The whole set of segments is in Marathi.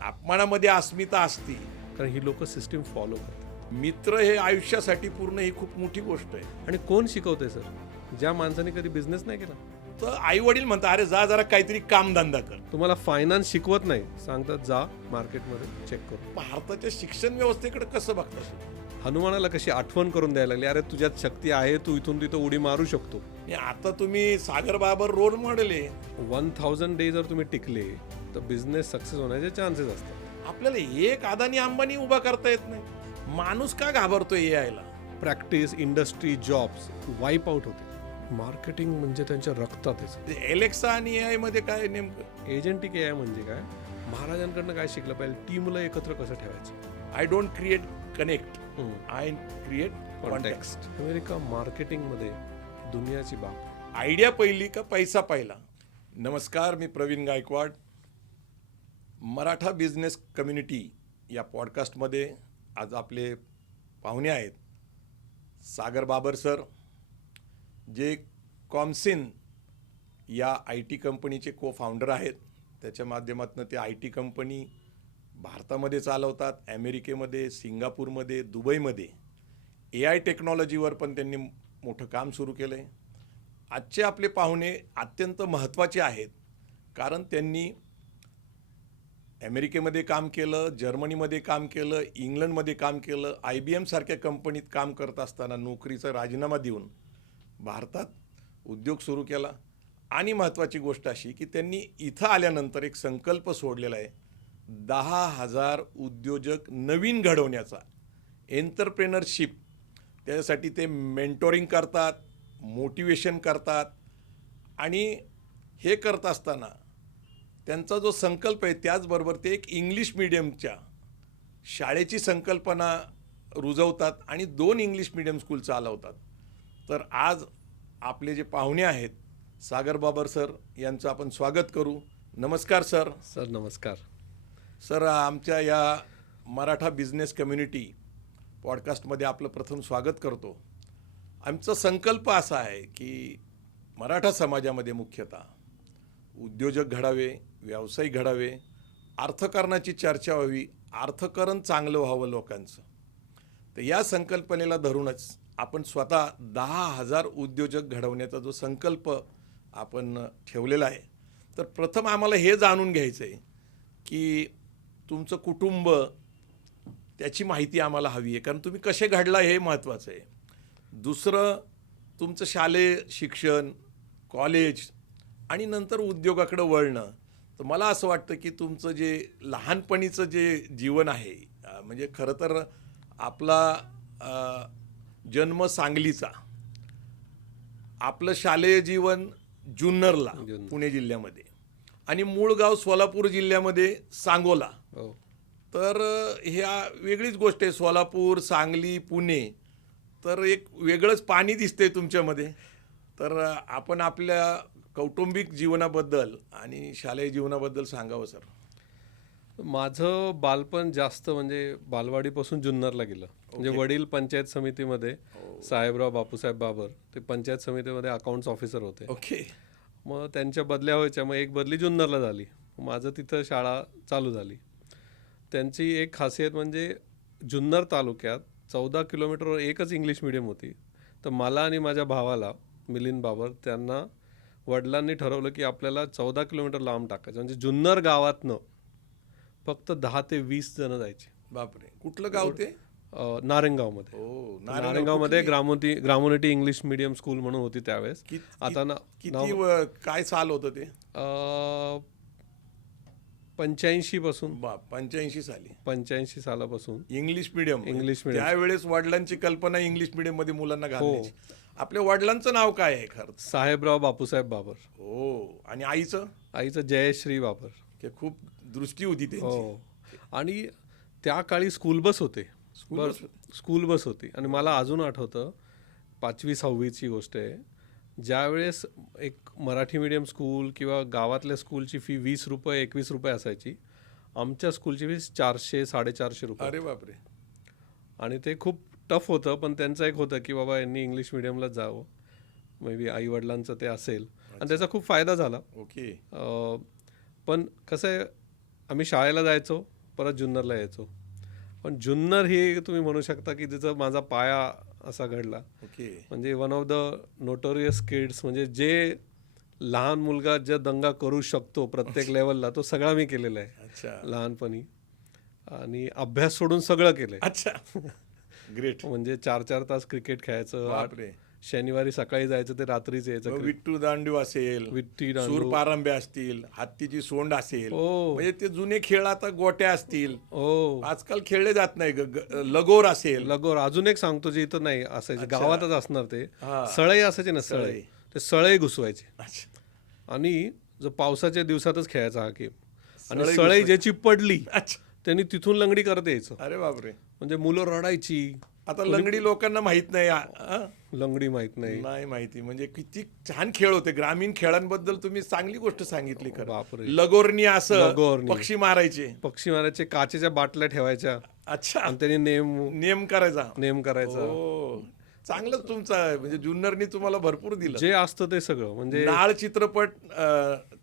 अपमानामध्ये अस्मिता असती. कारण ही लोक सिस्टीम फॉलो करतात. मित्र हे आयुष्यासाठी पूर्ण ही खूप मोठी गोष्ट आहे. आणि कोण शिकवते सर? ज्या माणसाने कधी बिझनेस नाही केला. तर आई वडील म्हणतात अरे जा जरा काहीतरी कामधंदा कर. तुम्हाला फायनान्स शिकवत नाही, सांगतात जा मार्केटमध्ये चेक करू. भारताच्या शिक्षण व्यवस्थेकडे कसं बघता? हनुमानाला कशी आठवण करून द्यायला लागली, अरे तुझ्यात शक्ती आहे, तू इथून तिथं उडी मारू शकतो. आणि आता तुम्ही सागर बाबर रोल मॉडेल आहे. 1000 डे जर तुम्ही टिकले तर बिझनेस सक्सेस होण्याचे चान्सेस असतात. आपल्याला एक अदानी अंबानी उभा करता येत नाही. माणूस का घाबरतोय यायला? Practice, industry, jobs wipe out होते. मार्केटिंग म्हणजे त्यांच्या रक्तातच. एलेक्सा आणि AI मध्ये काय नेमकं? एजंटिक AI म्हणजे काय? महाराजांकडनं काय शिकलं पाहिजे? टीमला एकत्र कसं ठेवायचं. I don't create connect, I create context. America मार्केटिंगमध्ये दुनियाची बाप. आयडिया पहिली का पैसा पहिला? नमस्कार, मी प्रवीण गायकवाड. मराठा बिझनेस कम्युनिटी या पॉडकास्टमध्ये आज आपले पाहुणे आहेत सागर बाबर सर, जे कॉमसिन या IT कंपनीचे को फाउंडर आहेत. त्याच्या माध्यमातून ते IT कंपनी भारतामध्ये चालवतात, अमेरिकेमध्ये, सिंगापूरमध्ये, दुबईमध्ये AI टेक्नॉलॉजीवर पण त्यांनी मोठं काम सुरू केलं आहे. आजचे आपले पाहुणे अत्यंत महत्त्वाचे आहेत, कारण त्यांनी अमेरिकेमध्ये काम केलं, जर्मनीमध्ये काम केलं, इंग्लंडमध्ये काम केलं. IBM सारख्या कंपनीत काम करत असताना नोकरीचा राजीनामा देऊन भारतात उद्योग सुरू केला. आणि महत्त्वाची गोष्ट अशी की त्यांनी इथं आल्यानंतर एक संकल्प सोडलेला आहे, 10,000 उद्योजक नवीन घडवण्याचा. एंटरप्रेनरशिप, त्याच्यासाठी ते मेंटोरिंग करतात, मोटिवेशन करतात. आणि हे करत असताना त्यांचा जो संकल्प आहे त्याचबरोबर ते एक इंग्लिश मीडियमच्या शाळेची संकल्पना रुजवतात आणि 2 इंग्लिश मीडियम स्कूल चालवतात. तर आज आपले जे पाहुणे आहेत सागर बाबर सर यांचं आपण स्वागत करू. नमस्कार सर. सर नमस्कार. सर, आमच्या या मराठा बिझनेस कम्युनिटी पॉडकास्टमध्ये आपलं प्रथम स्वागत करतो. आमचा संकल्प असा आहे की मराठा समाजामध्ये मुख्यतः उद्योजक घडावे, व्यावसायिक घडावे, अर्थकारणाची चर्चा व्हावी, अर्थकारण चांगलं व्हावं लोकांचं. तर या संकल्पनेला धरूनच आपण स्वतः 10,000 उद्योजक घडवण्याचा जो संकल्प आपण ठेवलेला आहे. तर प्रथम आम्हाला हे जाणून घ्यायचं आहे की तुमचं कुटुंब, त्याची माहिती आम्हाला हवी आहे, कारण तुम्ही कसे घडला हे महत्त्वाचं आहे. दुसरं, तुमचं शालेय शिक्षण, कॉलेज आणि नंतर उद्योगाकडं वळणं. तर मला असं वाटतं की तुमचं जे लहानपणीचं जे जीवन आहे, म्हणजे खरं तर आपला जन्म सांगलीचा, आपलं शालेय जीवन जुन्नरला पुणे जिल्ह्यामध्ये, आणि मूळ गाव सोलापूर जिल्ह्यामध्ये सांगोला. तर ह्या वेगळीच गोष्ट आहे, सोलापूर, सांगली, पुणे. तर एक वेगळंच पाणी दिसतंय तुमच्यामध्ये. तर आपण आपल्या कौटुंबिक जीवनाबद्दल आणि शालेय जीवनाबद्दल सांगावं सर. माझं बालपण जास्त म्हणजे बालवाडीपासून जुन्नरला गेलं. म्हणजे वडील पंचायत समितीमध्ये, साहेबराव बापूसाहेब बाबर ते पंचायत समितीमध्ये अकाउंट्स ऑफिसर होते. ओके. मग त्यांच्या बदल्या व्हायच्या, मग एक बदली जुन्नरला झाली, माझं तिथं शाळा चालू झाली. त्यांची एक खासियत म्हणजे जुन्नर तालुक्यात 14 किलोमीटरवर एकच इंग्लिश मिडियम होती. तर मला आणि माझ्या भावाला मिलिंद बाबर, त्यांना वडिलांनी ठरवलं की आपल्याला 14 किलोमीटर लांब टाकायचं. म्हणजे जुन्नर गावातनं फक्त 10 ते 20 जण जायचे. बापरे. कुठलं गाव ते? नारायणगावमध्ये. नारायणगावमध्ये ग्रामोनिटी इंग्लिश मीडियम स्कूल म्हणून होती त्यावेळेस. आता किती काय साल होतं ते? 85 पासून. 85 साली. 85 सालापासून इंग्लिश मीडियम. त्यावेळेस वडिलांची कल्पना इंग्लिश मीडियम मध्ये मुलांना घालण्याची. आपल्या वडिलांचं नाव काय आहे खरं? साहेबराव बापूसाहेब बाबर. हो. आणि आईचं जयश्री बाबर. खूप दृष्टी होती त्यांची. आणि त्या काळी स्कूल बस होते. स्कूल बस होती. आणि मला अजून आठवतं, 5वी 6वीची गोष्ट आहे, ज्यावेळेस एक मराठी मीडियम स्कूल किंवा गावातल्या स्कूलची फी 20 रुपये 21 रुपये असायची. आमच्या स्कूलची फी 400 450 रुपये. अरे बापरे. आणि ते खूप टफ होतं. पण त्यांचं एक होतं की बाबा यांनी इंग्लिश मिडियमलाच जावं. मे बी आई वडिलांचं ते असेल, आणि त्याचा खूप फायदा झाला. ओके. पण कसं आहे, आम्ही शाळेला जायचो, परत जुन्नरला यायचो. पण जुन्नर ही तुम्ही म्हणू शकता की तिचा माझा पाया असा घडला. ओके. म्हणजे one of the notorious kids, म्हणजे जे लहान मुलगा जे दंगा करू शकतो प्रत्येक लेवलला, तो सगळा मी केलेला आहे अच्छा. लहानपणी. आणि अभ्यास सोडून सगळं केलंय. अच्छा. ग्रेट. म्हणजे 4-4 तास क्रिकेट खेळायचं, बापरे. शनिवारी सकाळी जायचं ते रात्रीच यायचं. विट्टू दांडू असेल, विट्टी दांडू. सूर पारंब्या असतील, हत्तीची सोंड असेल, हो. म्हणजे ते जुने खेळ आता गोट्या असतील, हो, आजकाल खेळले जात नाही. लगोर असेल. लगोर. अजून एक सांगतो जे इथं नाही असायचे, गावातच असणार ते. हा. सळई असायचे ना, सळई. सळई. ते सळई घुसवायचे अच्छा. आणि जो पावसाच्या दिवसातच खेळायचा हा गेम. आणि सळई सळई ज्याची पडली अच्छा. त्यांनी तिथून लंगडी करत यायचं. अरे बापरे. म्हणजे मुलं रडायची. आता लंगडी लोकांना माहित नाही. लंगडी माहित नाही. नाही माहिती. म्हणजे किती छान खेळ होते. ग्रामीण खेळांबद्दल तुम्ही चांगली गोष्ट सांगितली. बापरे. लगोरनी असं लगोरनी. पक्षी मारायचे. पक्षी मारायचे, काचेच्या बाटल्या ठेवायच्या अच्छा. आणि त्यांनी नेम करायचा. नेम करायचा. हो. चांगलंच तुमचं आहे. म्हणजे जुन्नरनी तुम्हाला भरपूर दिलं. जे असतं ते सगळं. म्हणजे नाळ चित्रपट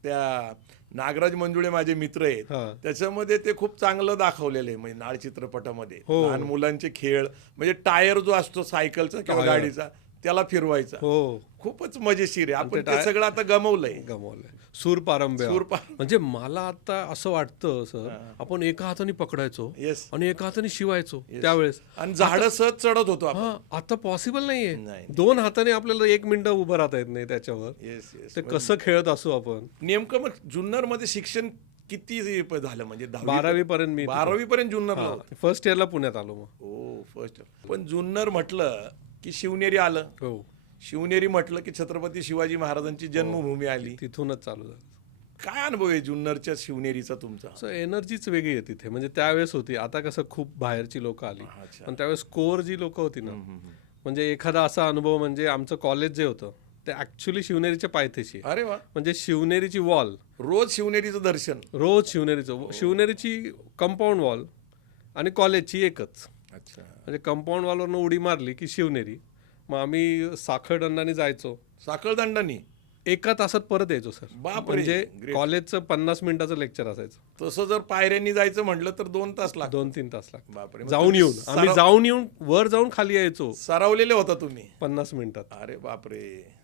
त्या नागराज मंजुळे माझे मित्र आहेत, हा. त्याच्यामध्ये ते खूप चांगलं दाखवलेलं आहे. म्हणजे नाळ चित्रपटामध्ये हो. लहान मुलांचे खेळ, म्हणजे टायर जो असतो सायकलचा किंवा टायर. गाडीचा त्याला फिरवायचा. हो, खूपच मजेशीर आहे. आपण ते ते सगळं आता गमवलंय. गमवलंय. सूर पारंब्या. सूरपारंब्या. म्हणजे मला आता असं वाटतं सर, आपण एका हाताने पकडायचो येस. आणि एका हाताने शिवायचो त्यावेळेस. आणि झाडं सहज चढत होतो आपण. हा, आता पॉसिबल नाहीये. नाही. 2 हाताने आपल्याला 1 मिनिटं उभं राहता येत नाही त्याच्यावर. Yes yes. ते कसं खेळत असू आपण. नेमकं मग जुन्नर मध्ये शिक्षण किती झालं? म्हणजे 12वी पर्यंत मी 12वी पर्यंत जुन्नरला होतं. फर्स्ट इयरला पुण्यात आलो मग. हो, फर्स्ट. पण जुन्नर म्हटलं की शिवनेरी आलं. हो, शिवनेरी म्हटलं की छत्रपती शिवाजी महाराजांची जन्मभूमी आली. तिथूनच चालू झालं. काय अनुभव आहे जुन्नरच्या शिवनेरीचा तुमचा? सो एनर्जीच वेगळी आहे तिथे. म्हणजे त्यावेळेस होती. आता कसं खूप बाहेरची लोक आली, अच्छा. पण त्यावेळेस कोर जी लोक होती ना, म्हणजे एखादा असा अनुभव, म्हणजे आमचं कॉलेज जे होतं ते ऍक्च्युली शिवनेरीच्या पायथ्याशी आहे. अरे वा. म्हणजे शिवनेरीची वॉल, रोज शिवनेरीचं दर्शन. रोज शिवनेरीची कंपाऊंड वॉल आणि कॉलेजची एकच. अच्छा. म्हणजे कंपाऊंड वॉलवरनं उडी मारली की शिवनेरी. मग आम्ही साखळदंडाने जायचो, साखळदंडानी. एका तासात परत यायचो सर. बापरे, म्हणजे great. कॉलेजचं 50 मिनिटाचं लेक्चर असायचं, तसं जर पायऱ्यांनी जायचं म्हटलं तर 2 तास लागतात. 2-3 तास लागतात. बापरे. मग जाऊन तुम्ही येऊन आम्ही जाऊन येऊन वर जाऊन खाली यायचो सरावलेले होता तुम्ही. 50 मिनिटात. अरे बापरे.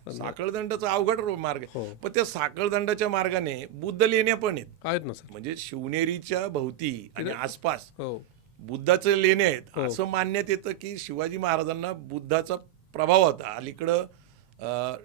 साखळदंडाचा अवघड मार्ग आहे. हो. पण त्या साखळदंडाच्या मार्गाने बुद्ध लेण्या पण आहेत. आहेत ना सर. म्हणजे शिवनेरीच्या भोवती आणि आसपास हो, बुद्धाचे लेणे आहेत. असं मानण्यात येतं की शिवाजी महाराजांना बुद्धाचा प्रभाव होता. अलीकडं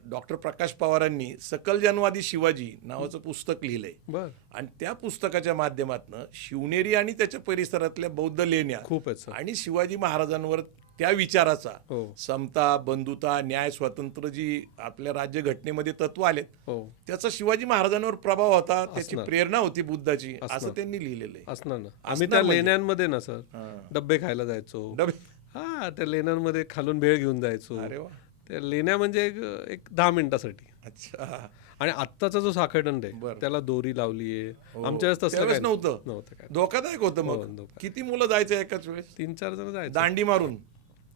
डॉक्टर प्रकाश पवारांनी सकल जनवादी शिवाजी नावाचं पुस्तक लिहिलंय. बर. आणि त्या पुस्तकाच्या माध्यमातून शिवनेरी आणि त्याच्या परिसरातल्या बौद्ध लेण्या खूप आहेत सर. आणि शिवाजी महाराजांवर त्या विचाराचा हो, समता, बंधुता, न्याय, स्वातंत्र्य जी आपल्या राज्यघटनेमध्ये तत्व आलेत, हो, त्याचा शिवाजी महाराजांवर प्रभाव होता, त्याची असणार. प्रेरणा होती बुद्धाची, असं असणार. त्यांनी लिहिलेलं आहे. असणार ना. असणार आम्ही त्या म्हणजे. लेण्यांमध्ये ना सर हां. डब्बे खायला जायचो. डबे. हा, त्या लेण्यांमध्ये खालून भेळ घेऊन जायचो. अरे वा. त्या लेण्या म्हणजे एक 10 मिनिटासाठी. अच्छा. आणि आत्ताचा जो साखळदंड आहे बरं. त्याला दोरी लावली आहे. हो. आमच्या वेळेस तसलं त्यावेळेस काय नव्हतं. नव्हतं काय. धोकादायक होतं. हो, मग धोका. किती मुलं जायचं एकाच वेळेस? 3-4 जण जायचं दांडी मारून,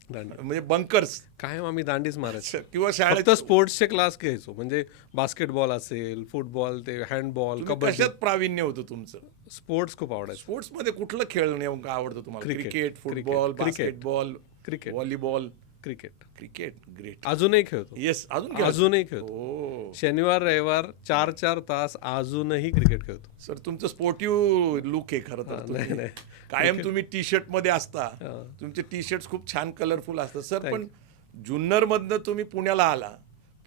दांडी. म्हणजे बंकर्स काय आम्ही दांडीच मारायचो. किंवा शाळेत. फक्त स्पोर्ट्सचे क्लास घ्यायचो. म्हणजे बास्केटबॉल असेल, फुटबॉल, ते हँडबॉल, तुम्ही कबड्डी. कशात प्रावीण्य होतं तुमचं? स्पोर्ट्स खूप आवडायचं. स्पोर्ट्स मध्ये कुठलं खेळ नेमकं आवडतं तुम्हाला? Cricket. Cricket, football, cricket. Basketball, cricket. Volleyball. Cricket cricket. Great. अजूनही खेळतो. येस. अजून खेळता? अजूनही खेळतो. हो. शनिवार रविवार 4-4 तास अजूनही क्रिकेट खेळतो. सर तुमचं स्पोर्टिव्ह लुक आहे खरं तर. नाही, तुम्ही नाही. कायम तुम्ही टी शर्ट मध्ये असता. हा. तुमचे टी शर्ट खूप छान कलरफुल असतात. सर पण जुन्नर मधनं तुम्ही पुण्याला आला.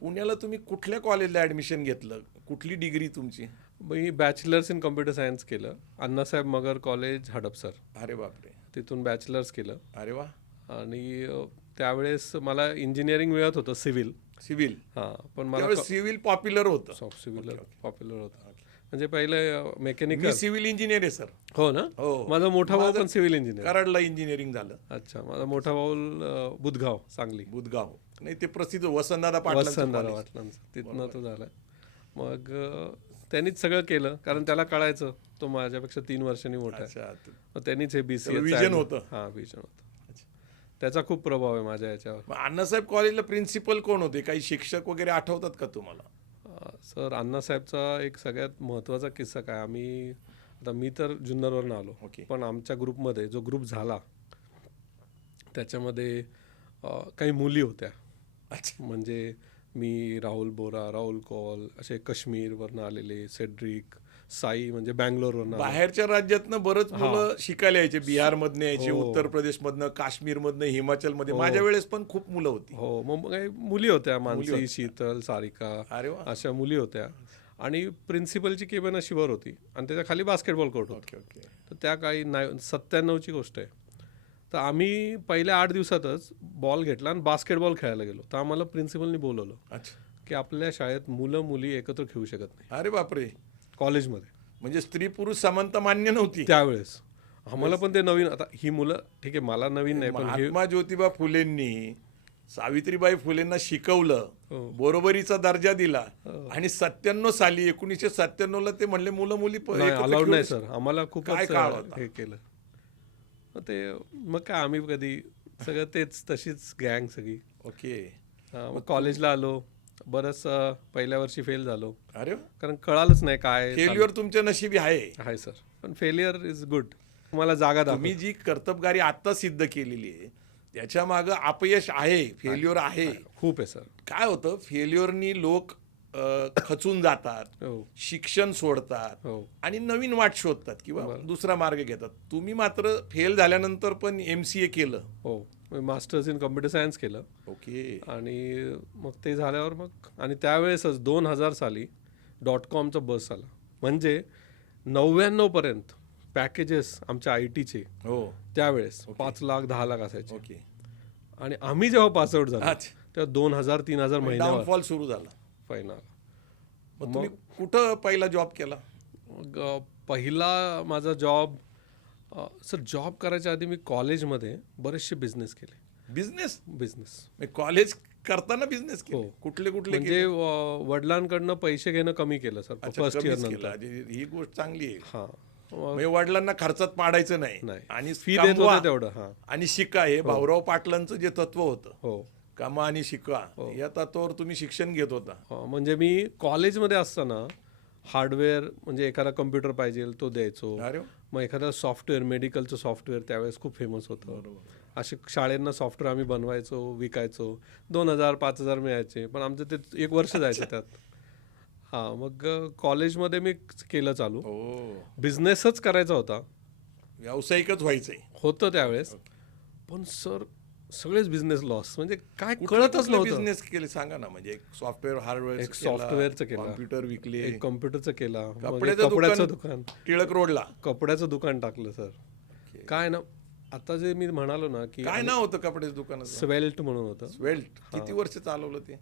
पुण्याला तुम्ही कुठल्या कॉलेजला ऍडमिशन घेतलं? कुठली डिग्री तुमची? मी बॅचलर्स इन कम्प्युटर सायन्स केलं, अण्णासाहेब मगर कॉलेज हडपसर. अरे बापरे. तिथून बॅचलर्स केलं. अरे वा. आणि त्यावेळेस मला इंजिनिअरिंग मिळत होतं, सिव्हिल. सिव्हिल. हां, पण मला त्यावेळेस सिव्हिल पॉप्युलर होतं. सिव्हिल पॉप्युलर होतं. म्हणजे पहिले मेकॅनिकल. मी सिव्हिल इंजिनियर आहे सर. हो ना. हो. माझा मोठा भाऊ माझं पण सिव्हिल इंजिनियर. कराडला इंजिनिअरिंग झालं. अच्छा. माझा मोठा भाऊ बुधगाव, सांगली. बुधगाव. नाही ते प्रसिद्ध वसंतदादा पाटलांचं वसंतदादा college. पाटलांचं. तिथनं तो झालाय. मग त्यांनीच सगळं केलं, कारण त्याला कळायचं तो माझ्यापेक्षा 3 वर्षांनी मोठा आहे. अच्छा. मग त्यांनीच हे BCA विजन होतं. हां, विजन होतं. त्याचा खूप प्रभाव आहे माझ्या याच्यावर. मग अण्णासाहेब कॉलेजला प्रिन्सिपल कोण होते? काही शिक्षक वगैरे आठवतात का तुम्हाला? सर, अण्णासाहेबचा एक सगळ्यात महत्त्वाचा किस्सा काय, आम्ही आता मी तर जुन्नरवरून आलो, ओके. पण आमच्या ग्रुपमध्ये जो ग्रुप झाला त्याच्यामध्ये काही मुली होत्या. अच्छा. म्हणजे मी, राहुल बोरा, राहुल कौल, असे काश्मीरवरनं आलेले, सेड्रिक, साई म्हणजे बँगलोरवरनं आले. बाहेरच्या राज्यातनं बरंच मुलं शिकायला यायचे, बिहारमधनं यायचे, हो. उत्तर प्रदेशमधनं, काश्मीरमधनं, हिमाचलमध्ये. माझ्या वेळेस पण खूप मुलं होती. हो, मग काही मुली होत्या, मानसी, शीतल, सारिका, अरे वा. अशा मुली होत्या. आणि प्रिन्सिपलची केबिन अशी वर होती आणि त्याच्या खाली बास्केटबॉल कोर्ट होतं. Okay okay. तर त्या काही 97ची गोष्ट आहे. तर आम्ही पहिल्या 8 दिवसातच बॉल घेतला आणि बास्केटबॉल खेळायला गेलो. तर आम्हाला प्रिन्सिपलनी बोलवलं अच्छा. की आपल्या शाळेत मुलं मुली एकत्र खेळू शकत नाही अरे बापरे. कॉलेजमध्ये. म्हणजे स्त्री पुरुष समानता मान्य नव्हती. त्यावेळेस आम्हाला पण ते नवीन, आता ही मुलं ठीक आहे, मला नवीन नाही, पण हे महात्मा ज्योतिबा फुलेंनी सावित्रीबाई फुलेंना शिकवलं, बरोबरीचा दर्जा दिला आणि 97 साली 1997ला ते म्हणले मुलं मुली अलाउड नाही सर. आम्हाला खूपच काय काळ होता. हे केलं. मग ते मग काय आम्ही कधी सगळं तेच तशीच गँग सगळी. ओके. मग कॉलेजला आलो, बरंच पहिल्या वर्षी फेल झालो, अरे वा. कारण कळालंच नाही काय फेल्युअर तुमच्या नशिबी आहे. आहे सर. पण फेलियर इज गुड. तुम्हाला जागा तुम्ही जी कर्तबगारी आता सिद्ध केलेली आहे त्याच्या मागं अपयश आहे, फेल्युअर आहे. खूप आहे सर. काय होतं, फेल्युअरनी लोक खचून जातात, हो शिक्षण सोडतात हो आणि नवीन वाट शोधतात किंवा दुसरा मार्ग घेतात. तुम्ही मात्र फेल झाल्यानंतर पण MCA केलं. हो. मास्टर्स इन कम्प्युटर सायन्स केलं. ओके. आणि मग ते झाल्यावर मग, आणि त्यावेळेसच 2000 साली .comचा बस आला. म्हणजे 99पर्यंत पॅकेजेस आमच्या IT चे हो. त्यावेळेस 5 लाख 10 लाख असायचे. ओके. आणि आम्ही जेव्हा पासआउट झालो अच्छा. तेव्हा 2000-3000 महिन्यावर डाऊनफॉल सुरू झाला. फाईन आला. मग तुम्ही कुठं पहिला जॉब केला? मग पहिला माझा जॉब, सर जॉब करायच्या आधी मी कॉलेजमध्ये बरेचसे बिझनेस केले. बिझनेस कॉलेज करताना बिझनेस केले? हो. कुठले कुठले म्हणजे वडिलांकडनं पैसे घेणं कमी केलं सर फर्स्ट इयर कमीच नंतर. केलं. ही गोष्ट चांगली आहे. हां. म्हणजे वडिलांना खर्चात पाडायचं नाही आणि फी देत कमवा होते तेवढं. हां. आणि शिका. हे भाऊराव पाटलांचं जे तत्व होतं, हो. कमा आणि शिका, या तत्वावर तुम्ही शिक्षण घेत होता. म्हणजे मी कॉलेजमध्ये असताना हार्डवेअर, म्हणजे एखादा कम्प्युटर पाहिजे तो द्यायचो. अरे वा. मग एखादा सॉफ्टवेअर, मेडिकलचं सॉफ्टवेअर त्यावेळेस खूप फेमस होतं. असे शाळेंना सॉफ्टवेअर आम्ही बनवायचो, विकायचो. 2000-5000 मिळायचे, पण आमचं ते 1 वर्ष जायचं त्यात. हां. मग कॉलेजमध्ये मी केलं चालू. बिझनेसच करायचा होता, व्यावसायिकच व्हायचंय होतं त्यावेळेस. पण सर सगळेच बिझनेस लॉस, म्हणजे काय कळतच नव्हतं. बिझनेस केले सांगा ना. म्हणजे एक सॉफ्टवेअर, हार्डवेअर, एक सॉफ्टवेअरचं केलं, कॉम्प्युटर विकले, एक कम्प्युटरचं केलं, मग एक कपड्याचं कपड्याचं दुकान, टिळक रोडला कपड्याचं दुकान टाकलं सर. काय ना, आता जे मी म्हणालो ना की काय नाव होतं कपड्याच्या दुकानाचं? स्वेल्ट म्हणून होतं. स्वेल्ट. किती वर्ष चालवलं ते?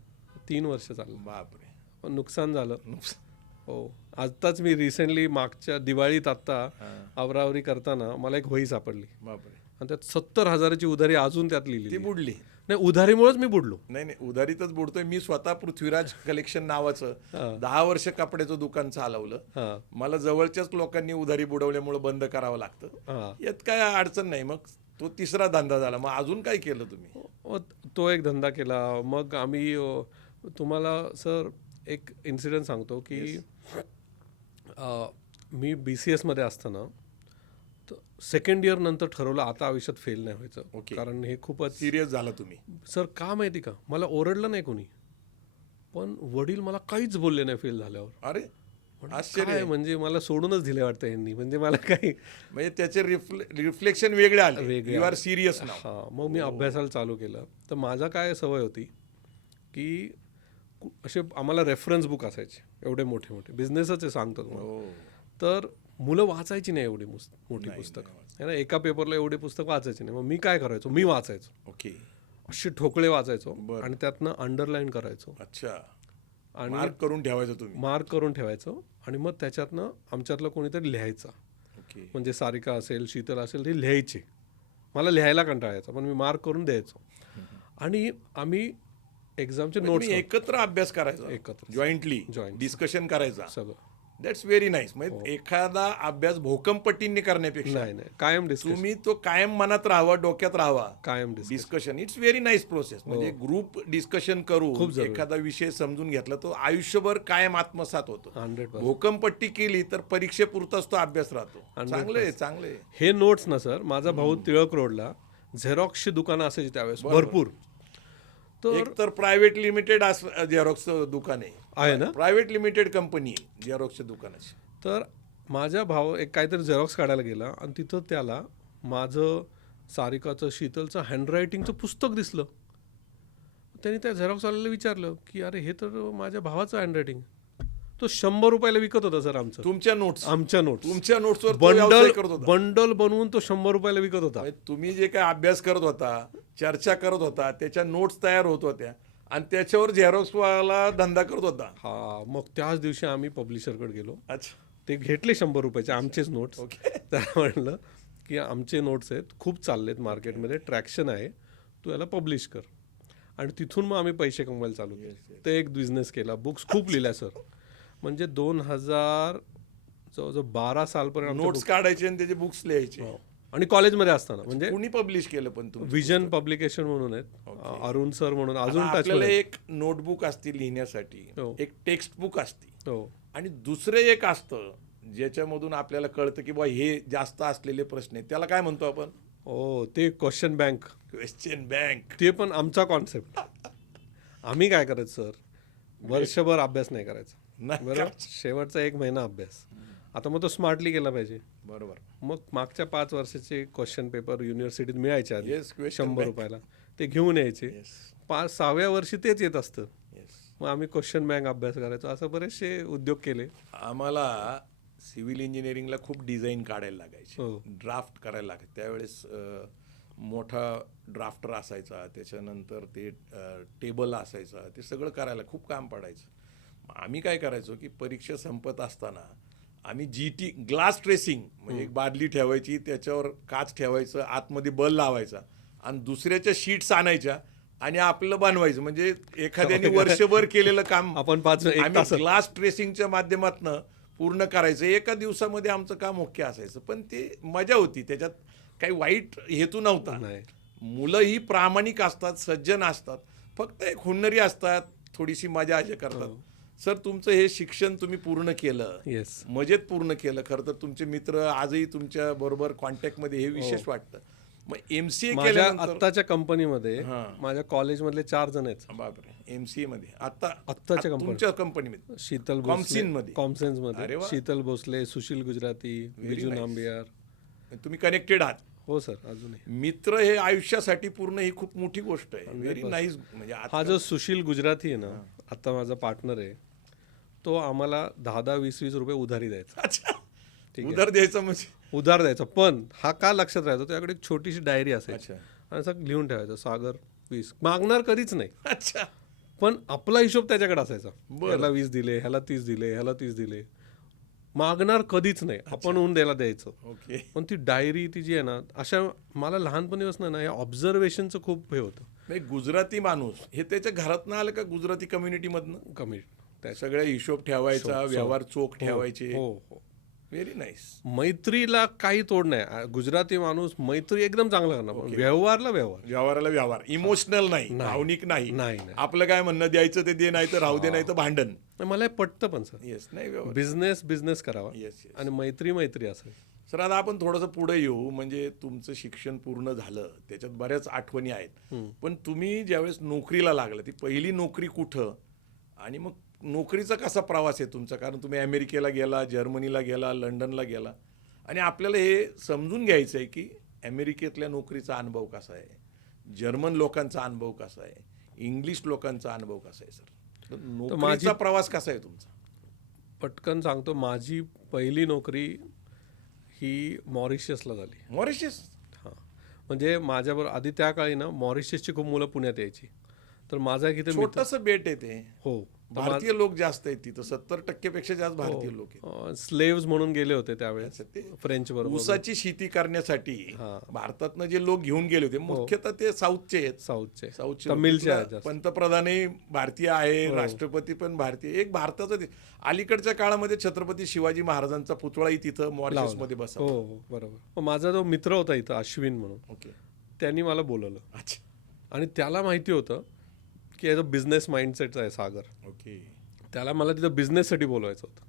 3 वर्ष चाललं. बापरे. पण नुकसान झालं. हो. आत्ताच मी रिसेंटली मागच्या दिवाळीत आत्ता आवरावरी करताना मला एक वही सापडली बापरे. आणि त्यात 70,000ची उधारी अजून त्यात ती लिहिली. बुडली? नाही, उधारीमुळेच मी बुडलो. नाही, उधारीतच बुडतोय. मी स्वतः पृथ्वीराज कलेक्शन नावाचं 10 वर्ष कपड्याचं दुकान चालवलं. हां. मला जवळच्याच लोकांनी उधारी बुडवल्यामुळे बंद करावं लागतं. हां. यात काय अडचण नाही. मग तो तिसरा धंदा झाला. मग अजून काय केलं तुम्ही? तो एक धंदा केला. मग आम्ही तुम्हाला सर एक इन्सिडेंट सांगतो की मी BCS मध्ये असताना सेकंड इयर नंतर ठरवलं आता आयुष्यात फेल नाही व्हायचं. कारण हे खूपच सिरियस झाला तुम्ही. सर का माहिती का, मला ओरडलं नाही कोणी, पण वडील मला काहीच बोलले नाही फेल झाल्यावर. अरे काय म्हणजे मला सोडूनच दिले वाटतं यांनी, म्हणजे मला काही, म्हणजे त्याचे रिफ्लेक्शन वेगळे आले. You are serious now. हां. मग मी अभ्यासाला चालू केलं. तर माझा काय सवय होती की असे आम्हाला रेफरन्स बुक असायचे एवढे मोठे मोठे, बिझनेसच आहे सांगतो तुम्हाला. तर मुलं वाचायची नाही एवढी मोठी पुस्तकं आहे ना, एका पेपरला एवढे पुस्तक वाचायची नाही. मग मी काय करायचो, मी वाचायचो. ओके. असे ठोकळे वाचायचो आणि त्यातनं अंडरलाईन करायचो. अच्छा. आणि मार्क करून ठेवायचं तुम्ही? मार्क करून ठेवायचो. आणि मग त्याच्यातनं आमच्यातलं कोणीतरी लिहायचा. ओके. म्हणजे सारिका असेल, शीतल असेल, ते लिहायचे. मला लिहायला कंटाळा यायचा, पण मी मार्क करून द्यायचो. आणि आम्ही एक्झामचे नोट्स एकत्र अभ्यास करायचा, एकत्र, जॉईंटली जॉईंट डिस्कशन करायचा. सगळं. That's very nice. म्हणजे एखादा अभ्यास भोकंपट्टींनी करण्यापेक्षा नाही कायम डिस्कशन, तुम्ही तो कायम मनात राहावा, डोक्यात राहावा. कायम discussion. Discussion it's very nice process. म्हणजे ग्रुप डिस्कशन करून जरुरी. एखादा विषय समजून घेतला तो आयुष्यभर कायम आत्मसात होतो. 100%. भोकंपट्टी केली तर परीक्षेपुरताच तो अभ्यास राहतो. चांगलं आहे, चांगलं आहे. हे नोट्स ना सर, माझा भाऊ टिळक रोडला झेरॉक्सची दुकानं असायची त्यावेळेस भरपूर. तर एक तर प्रायव्हेट लिमिटेड झेरॉक्स दुकान आहे ना, प्रायव्हेट लिमिटेड कंपनी आहे झेरॉक्सच्या दुकानाची. तर माझा भाऊ एक काहीतरी झेरॉक्स काढायला गेला आणि तिथं त्याला माझं, सारिकाचं, शीतलचं हँडरायटिंगचं पुस्तक दिसलं. त्यांनी त्या झेरॉक्सवाल्याला विचारलं की अरे हे तर माझ्या भावाचं हँडरायटिंग. तो 100 रुपयाला विकत होता सर आमचं, तुमच्या नोट्स, आमच्या नोट्स तुमच्या नोट्सवर तो व्यवसाय करत होता. बंडल बनवून तो 100 रुपयाला विकत होता. म्हणजे तुम्ही जे काय अभ्यास करत होता, चर्चा करत होता, त्याच्या नोट्स तयार होत होत्या आणि त्याच्यावर झेरॉक्सवाला धंदा करत होता. हा, मग त्याच दिवशी आम्ही पब्लिशरकडे गेलो. अच्छा, ते घेतले 100 रुपयाचे आमचेच नोट्स. त्याला म्हणलं की आमचे नोट्स आहेत, खूप चाललेत मार्केटमध्ये, ट्रॅक्शन आहे, तू याला पब्लिश कर. आणि तिथून मग आम्ही पैसे कमवायला चालू केले. ते एक बिझनेस केला, बुक्स खूप लिहिल्या सर. म्हणजे 2000 जवळजवळ 12 सालपर्यंत नोट्स काढायचे आणि त्याचे बुक्स लिहायचे. आणि कॉलेजमध्ये असताना. म्हणजे कुणी पब्लिश केलं पण तुम्ही? विजन पब्लिकेशन म्हणून आहेत, अरुण सर म्हणून अजून टच आपल्याला एक नोटबुक असते लिहिण्यासाठी, हो. एक टेक्स्ट बुक असते हो, आणि दुसरं एक असतं ज्याच्यामधून आपल्याला कळतं की बा हे जास्त असलेले प्रश्न आहेत, त्याला काय म्हणतो आपण? हो, ते क्वेश्चन बँक. Question bank. ते पण आमचा कॉन्सेप्ट. आम्ही काय करायचं सर, वर्षभर अभ्यास नाही करायचा, नाही बरोबर, शेवटचा 1 महिना अभ्यास. आता मग तो स्मार्टली केला पाहिजे. बरोबर. मग मागच्या 5 वर्षाचे क्वेश्चन पेपर युनिव्हर्सिटीत मिळायचे आधी Yes, question 100 bank. रुपयाला, ते घेऊन यायचे. 6व्या वर्षी तेच येत असतं. मग आम्ही क्वेश्चन बँक अभ्यास करायचो. असं बरेचसे उद्योग केले. आम्हाला सिव्हिल इंजिनिअरिंगला खूप डिझाईन काढायला लागायचे, हो. ड्राफ्ट करायला लागायचे. त्यावेळेस मोठा ड्राफ्टर असायचा, त्याच्यानंतर ते टेबल असायचा, ते सगळं करायला खूप काम पडायचं. आम्ही काय करायचो की परीक्षा संपत असताना आम्ही GT ग्लास ट्रेसिंग म्हणजे एक बादली ठेवायची, त्याच्यावर काच ठेवायचं, आतमध्ये बल्ब लावायचा आणि दुसऱ्याच्या शीट्स आणायच्या आणि आपलं बनवायचं. म्हणजे एखाद्याने वर्षभर केलेलं काम आपण 1 तास ग्लास ट्रेसिंगच्या माध्यमातून पूर्ण करायचं. एका दिवसामध्ये आमचं काम ओके असायचं. पण ते मजा होती, त्याच्यात काही वाईट हेतू नव्हता. नाही. मुलं ही प्रामाणिक असतात, सज्जन असतात, फक्त एक हुन्नरी असतात, थोडीशी मजा अशी करतात. सर, तुमचं हे शिक्षण तुम्ही पूर्ण केलं, येस, मजेत पूर्ण केलं. खरं तर तुमचे मित्र आजही तुमच्या बरोबर कॉन्टॅक्टमध्ये, हे विशेष वाटतं. मग MCA माझ्या केल्यानंतर आत्ताच्या कंपनीमध्ये हां. माझ्या कॉलेजमधले 4 जण आहेत. बापरे, MCA मध्ये आत्ताच्या कंपनी, तुमच्या कंपनीमध्ये शीतल कॉम्सिनमध्ये? कॉम्सेन्स अरे मध्ये वा. शीतल भोसले, सुशील गुजराती, बिजू nice. नांबियार. तुम्ही कनेक्टेड आहात. हो सर, अजूनही. मित्र हे आयुष्यासाठी पूर्ण ही खूप मोठी गोष्ट आहे. Very nice. म्हणजे हा जो सुशील गुजराती आहे ना, आता माझा पार्टनर आहे, तो आम्हाला 10-10, 20-20 रुपये उधारी द्यायचा. अच्छा, ठीक आहे. उधार द्यायचं म्हणजे? उधार द्यायचा. पण हा का लक्षात राहायचो, त्याकडे एक छोटीशी डायरी असायची अच्छा. आणि असं लिहून ठेवायचं, सागर 20. मागणार कधीच नाही, अच्छा, पण आपला हिशोब त्याच्याकडे असायचा. बरं. ह्याला 20 दिले, ह्याला 30 दिले, ह्याला 30 दिले. मागणार कधीच नाही, आपण होऊन द्यायला द्यायचं. ओके. पण ती डायरी ती जी आहे ना, अशा मला लहानपणीपासून ना या ऑब्झर्वेशनचं खूप हे होतं. म्हणजे गुजराती माणूस हे त्याच्या घरातनं आलं का, गुजराती कम्युनिटीमधनं? कमी सगळ्या हिशोब ठेवायचा, व्यवहार चोख ठेवायचे. हो हो. Very nice. मैत्रीला काही तोड नाही. गुजराती माणूस मैत्री एकदम चांगला करणार, पण व्यवहारला व्यवहार. व्यवहाराला व्यवहार, इमोशनल नाही, भावनिक नाही. नाही. आपलं काय म्हणणं, द्यायचं ते दे, नाही तर राहू दे, नाही तर भांडण. मला हे पटतं पण सर. येस, नाही व्यवहार. बिझनेस करावा येस. आणि मैत्री असेल. सर, आता आपण थोडंसं पुढे येऊ. म्हणजे तुमचं शिक्षण पूर्ण झालं, त्याच्यात बऱ्याच आठवणी आहेत. पण तुम्ही ज्यावेळेस नोकरीला लागला, ती पहिली नोकरी कुठं आणि मग नोकरीचा कसा प्रवास आहे तुमचा? कारण तुम्ही अमेरिकेला गेला, जर्मनीला गेला, लंडनला गेला आणि आपल्याला हे समजून घ्यायचं आहे की अमेरिकेतल्या नोकरीचा अनुभव कसा आहे, जर्मन लोकांचा अनुभव कसा आहे, इंग्लिश लोकांचा अनुभव कसा आहे. सर, नोकरीचा प्रवास कसा आहे तुमचा? पटकन सांगतो. माझी पहिली नोकरी ही मॉरिशसला झाली. मॉरिशस? हां, म्हणजे माझ्याबरोबर आधी त्या काळी ना मॉरिशसची खूप मुलं पुण्यात यायची. तर माझा एक इथे छोटंसं बेट आहे ते. हो भारतीय लोक जास्त आहेत तिथं, 70% पेक्षा जास्त भारतीय लोक आहेत. स्लेव्स म्हणून गेले होते त्यावेळेस ते फ्रेंच बरोबर ऊसाची शेती करण्यासाठी भारतातनं जे लोक घेऊन गेले होते मुख्यतः ते साऊथचे आहेत. साऊथचे साऊथचे तमिळचे लोक. आहेत तिथला जास्त. पंतप्रधानही भारतीय आहे, राष्ट्रपती पण भारतीय. एक भारताचा अलीकडच्या काळामध्ये छत्रपती शिवाजी महाराजांचा पुतळाही तिथं मॉरिशसमध्ये बसवला. हो हो बरोबर. मग माझा जो मित्र होता इथं अश्विन म्हणून, ओके. त्यांनी मला बोलवलं अच्छा. आणि त्याला माहिती होतं की याचा बिझनेस माइंडसेट आहे सागर. ओके. त्याला मला तिथं बिझनेससाठी बोलवायचं होतं,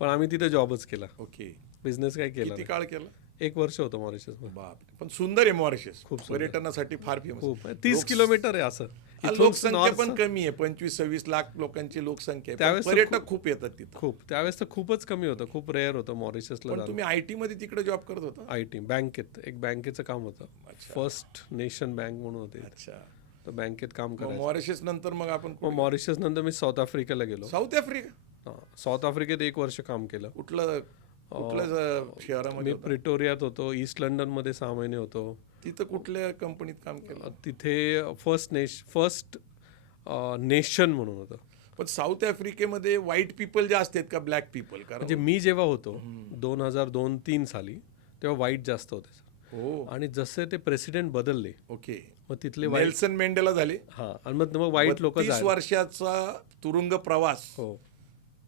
पण आम्ही तिथे जॉबच केला, ओके. बिझनेस काही केला किती नाही. काळ केला? 1 वर्ष होतं मॉरिशसमध्ये. बाप, पण सुंदर आहे मॉरिशस. खूप सुंदर. पर्यटनासाठी फार फेमस. खूप 30 किलोमीटर आहे असं. इथून लोकसंख्या north- पण कमी आहे, 25-26 लाख लोकांची लोकसंख्या आहे. पण त्यावेळेस तर पर्यटक खूप येतात तिथं. खूप त्यावेळेस तर खूपच कमी होतं, खूप रेअर होतं मॉरिशसला पण जाणं. तुम्ही IT मध्ये तिकडे जॉब करत होता? IT बँकेत एक बँकेचं काम होतं, फर्स्ट नेशन बँक म्हणून होते, अच्छा. तर बँकेत काम मग करायचं. मॉरिशस नंतर मग आपण मग मॉरिशस नंतर मी साऊथ आफ्रिकेला गेलो. South Africa? साऊथ आफ्रिकेत 1 वर्ष काम केलं. कुठल्या शहरामध्ये मी प्रिटोरियात होतो, ईस्ट लंडनमध्ये 6 महिने होतो. तिथं कुठल्या कंपनीत काम केलं? तिथे फर्स्ट नेशन म्हणून होतं. पण साऊथ आफ्रिकेमध्ये व्हाईट पीपल जास्त आहेत का ब्लॅक पीपल? कारण म्हणजे मी जेव्हा होतो 2002-03 साली, तेव्हा वाईट जास्त होते सर. हो. आणि जसे ते प्रेसिडेंट बदलले, ओके. मग तिथले नेल्सन मेंडेला झाले. आणि मग वाईट लोक 30 वर्षाचा तुरुंग प्रवास हो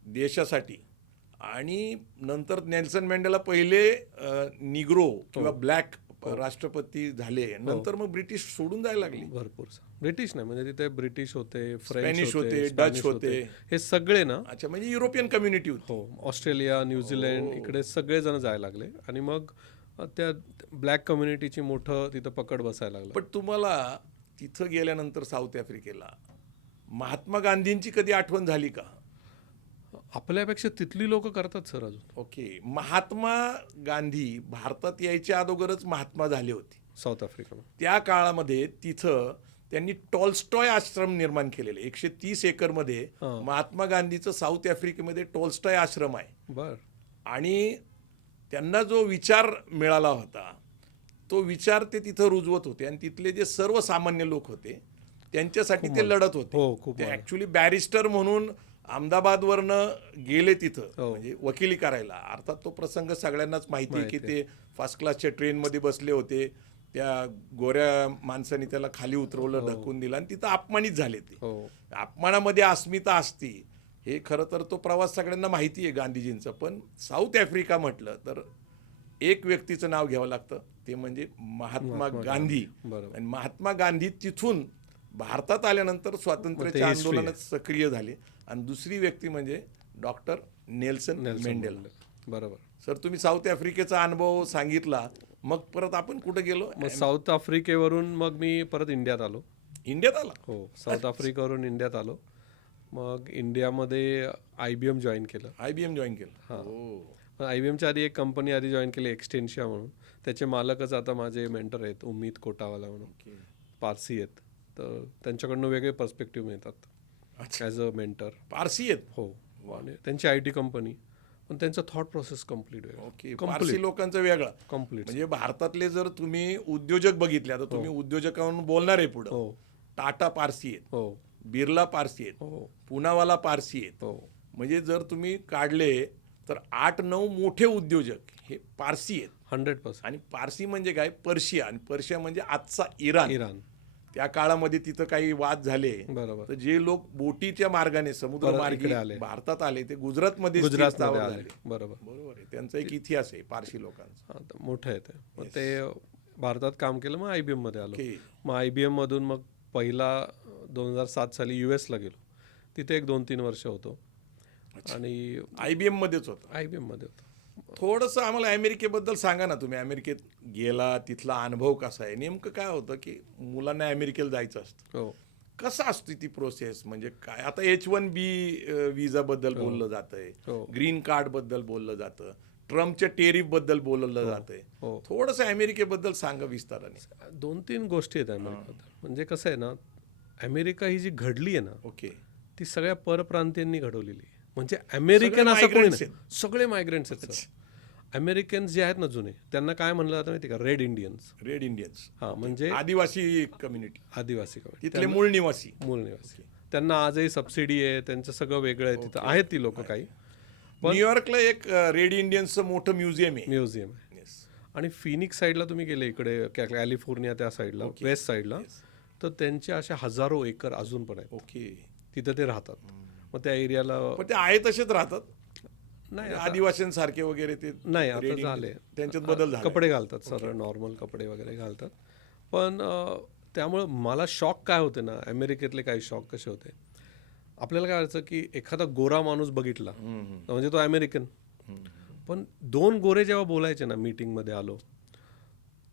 देशासाठी, आणि नंतर नेल्सन मेंडेला पहिले निग्रो किंवा ब्लॅक राष्ट्रपती झाले. नंतर मग ब्रिटिश सोडून जायला लागले. भरपूर ब्रिटिश नाही, म्हणजे तिथे ब्रिटिश होते, स्पॅनिश फ्रेंच होते, होते, डच स्पॅनिश होते. हे सगळे ना. अच्छा, म्हणजे युरोपियन कम्युनिटी होती. हो, ऑस्ट्रेलिया, न्यूझीलंड इकडे सगळे जण जायला लागले, आणि मग त्या ब्लॅक कम्युनिटीची मोठं तिथं पकड बसायला लागलं. पण तुम्हाला तिथं गेल्यानंतर साऊथ आफ्रिकेला महात्मा गांधींची कधी आठवण झाली का? आपल्यापेक्षा तिथली लोक करतात सर अजून. ओके. महात्मा गांधी भारतात यायच्या अगोदरच महात्मा झाले होते. साऊथ आफ्रिकेमध्ये त्या काळामध्ये तिथं त्यांनी टॉल्स्टॉय आश्रम निर्माण केलेले. 130 एकरमध्ये महात्मा गांधीचं साऊथ आफ्रिकेमध्ये टॉल्स्टॉय आश्रम आहे. बर. आणि त्यांना जो विचार मिळाला होता तो विचार ते तिथं रुजवत होते, आणि तिथले जे सर्वसामान्य लोक होते त्यांच्यासाठी ते लढत होते. हो, खूप ते ॲक्च्युली बॅरिस्टर म्हणून अहमदाबादवरनं गेले तिथं, म्हणजे वकिली करायला. अर्थात तो प्रसंग सगळ्यांनाच माहिती आहे की ते फर्स्ट क्लासच्या ट्रेनमध्ये बसले होते, त्या गोऱ्या माणसाने त्याला खाली उतरवलं, ढकलून दिलं, आणि तिथं अपमानित झाले ते. अपमानामध्ये अस्मिता असती, हे खरं तर तो प्रवास सगळ्यांना माहिती आहे गांधीजींचा. पण साऊथ आफ्रिका म्हटलं तर एक व्यक्तीचं नाव घ्यावं लागतं, ते म्हणजे महात्मा गांधी. आणि महात्मा गांधी तिथून भारतात आल्यानंतर स्वातंत्र्याच्या आंदोलनात सक्रिय झाले. आणि दुसरी व्यक्ती म्हणजे डॉक्टर नेल्सन मेंडेला. बरोबर. सर, तुम्ही साऊथ आफ्रिकेचा अनुभव सांगितला, मग परत आपण कुठे गेलो? मग साऊथ आफ्रिकेवरून मग मी परत इंडियात आलो. इंडियात आला? हो, साऊथ आफ्रिकेवरून इंडियात आलो. मग इंडियामध्ये IBM जॉईन केलं. IBM जॉईन केलं? IBMच्या आधी एक कंपनी आधी जॉईन केली, एक्सटेन्शिया म्हणून. त्याचे मालकच आता माझे मेंटर आहेत, उमेद कोटावाला म्हणून, पारसी आहेत. तर त्यांच्याकडनं वेगळे पर्स्पेक्टिव्ह मिळतात ॲज अ मेंटर. पारसी आहेत? हो. आणि त्यांची IT कंपनी, पण त्यांचा थॉट प्रोसेस कम्प्लीट वेगळा. ओके. पारसी लोकांचं वेगळं कम्प्लीट. म्हणजे भारतातले जर तुम्ही उद्योजक बघितले, आता तुम्ही उद्योजकांना बोलणार आहे पुढे. टाटा पारसी आहेत, हो, बिर्ला पारसी आहेत, हो, पुनावाला पारसी आहेत. हो. म्हणजे जर तुम्ही काढले तर 8-9 मोठे उद्योजक हे पारसी आहेत. 100%. आणि पारसी म्हणजे काय? पर्शिया. आणि पर्शिया म्हणजे आजचा इराण. त्या काळामध्ये तिथं काही वाद झाले, बरोबर, तर जे लोक बोटीच्या मार्गाने समुद्रमार्गे भारतात आले ते गुजरातमध्ये आले. बरोबर बरोबर आहे. त्यांचा एक इतिहास आहे पारसी लोकांचा. मोठं आहे ते. मग ते भारतात काम केलं, मग IBM मध्ये आलो. ओके. मग IBM मधून मग पहिला 2007 साली US ला गेलो. तिथे एक 2-3 वर्ष होतो. आणि IBM मध्येच होता? IBM मध्ये होतो. थोडंसं आम्हाला अमेरिकेबद्दल सांगा ना. तुम्ही अमेरिकेत गेला, तिथला अनुभव कसा आहे? नेमकं काय होतं की मुलांना अमेरिकेला जायचं असतं, हो, कसं असते ती प्रोसेस? म्हणजे काय, आता H1B विजा बद्दल बोललं जातंय, ग्रीन कार्ड बद्दल बोललं जातं, ट्रम्पच्या टेरिफ बद्दल बोललं जातंय. थोडंसं अमेरिकेबद्दल सांगा विस्ताराने. 2-3 गोष्टी आहेत अमेरिकेबद्दल. म्हणजे कसं आहे ना, अमेरिका ही जी घडली आहे ना, ओके, ती सगळ्या परप्रांतीयांनी घडवलेली. म्हणजे अमेरिकन असं कोणी नाही, सगळे मायग्रेंट्स आहेत. अमेरिकन्स जे आहेत ना जुने, त्यांना काय म्हणलं जातं माहिती का? Red Indians. रेड इंडियन्स, हां, म्हणजे आदिवासी कम्युनिटी, आदिवासी कम्युनिटी, तिथले मूळ निवासी. मूळ निवासी. त्यांना आजही सबसिडी आहे, त्यांचं सगळं वेगळं आहे. तिथं आहेत ती लोक काही. न्यूयॉर्कला एक रेड इंडियन्सचं मोठं म्युझियम आहे. म्युझियम आहे. Yes. आणि फिनिक्स साईडला तुम्ही गेले, इकडे कॅलिफोर्निया त्या साईडला, वेस्ट साईडला, तर त्यांचे अशा हजारो एकर अजून पण आहेत. ओके. तिथं ते राहतात. मग त्या एरियाला पण ते आहे तसेच राहतात, नाही आदिवासींसारखे वगैरे ते नाही, आता Red Indian, झाले. त्यांच्यात बदल झाला. कपडे घालतात, सरळ नॉर्मल कपडे वगैरे घालतात. पण त्यामुळं मला शॉक काय होते ना, अमेरिकेतले काही शॉक कसे होते, आपल्याला काय व्हायचं की एखादा गोरा माणूस बघितला म्हणजे तो अमेरिकन. पण दोन गोरे जेव्हा बोलायचे ना मीटिंगमध्ये आलो,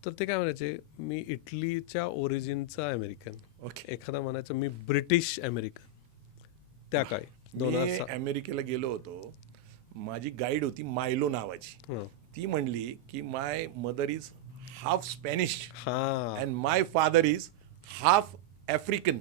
तर ते काय म्हणायचे, मी इटलीच्या ओरिजिनचा अमेरिकन. एखादा म्हणायचं मी ब्रिटिश अमेरिकन. त्या काय मी अमेरिकेला गेलो होतो, माझी गाईड होती मायलो नावाची. ती म्हणली की my mother is half Spanish and my father is half African.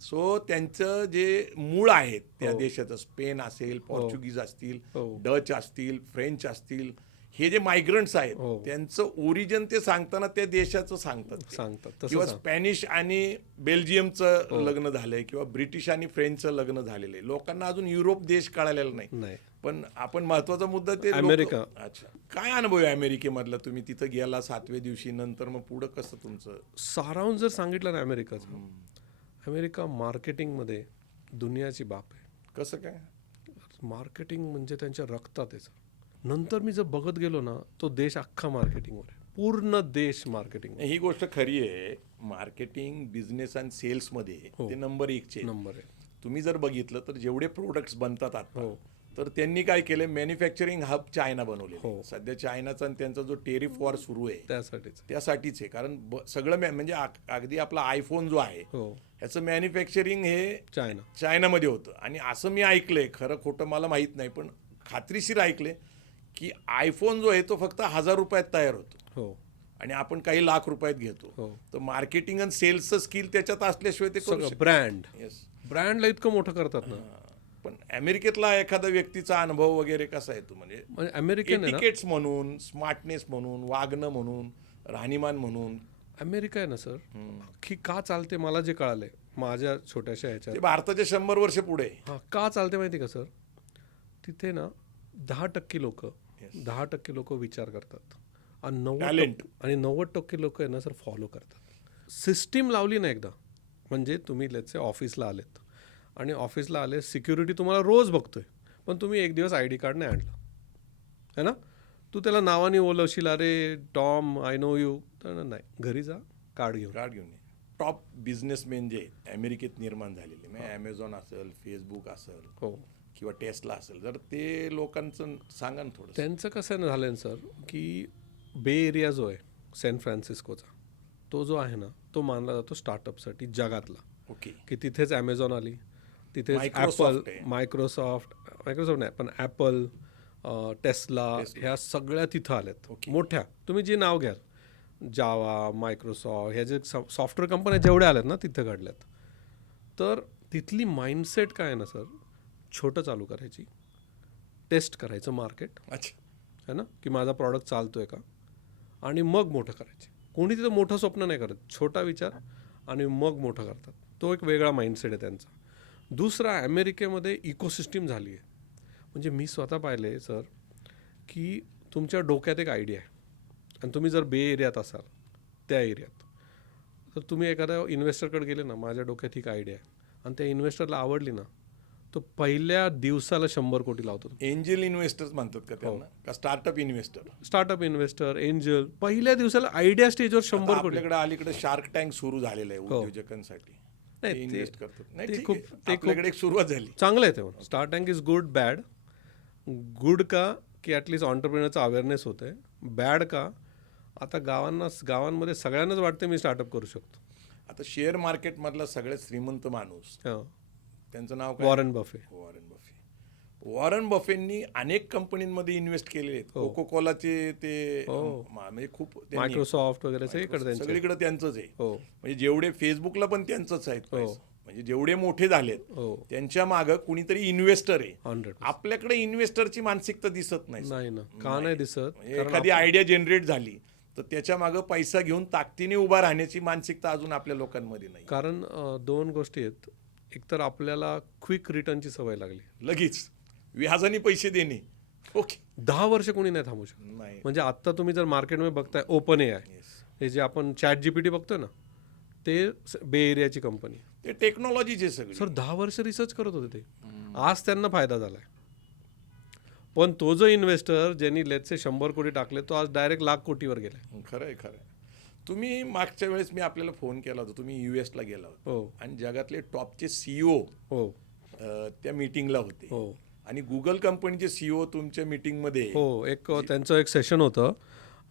So त्यांचं जे मूळ आहेत त्या देशाचं, स्पेन असेल, पोर्चुगीज असतील, डच असतील, फ्रेंच असतील, हे जे मायग्रंट्स आहेत त्यांचं ओरिजिन ते सांगताना त्या देशाचं सांगतात. किंवा स्पॅनिश आणि बेल्जियमचं लग्न झालंय किंवा ब्रिटिश आणि फ्रेंचचं लग्न झालेलं आहे. लोकांना अजून युरोप देश कळालेला नाही. पण आपण महत्वाचा मुद्दा ते अमेरिका. अच्छा, काय अनुभव आहे अमेरिकेमधला? तुम्ही तिथं गेला 7व्या दिवशी, नंतर मग पुढं कसं तुमचं सारांश जर सांगितलं ना अमेरिकाचं, अमेरिका मार्केटिंगमध्ये दुनियाची बाप आहे. कसं काय? मार्केटिंग म्हणजे त्यांच्या रक्तात आहे. नंतर मी जर बघत गेलो ना, तो देश अख्खा मार्केटिंगवर आहे. पूर्ण देश मार्केटिंग. ही गोष्ट खरी आहे. मार्केटिंग, बिझनेस आणि सेल्समध्ये ते नंबर 1चे नंबर आहे. तुम्ही जर बघितलं तर जेवढे प्रोडक्ट्स बनतात आता, तर त्यांनी काय केलं, मॅन्युफॅक्चरिंग हब चायना बनवले. सध्या चायनाचा आणि त्यांचा जो टेरिफ वॉर सुरू आहे त्यासाठीच आहे. कारण सगळं म्हणजे अगदी आपला आयफोन जो आहे ह्याचं मॅन्युफॅक्चरिंग हे चायनामध्ये होतं. आणि असं मी ऐकलंय, खरं खोटं मला माहित नाही, पण खात्रीशीर ऐकलंय की आयफोन जो आहे तो फक्त 1000 रुपयात तयार होतो आणि आपण काही लाख रुपयात घेतो. तर मार्केटिंग आणि सेल्सचं स्किल त्याच्यात असल्याशिवाय ते करू शकत. ब्रँडला इतकं मोठं करतात ना. पण अमेरिकेतला एखादा व्यक्तीचा अनुभव वगैरे कसा आहे? तू म्हणजे अमेरिकन एटिकेट्स म्हणून, स्मार्टनेस म्हणून, वागणं म्हणून, राहणीमान म्हणून, अमेरिका आहे ना सर, की का चालते मला जे कळालंय माझ्या छोट्याशा ह्याच्यात, भारताच्या 100 वर्ष पुढे का चालते माहिती का सर? तिथे ना 10% लोक विचार करतात आणि 90% लोक आहे ना सर फॉलो करतात. सिस्टीम लावली ना एकदा, म्हणजे तुम्ही लेट्स से ऑफिसला आलेत आणि ऑफिसला आले, सिक्युरिटी तुम्हाला रोज बघतोय, पण तुम्ही एक दिवस ID कार्ड नाही आणलं है ना, तू त्याला नावाने बोलवशील, अरे टॉम आय नो यू, तर नाही, घरी जा, कार्ड घेऊन. टॉप बिझनेसमॅन जे अमेरिकेत निर्माण झालेले, म्हणजे ॲमेझॉन असेल, फेसबुक असेल किंवा टेस्ला असेल, जर ते लोकांचं सांगा ना थोडं. त्यांचं कसं झालं ना सर, की बे एरिया जो आहे सॅन फ्रान्सिस्कोचा, तो जो आहे ना, तो मानला जातो स्टार्टअपसाठी जगातला. की तिथेच ॲमेझॉन आली, तिथेच ॲपल, मायक्रोसॉफ्ट नाही पण ॲपल, टेस्ला, ह्या सगळ्या तिथं आल्यात मोठ्या. तुम्ही जे नाव घ्याल, जावा, मायक्रोसॉफ्ट, ह्या जे सॉफ्टवेअर कंपन्या जेवढ्या आल्यात ना तिथं घडल्यात. तर तिथली माइंडसेट काय आहे ना सर, छोटं चालू करायची, टेस्ट करायचं मार्केट है ना, की माझा प्रॉडक्ट चालतोय का, आणि मग मोठं करायचे. कोणी तिथं मोठं स्वप्न नाही करत, छोटा विचार आणि मग मोठं करतात. तो एक वेगळा माइंडसेट आहे त्यांचा. दुसरा, अमेरिकेमध्ये इकोसिस्टीम झाली आहे. म्हणजे मी स्वतः पाहिले सर, की तुमच्या डोक्यात एक आयडिया आहे आणि तुम्ही जर बे एरियात असाल, त्या एरियात, तर तुम्ही एखाद्या इन्व्हेस्टरकडे गेले ना, माझ्या डोक्यात ही आयडिया आहे, आणि त्या इन्व्हेस्टरला आवडली ना, तो पहिल्या दिवसाला 100 कोटी लावतो. एंजल इन्व्हेस्टर्स म्हणतात का त्यांना, का स्टार्टअप इन्व्हेस्टर, एंजल, पहिल्या दिवसाला आयडिया स्टेजवर 100 कोटी. आपल्याकडे अलीकडे शार्क टँक सुरू झालेलं आहे उद्योजकांसाठी, इन्व्हेस्ट करतात. नाही, आपल्याकडे एक सुरुवात झाली, चांगलं आहे ते. Shark Tank is good. Bad good का, की ॲटलिस्ट ऑन्टरप्रिनरचा अवेअरनेस होत आहे. बॅड का, आता गावांमध्ये सगळ्यांनाच वाटतं मी स्टार्टअप करू शकतो. आता शेअर मार्केटमधला सगळ्यात श्रीमंत माणूस, त्यांचं नाव काय? Warren Buffett. वॉरन बफेंनी अनेक कंपनीमध्ये इन्व्हेस्ट केलेले आहेत. कोको कोलाचे ते म्हणजे खूप, मायक्रोसॉफ्ट वगैरे सगळीकडे त्यांचंच आहे. म्हणजे जेवढे फेसबुकला पण त्यांचंच आहेत. म्हणजे जेवढे मोठे झालेत हो त्यांच्या मागं कुणीतरी इन्व्हेस्टर आहे. 100 आपल्याकडे इन्व्हेस्टरची मानसिकता दिसत नाही. नाही ना, का नाही दिसत? म्हणजे एखादी आयडिया जनरेट झाली तर त्याच्या मागं पैसा घेऊन ताकदीने उभा राहण्याची मानसिकता अजून आपल्या लोकांमध्ये नाही. कारण दोन गोष्टी आहेत. एकतर आपल्याला क्विक रिटर्नची सवय लागली. लगेच व्याजाने पैसे देणे. ओके 10 वर्ष कोणी नाही थांबू शकत. नाही. म्हणजे आत्ता तुम्ही जर मार्केटमध्ये बघताय ओपन ए आहे, हे जे आपण चॅट जीपीटी बघतोय ना, ते बे एरियाची कंपनी. ते टेक्नॉलॉजीचे सगळे. सर 10 वर्ष रिसर्च करत होते ते. आज त्यांना फायदा झालाय. पण तो जो इन्व्हेस्टर ज्यांनी लेट्स 100 कोटी टाकले, तो आज डायरेक्ट लाख कोटीवर गेलाय. खरं आहे, खरं आहे. तुम्ही मागच्या वेळेस मी आपल्याला फोन केला होता, तुम्ही US ला गेला होता हो आणि जगातले टॉपचे CEO हो त्या मीटिंगला होते हो आणि गुगल कंपनीचे CEO तुमच्या मीटिंगमध्ये. हो. एक त्यांचं एक सेशन होतं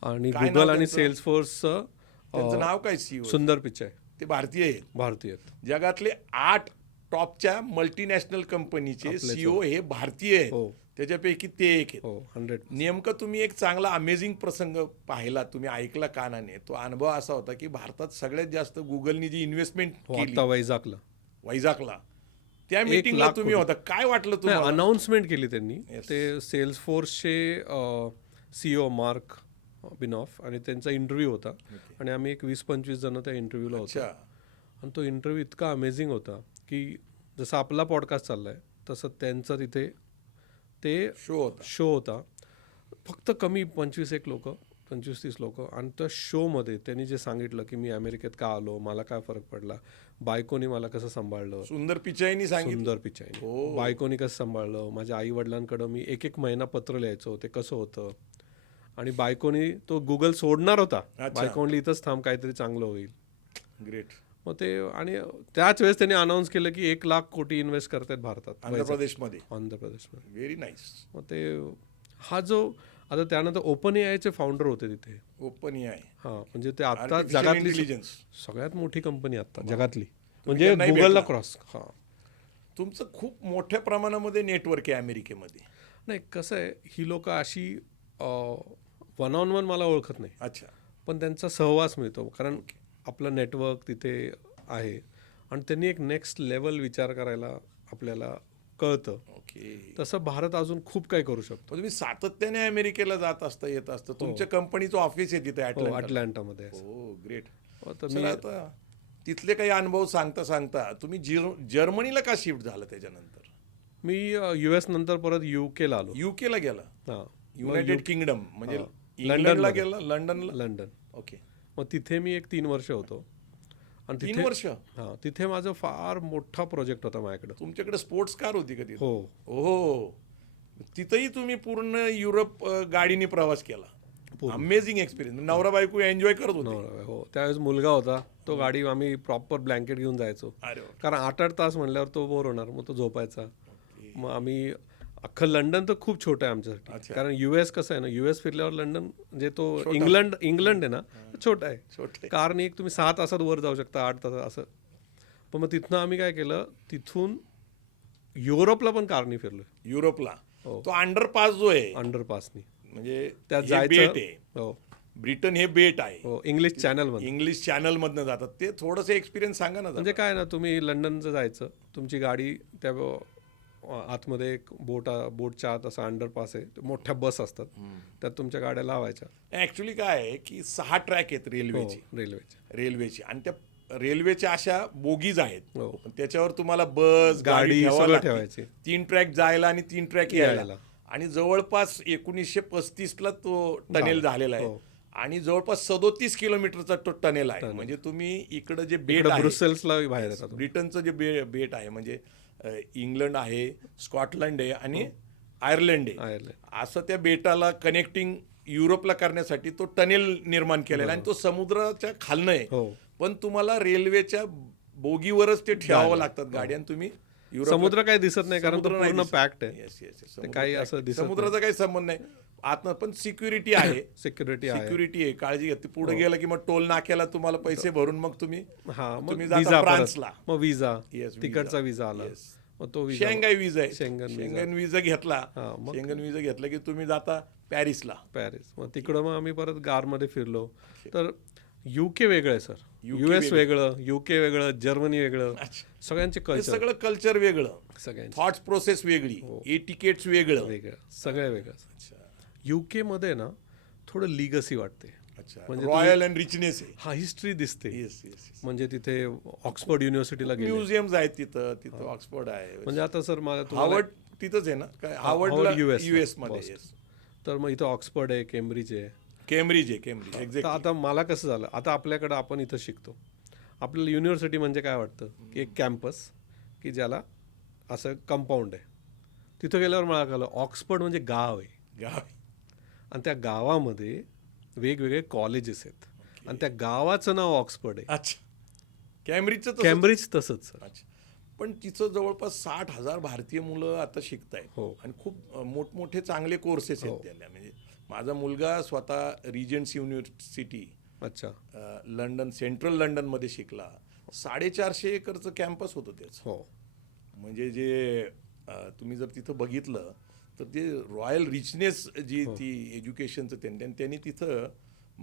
आणि काय नाव गुगल आणि त्यांचं? सेल्सफोर्सचं त्यांचं नाव काय CEO? सुंदर पिचाई, ते भारतीय आहेत. भारतीय आहेत. जगातले 8 टॉपच्या मल्टीनॅशनल कंपनीचे CEO हे भारतीय आहेत. हो त्याच्यापैकी ते एक आहेत. हो 100. नेमकं तुम्ही एक चांगला अमेझिंग प्रसंग पाहिला, तुम्ही ऐकला कानाने. तो अनुभव असा होता की भारतात सगळ्यात जास्त गुगलनी जी इन्व्हेस्टमेंट हो केली आता वैजागला वैजागला, त्या मीटिंगला लाख तुम्ही होता. काय वाटलं तुम्हाला? अनाउन्समेंट केली त्यांनी. ते सेल्सफोर्सचे CEO मार्क बिनॉफ आणि त्यांचा इंटरव्ह्यू होता आणि आम्ही एक 20-25 जण त्या इंटरव्ह्यूला होतो. अच्छा. आणि तो इंटरव्ह्यू इतका अमेझिंग होता की जसा आपला पॉडकास्ट चाललाय तसं त्यांचं तिथे ते शो होता. शो होता. फक्त कमी 25-1 लोक, 25-30 लोक. आणि त्या शोमध्ये त्यांनी जे सांगितलं की मी अमेरिकेत का आलो, मला काय फरक पडला, बायकोनी मला कसं सांभाळलं, सुंदर पिचाईनी सांगितलं. सुंदर पिचाईने हो. बायकोनी कसं सांभाळलं, माझ्या आई वडिलांकडं मी एक महिना पत्र लिहायचो, ते कसं होतं. आणि बायकोनी तो गुगल सोडणार होता, अच्छा. बायको म्हणली इथंच थांब, काहीतरी चांगलं होईल. ग्रेट. मग ते आणि त्याच वेळेस त्यांनी अनाऊन्स केलं की 1 लाख कोटी इन्व्हेस्ट करतायत भारतात, आंध्र प्रदेशमध्ये. आंध्र प्रदेशमध्ये. Very nice. मग ते हा जो आता त्यानंतर ओपन एआयचे फाउंडर होते तिथे. Open AI. हां म्हणजे ते आता आर्टिफिशियल जगातली इंटेलिजन्स. सगळ्यात मोठी कंपनी आता जगातली, म्हणजे त्यांनाही गुगलला भेटला. क्रॉस. हां तुमचं खूप मोठ्या प्रमाणामध्ये नेटवर्क आहे अमेरिकेमध्ये. नाही कसं आहे, ही लोक अशी वन ऑन वन मला ओळखत नाही, अच्छा. पण त्यांचा सहवास मिळतो कारण आपलं नेटवर्क तिथे आहे आणि त्यांनी एक नेक्स्ट लेवल विचार करायला आपल्याला कळतं. ओके. तसं भारत अजून खूप काही करू शकतो. तुम्ही सातत्याने अमेरिकेला जात असता, येत असतं. तुमच्या कंपनीचं ऑफिस आहे तिथे हो अटलांटा. अटलांटामध्ये. हो ग्रेट. आता चला आता तिथले काही अनुभव सांगता सांगता तुम्ही जर्मनीला का शिफ्ट झालं त्याच्यानंतर? मी US नंतर परत UK ला आलो. UK ला गेला. हां युनायटेड किंगडम म्हणजे हा. इंग्लंडला लंडनमध्ये. गेला, लंडनला. लंडन. ओके. मग तिथे मी एक 3 वर्ष होतो आणि 3 तिथे वर्ष हां तिथे माझं फार मोठा प्रोजेक्ट होता माझ्याकडं. तुमच्याकडे स्पोर्ट्स कार होती का तिथे? हो हो. तिथंही तुम्ही पूर्ण युरोप गाडीने प्रवास केला. Amazing experience. नवरा बायको एन्जॉय करत होते. हो. त्यावेळेस मुलगा होता, तो गाडी आम्ही प्रॉपर ब्लँकेट घेऊन जायचो, अरे वा. कारण 8-8 तास म्हणल्यावर तो बोर होणार, मग तो झोपायचा. मग आम्ही अख्खं लंडन तर खूप छोटं आहे आमच्यासाठी, अच्छा. कारण US कसं आहे ना, US फिरल्यावर लंडन म्हणजे तो इंग्लंड आहे ना, छोटा आहे. छोटे. कारने एक तुम्ही 6 तासात वर जाऊ शकता, 8 तासात असं. पण मग तिथनं आम्ही काय केलं, तिथून युरोपला पण कारने फिरलो. युरोपला हो. तो अंडरपास जो आहे अंडरपासनी म्हणजे त्यात हे जायचं. बेट आहे. हो ब्रिटन हे बेट आहे. हो इंग्लिश चॅनलमध्ये. इंग्लिश चॅनल मधनं जातात. ते थोडंसं एक्सपिरियन्स सांगा ना जरा. म्हणजे काय ना, तुम्ही लंडनचं जायचं, तुमची गाडी त्या आतमध्ये एक बोटच्या आत असा अंडरपास आहे, मोठ्या बस असतात, त्यात तुमच्या गाड्या लावायच्या. ऍक्च्युली काय आहे की 6 ट्रॅक आहेत रेल्वेची. रेल्वेची आणि त्या रेल्वेच्या अशा बोगीज आहेत. हो. पण त्याच्यावर तुम्हाला बस गाडी ठेवावं सगळं लागते. ठेवायची. 3 ट्रॅक जायला आणि 3 ट्रॅक यायला. यायला. आणि जवळपास 1935 ला तो टनेल झालेला आहे. हो. आणि जवळपास 37 किलोमीटरचा तो टनेल आहे. म्हणजे तुम्ही इकडं जे बेट आहे, ब्रुसेल्सला बाहेर येतात. ब्रिटनचं जे बेट आहे, म्हणजे इंग्लंड आहे, स्कॉटलंड आहे आणि आयर्लंड आहे. आयर्लंड. असं त्या बेटाला कनेक्टिंग युरोपला करण्यासाठी तो टनेल निर्माण केलेला आहे आणि तो समुद्राच्या खालनं आहे. हो. पण तुम्हाला रेल्वेच्या बोगीवरच ते ठेवावं लागतात गाडी आणि तुम्ही युरोपला- समुद्र काही दिसत नाही कारण तो समुद्र नाही पूर्ण दिसत. पॅक्ड आहे. Yes, yes, yes. ते काही समुद्र असं packed. दिसत समुद्राचा काही संबंध नाही आतनं, पण सिक्युरिटी आहे. सिक्युरिटी आहे. सिक्युरिटी आहे, काळजी घेते. पुढे गेला की मग टोल नाक्याला तुम्हाला पैसे भरून मग तुम्ही हा मग तुम्ही जाता विजा फ्रान्सला. परत. मग विजा Yes, तिकडचा visa. विजा आला. Yes. मग तो विजा शेंगाई विजा आहे. शेंगन विजा. शेंगन विजा घेतला. हा, मग शेंगन विजा घेतला की तुम्ही जाता पॅरिसला. पॅरिस. मग तिकडं मग आम्ही परत कारमध्ये फिरलो. तर UK वेगळं आहे सर, UK US वेगळं, UK वेगळं, जर्मनी वेगळं, अच्छा. सगळ्यांचे हे कल्चर सगळं कल्चर वेगळं, सगळ्यांचे थॉट्स प्रोसेस वेगळी, एटिकेट्स वेगळं. वेगळं, सगळं वेगळं. अच्छा UK मध्ये ना थोडं लिगसी वाटते, अच्छा, म्हणजे रॉयल अँड रिचनेस आहे. हा हिस्ट्री दिसते. Yes yes. म्हणजे तिथे ऑक्सफर्ड युनिव्हर्सिटीला गेले, म्युझियम्स आहेत तिथं ऑक्सफर्ड आहे, म्हणजे आता सर मला तुम्हाला हार्वर्ड तिथंच आहे ना काय, हार्वर्ड हार्वर्डला US US मध्ये. Boston. yes. तर मग इथं ऑक्सफर्ड आहे, केम्ब्रिज आहे. केम्ब्रिज तर एक्झॅक्ट. आता मला कसं झालं, आता आपल्याकडं आपण इथं शिकतो, आपल्याला युनिव्हर्सिटी म्हणजे काय वाटतं की एक कॅम्पस की ज्याला असं कंपाऊंड आहे. तिथं गेल्यावर मला कळलं ऑक्सफर्ड म्हणजे गाव आहे, गाव. आणि त्या गावामध्ये वेगवेगळे कॉलेजेस आहेत, आणि त्या गावाचं नाव ऑक्सफर्ड आहे. अच्छा, कॅम्ब्रिजचं तसंच? कॅम्ब्रिज तसंच सर. अच्छा, पण तिचं जवळपास 60,000 भारतीय मुलं आता शिकतायत. हो. आणि खूप मोठमोठे चांगले कोर्सेस आहेत त्याला. म्हणजे माझा मुलगा स्वतः रिजन्स युनिव्हर्सिटी अच्छा. लंडन, सेंट्रल लंडनमध्ये शिकला. 450 एकरचं कॅम्पस होतं त्याचं. हो म्हणजे जे तुम्ही जर तिथं बघितलं तर ते रॉयल रिचनेस जी ती एज्युकेशनचं त्यांनी तिथं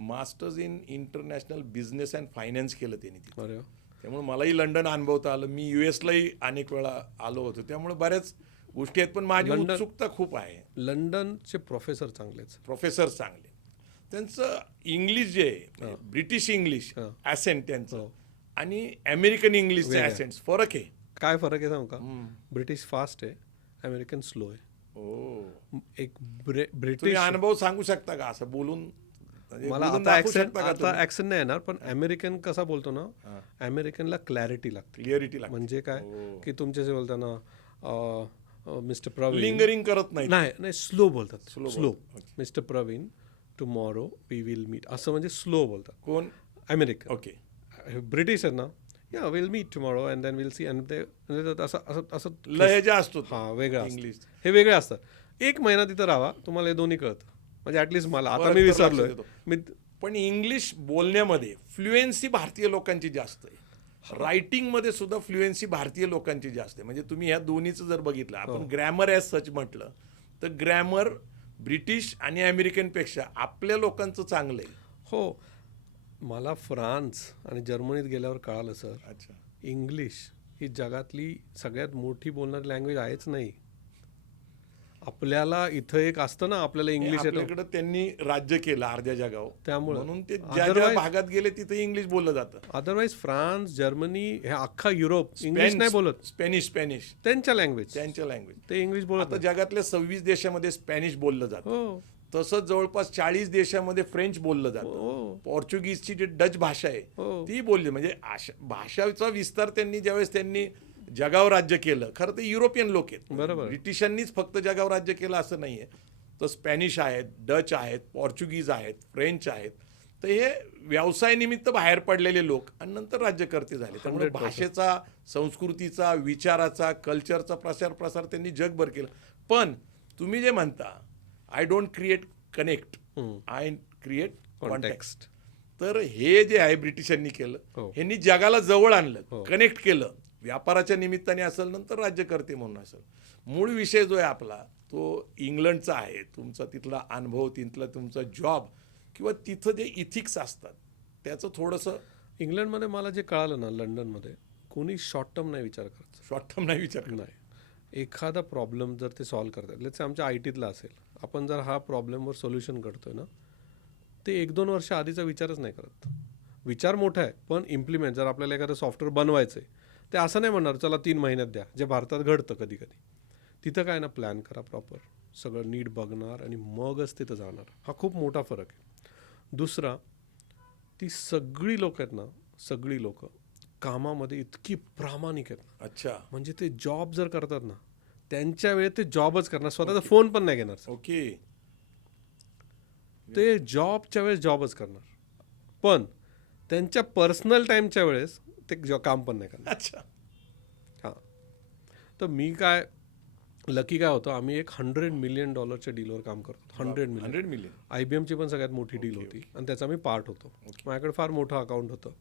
masters in international business and finance केलं त्यांनी तिथं. अरे वा. त्यामुळे मलाही लंडन अनुभवता आलं. मी US लाही अनेक वेळा आलो होतो, त्यामुळे बऱ्याच गोष्टी आहेत. पण माझी उत्सुकता खूप आहे. लंडनचे प्रोफेसर चांगलेच. प्रोफेसर चांगले, त्यांचं इंग्लिश जे आहे, ब्रिटिश इंग्लिश ॲसेंट त्यांचं आणि अमेरिकन इंग्लिशचं ॲसेंट फरक आहे. काय फरक आहे सांगू का? ब्रिटिश फास्ट आहे, अमेरिकन स्लो आहे. हो, एक तुम्ही ब्रिटिश, अनुभव सांगू शकता का असं बोलून? म्हणजे मला बोलून आता दाखवू शकता का आता ऍक्सेंट नाही येणार, पण अमेरिकन कसा बोलतो ना, अमेरिकनला क्लॅरिटी लागते. क्लिअरिटी लागते, म्हणजे काय की तुमच्याशी बोलताना मिस्टर प्रवीण लिंगरिंग करत नाही. नाही स्लो बोलतात. Slow. Mister Praveen tomorrow we will meet, असं म्हणजे स्लो बोलतात कोण? अमेरिकन. ओके. ब्रिटिश आहेत ना, या will meet tomorrow and then will see, आणि ते असं असं असं लहेजा असतो हा वेगळा इंग्लिश. हे वेगळे असतात. 1 महिना तिथं राहा, तुम्हाला हे दोन्ही कळतं. म्हणजे ऍटलीस्ट मला, आता फरक मी तर विसरलोय लक्षात येतो. मी. पण इंग्लिश बोलण्यामध्ये फ्लुएन्सी भारतीय लोकांची जास्त आहे. रायटिंगमध्ये सुद्धा फ्लुएन्सी भारतीय लोकांची जास्त आहे. म्हणजे तुम्ही ह्या दोन्हीचं जर बघितलं, आपण ग्रॅमर ॲज सच म्हटलं तर ग्रॅमर ब्रिटिश आणि अमेरिकनपेक्षा आपल्या लोकांचं चांगलं आहे. हो, मला फ्रान्स आणि जर्मनीत गेल्यावर कळालं सर, अच्छा, इंग्लिश ही जगातली सगळ्यात मोठी बोलणारी लँग्वेज आहेच नाही. आपल्याला इथं एक असतं ना, आपल्याला इंग्लिश येतं, आपल्याकडे त्यांनी राज्य केलं अर्ध्या जगावर, त्यामुळे म्हणून ते ज्या भागात गेले तिथे इंग्लिश बोललं जातं. अदरवाईज फ्रान्स, जर्मनी, हे अख्खा युरोप इंग्लिश नाही बोलत. स्पॅनिश त्यांच्या लँग्वेज ते इंग्लिश बोलत आता जगातल्या 26 देशामध्ये स्पॅनिश बोललं जातं. हो तसंच जवळपास 40 देशामध्ये फ्रेंच बोललं जातं. पोर्चुगीजची जी डच भाषा आहे ती बोलली. म्हणजे भाषाचा विस्तार ज्यावेळेस त्यांनी जगावर राज्य केलं, खरं तर युरोपियन लोक आहेत. बरोबर. ब्रिटिशांनीच फक्त जगावर राज्य केलं असं नाहीये. तर स्पॅनिश आहेत, डच आहेत, पोर्चुगीज आहेत, फ्रेंच आहेत. तर हे व्यवसायानिमित्त बाहेर पडलेले लोक आणि नंतर राज्यकर्ते झाले. त्यामुळे 100% भाषेचा, संस्कृतीचा, विचाराचा, कल्चरचा प्रसार त्यांनी जगभर केला. पण तुम्ही जे म्हणता I don't create connect, I create context, तर हे जे आहे ब्रिटिशांनी केलं, ह्यांनी जगाला जवळ आणलं, कनेक्ट केलं. व्यापाराच्या निमित्ताने असेल, नंतर राज्यकर्ते म्हणून असेल. मूळ विषय जो आहे आपला तो इंग्लंडचा आहे. तुमचा तिथला अनुभव, तिथला तुमचा जॉब किंवा तिथं जे इथिक्स असतात त्याचं थोडंसं. इंग्लंडमध्ये मला जे कळालं ना, लंडनमध्ये कोणी शॉर्ट टर्म नाही विचार करत. शॉर्ट टर्म नाही विचार करत. नाही, एखादा प्रॉब्लेम जर ते सॉल्व्ह करतात, लेट्स से आमच्या IT तला असेल, आपण जर हा प्रॉब्लेमवर सोल्युशन करतोय ना, ते 1-2 वर्ष आधीचा विचारच नाही करत. विचार मोठा आहे, पण इम्प्लिमेंट, जर आपल्याला एखादं सॉफ्टवेअर बनवायचं आहे, ते असं नाही म्हणणार चला 3 महिन्यात द्या, जे भारतात घडतं कधी कधी. तिथं काय ना, प्लॅन करा प्रॉपर, सगळं नीट बघणार आणि मगच तिथं जाणार. हा खूप मोठा फरक आहे. दुसरा, ती सगळी लोक आहेत ना, सगळी लोक कामामध्ये इतकी प्रामाणिक आहेत ना. अच्छा, म्हणजे ते जॉब जर करतात ना, त्यांच्या वेळेत ते जॉबच करणार, स्वतःचा फोन पण नाही घेणार. ओके. ते जॉबच्या वेळेस जॉबच करणार, पण त्यांच्या पर्सनल टाईमच्या वेळेस ते काम पण नाही करणार. अच्छा. हां, तर मी काय लकी काय होतं, आम्ही एक $100 मिलियन डीलवर काम करतो. 100 मिलियन. IBMची पण सगळ्यात मोठी डील होती आणि त्याचा मी पार्ट होतो. माझ्याकडे फार मोठं अकाउंट होतं.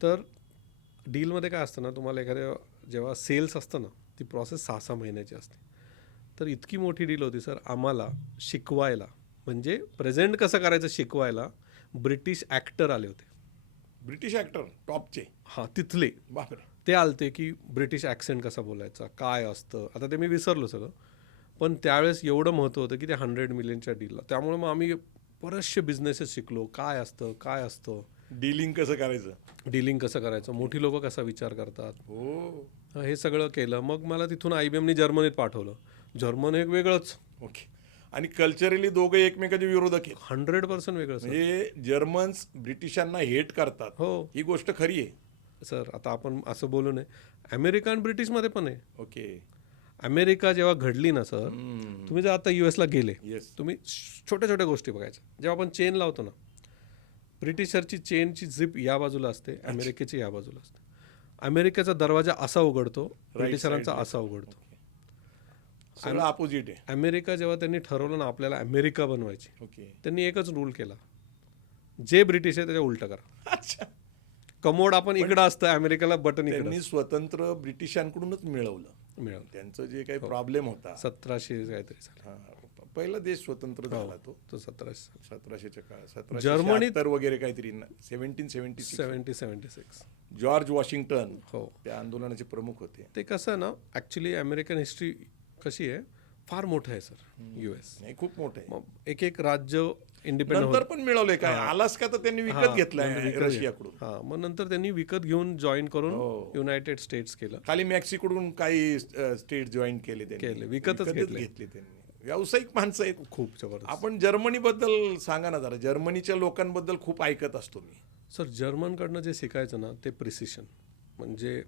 तर डीलमध्ये काय असतं ना, तुम्हाला एखाद्या जेव्हा सेल्स असतं ना, ती प्रोसेस 6-6 महिन्याची असते. तर इतकी मोठी डील होती सर, आम्हाला शिकवायला, म्हणजे प्रेझेंट कसं करायचं शिकवायला ब्रिटिश ॲक्टर आले होते. ब्रिटिश ऍक्टर टॉपचे. हां तिथले बापरे. ते आलते की ब्रिटिश ॲक्सेंट कसा बोलायचा, काय असतं, आता ते मी विसरलो सगळं. पण त्यावेळेस एवढं महत्त्व होतं की ते 100 मिलियनच्या डीलला. त्यामुळे मग आम्ही बरेचसे बिझनेसेस शिकलो, काय असतं डीलिंग कसं करायचं, डीलिंग कसं करायचं, मोठी लोक कसा विचार करतात, हो. हे सगळं केलं. मग मला तिथून IBMने जर्मनीत पाठवलं. जर्मन एक वेगळंच, ओके. आणि कल्चरली दोघं एकमेकाचे विरोधक आहेत. 100% वेगळं सर. म्हणजे जर्मन्स ब्रिटिशांना हेट करतात, हो ही गोष्ट खरी आहे. सर, आता आपण असं बोलू नये. अमेरिका आणि ब्रिटिशमध्ये पण आहे. ओके. अमेरिका जेव्हा घडली ना सर, तुम्ही जर आता US ला गेले, येस. तुम्ही छोट्या छोट्या गोष्टी बघायच्या. जेव्हा आपण चेन लावतो ना, ब्रिटिशरची चेनची झिप या बाजूला असते, अमेरिकेची या बाजूला असते. अमेरिकेचा दरवाजा असा उघडतो, ब्रिटिशरांचा असा उघडतो. सगळं अपोजिट आहे. अमेरिका जेव्हा त्यांनी ठरवलं ना आपल्याला अमेरिका बनवायची, ओके. त्यांनी एकच रूल केला, जे ब्रिटिश आहे त्याच्या उलटं करा. अच्छा. कमोड आपण इकडं असतं, अमेरिकेला बटन इकडं त्यांनी स्वतंत्र ब्रिटिशांकडूनच मिळवलं. मिळालं. त्यांचं जे काही प्रॉब्लेम होता, 1700 काहीतरी झालं. हा, पहिला देश स्वतंत्र झाला तो तो 1700 1700च्या काळात. जर्मनीत- 1776 वगैरे काहीतरी 1776. 76. जॉर्ज वॉशिंग्टन हो. त्या आंदोलनाचे प्रमुख होते. ते कसं आहे ना, ॲक्च्युली अमेरिकन हिस्ट्री कशी आहे, फार मोठं आहे सर. US नाही, खूप मोठं आहे. मग एक एक राज्य इंडिपेंडंट नंतर पण मिळवले काय, अलास्का तर त्यांनी विकत घेतलाय विकत रशियाकडून. हां, मग नंतर त्यांनी विकत घेऊन जॉईन करून हो. युनायटेड स्टेट्स केलं. खाली मेक्सिकोकडून काही स्टेट जॉईन केले त्यांनी. केले, विकतच घेतले. घेतले त्यांनी. व्यावसायिक माणसं आहेत. खूप जबरदस्त. आपण जर्मनीबद्दल सांगा ना जरा. जर्मनीच्या लोकांबद्दल खूप ऐकत असतो मी. सर, जर्मनकडनं जे शिकायचं ना, ते प्रिसिशन, म्हणजे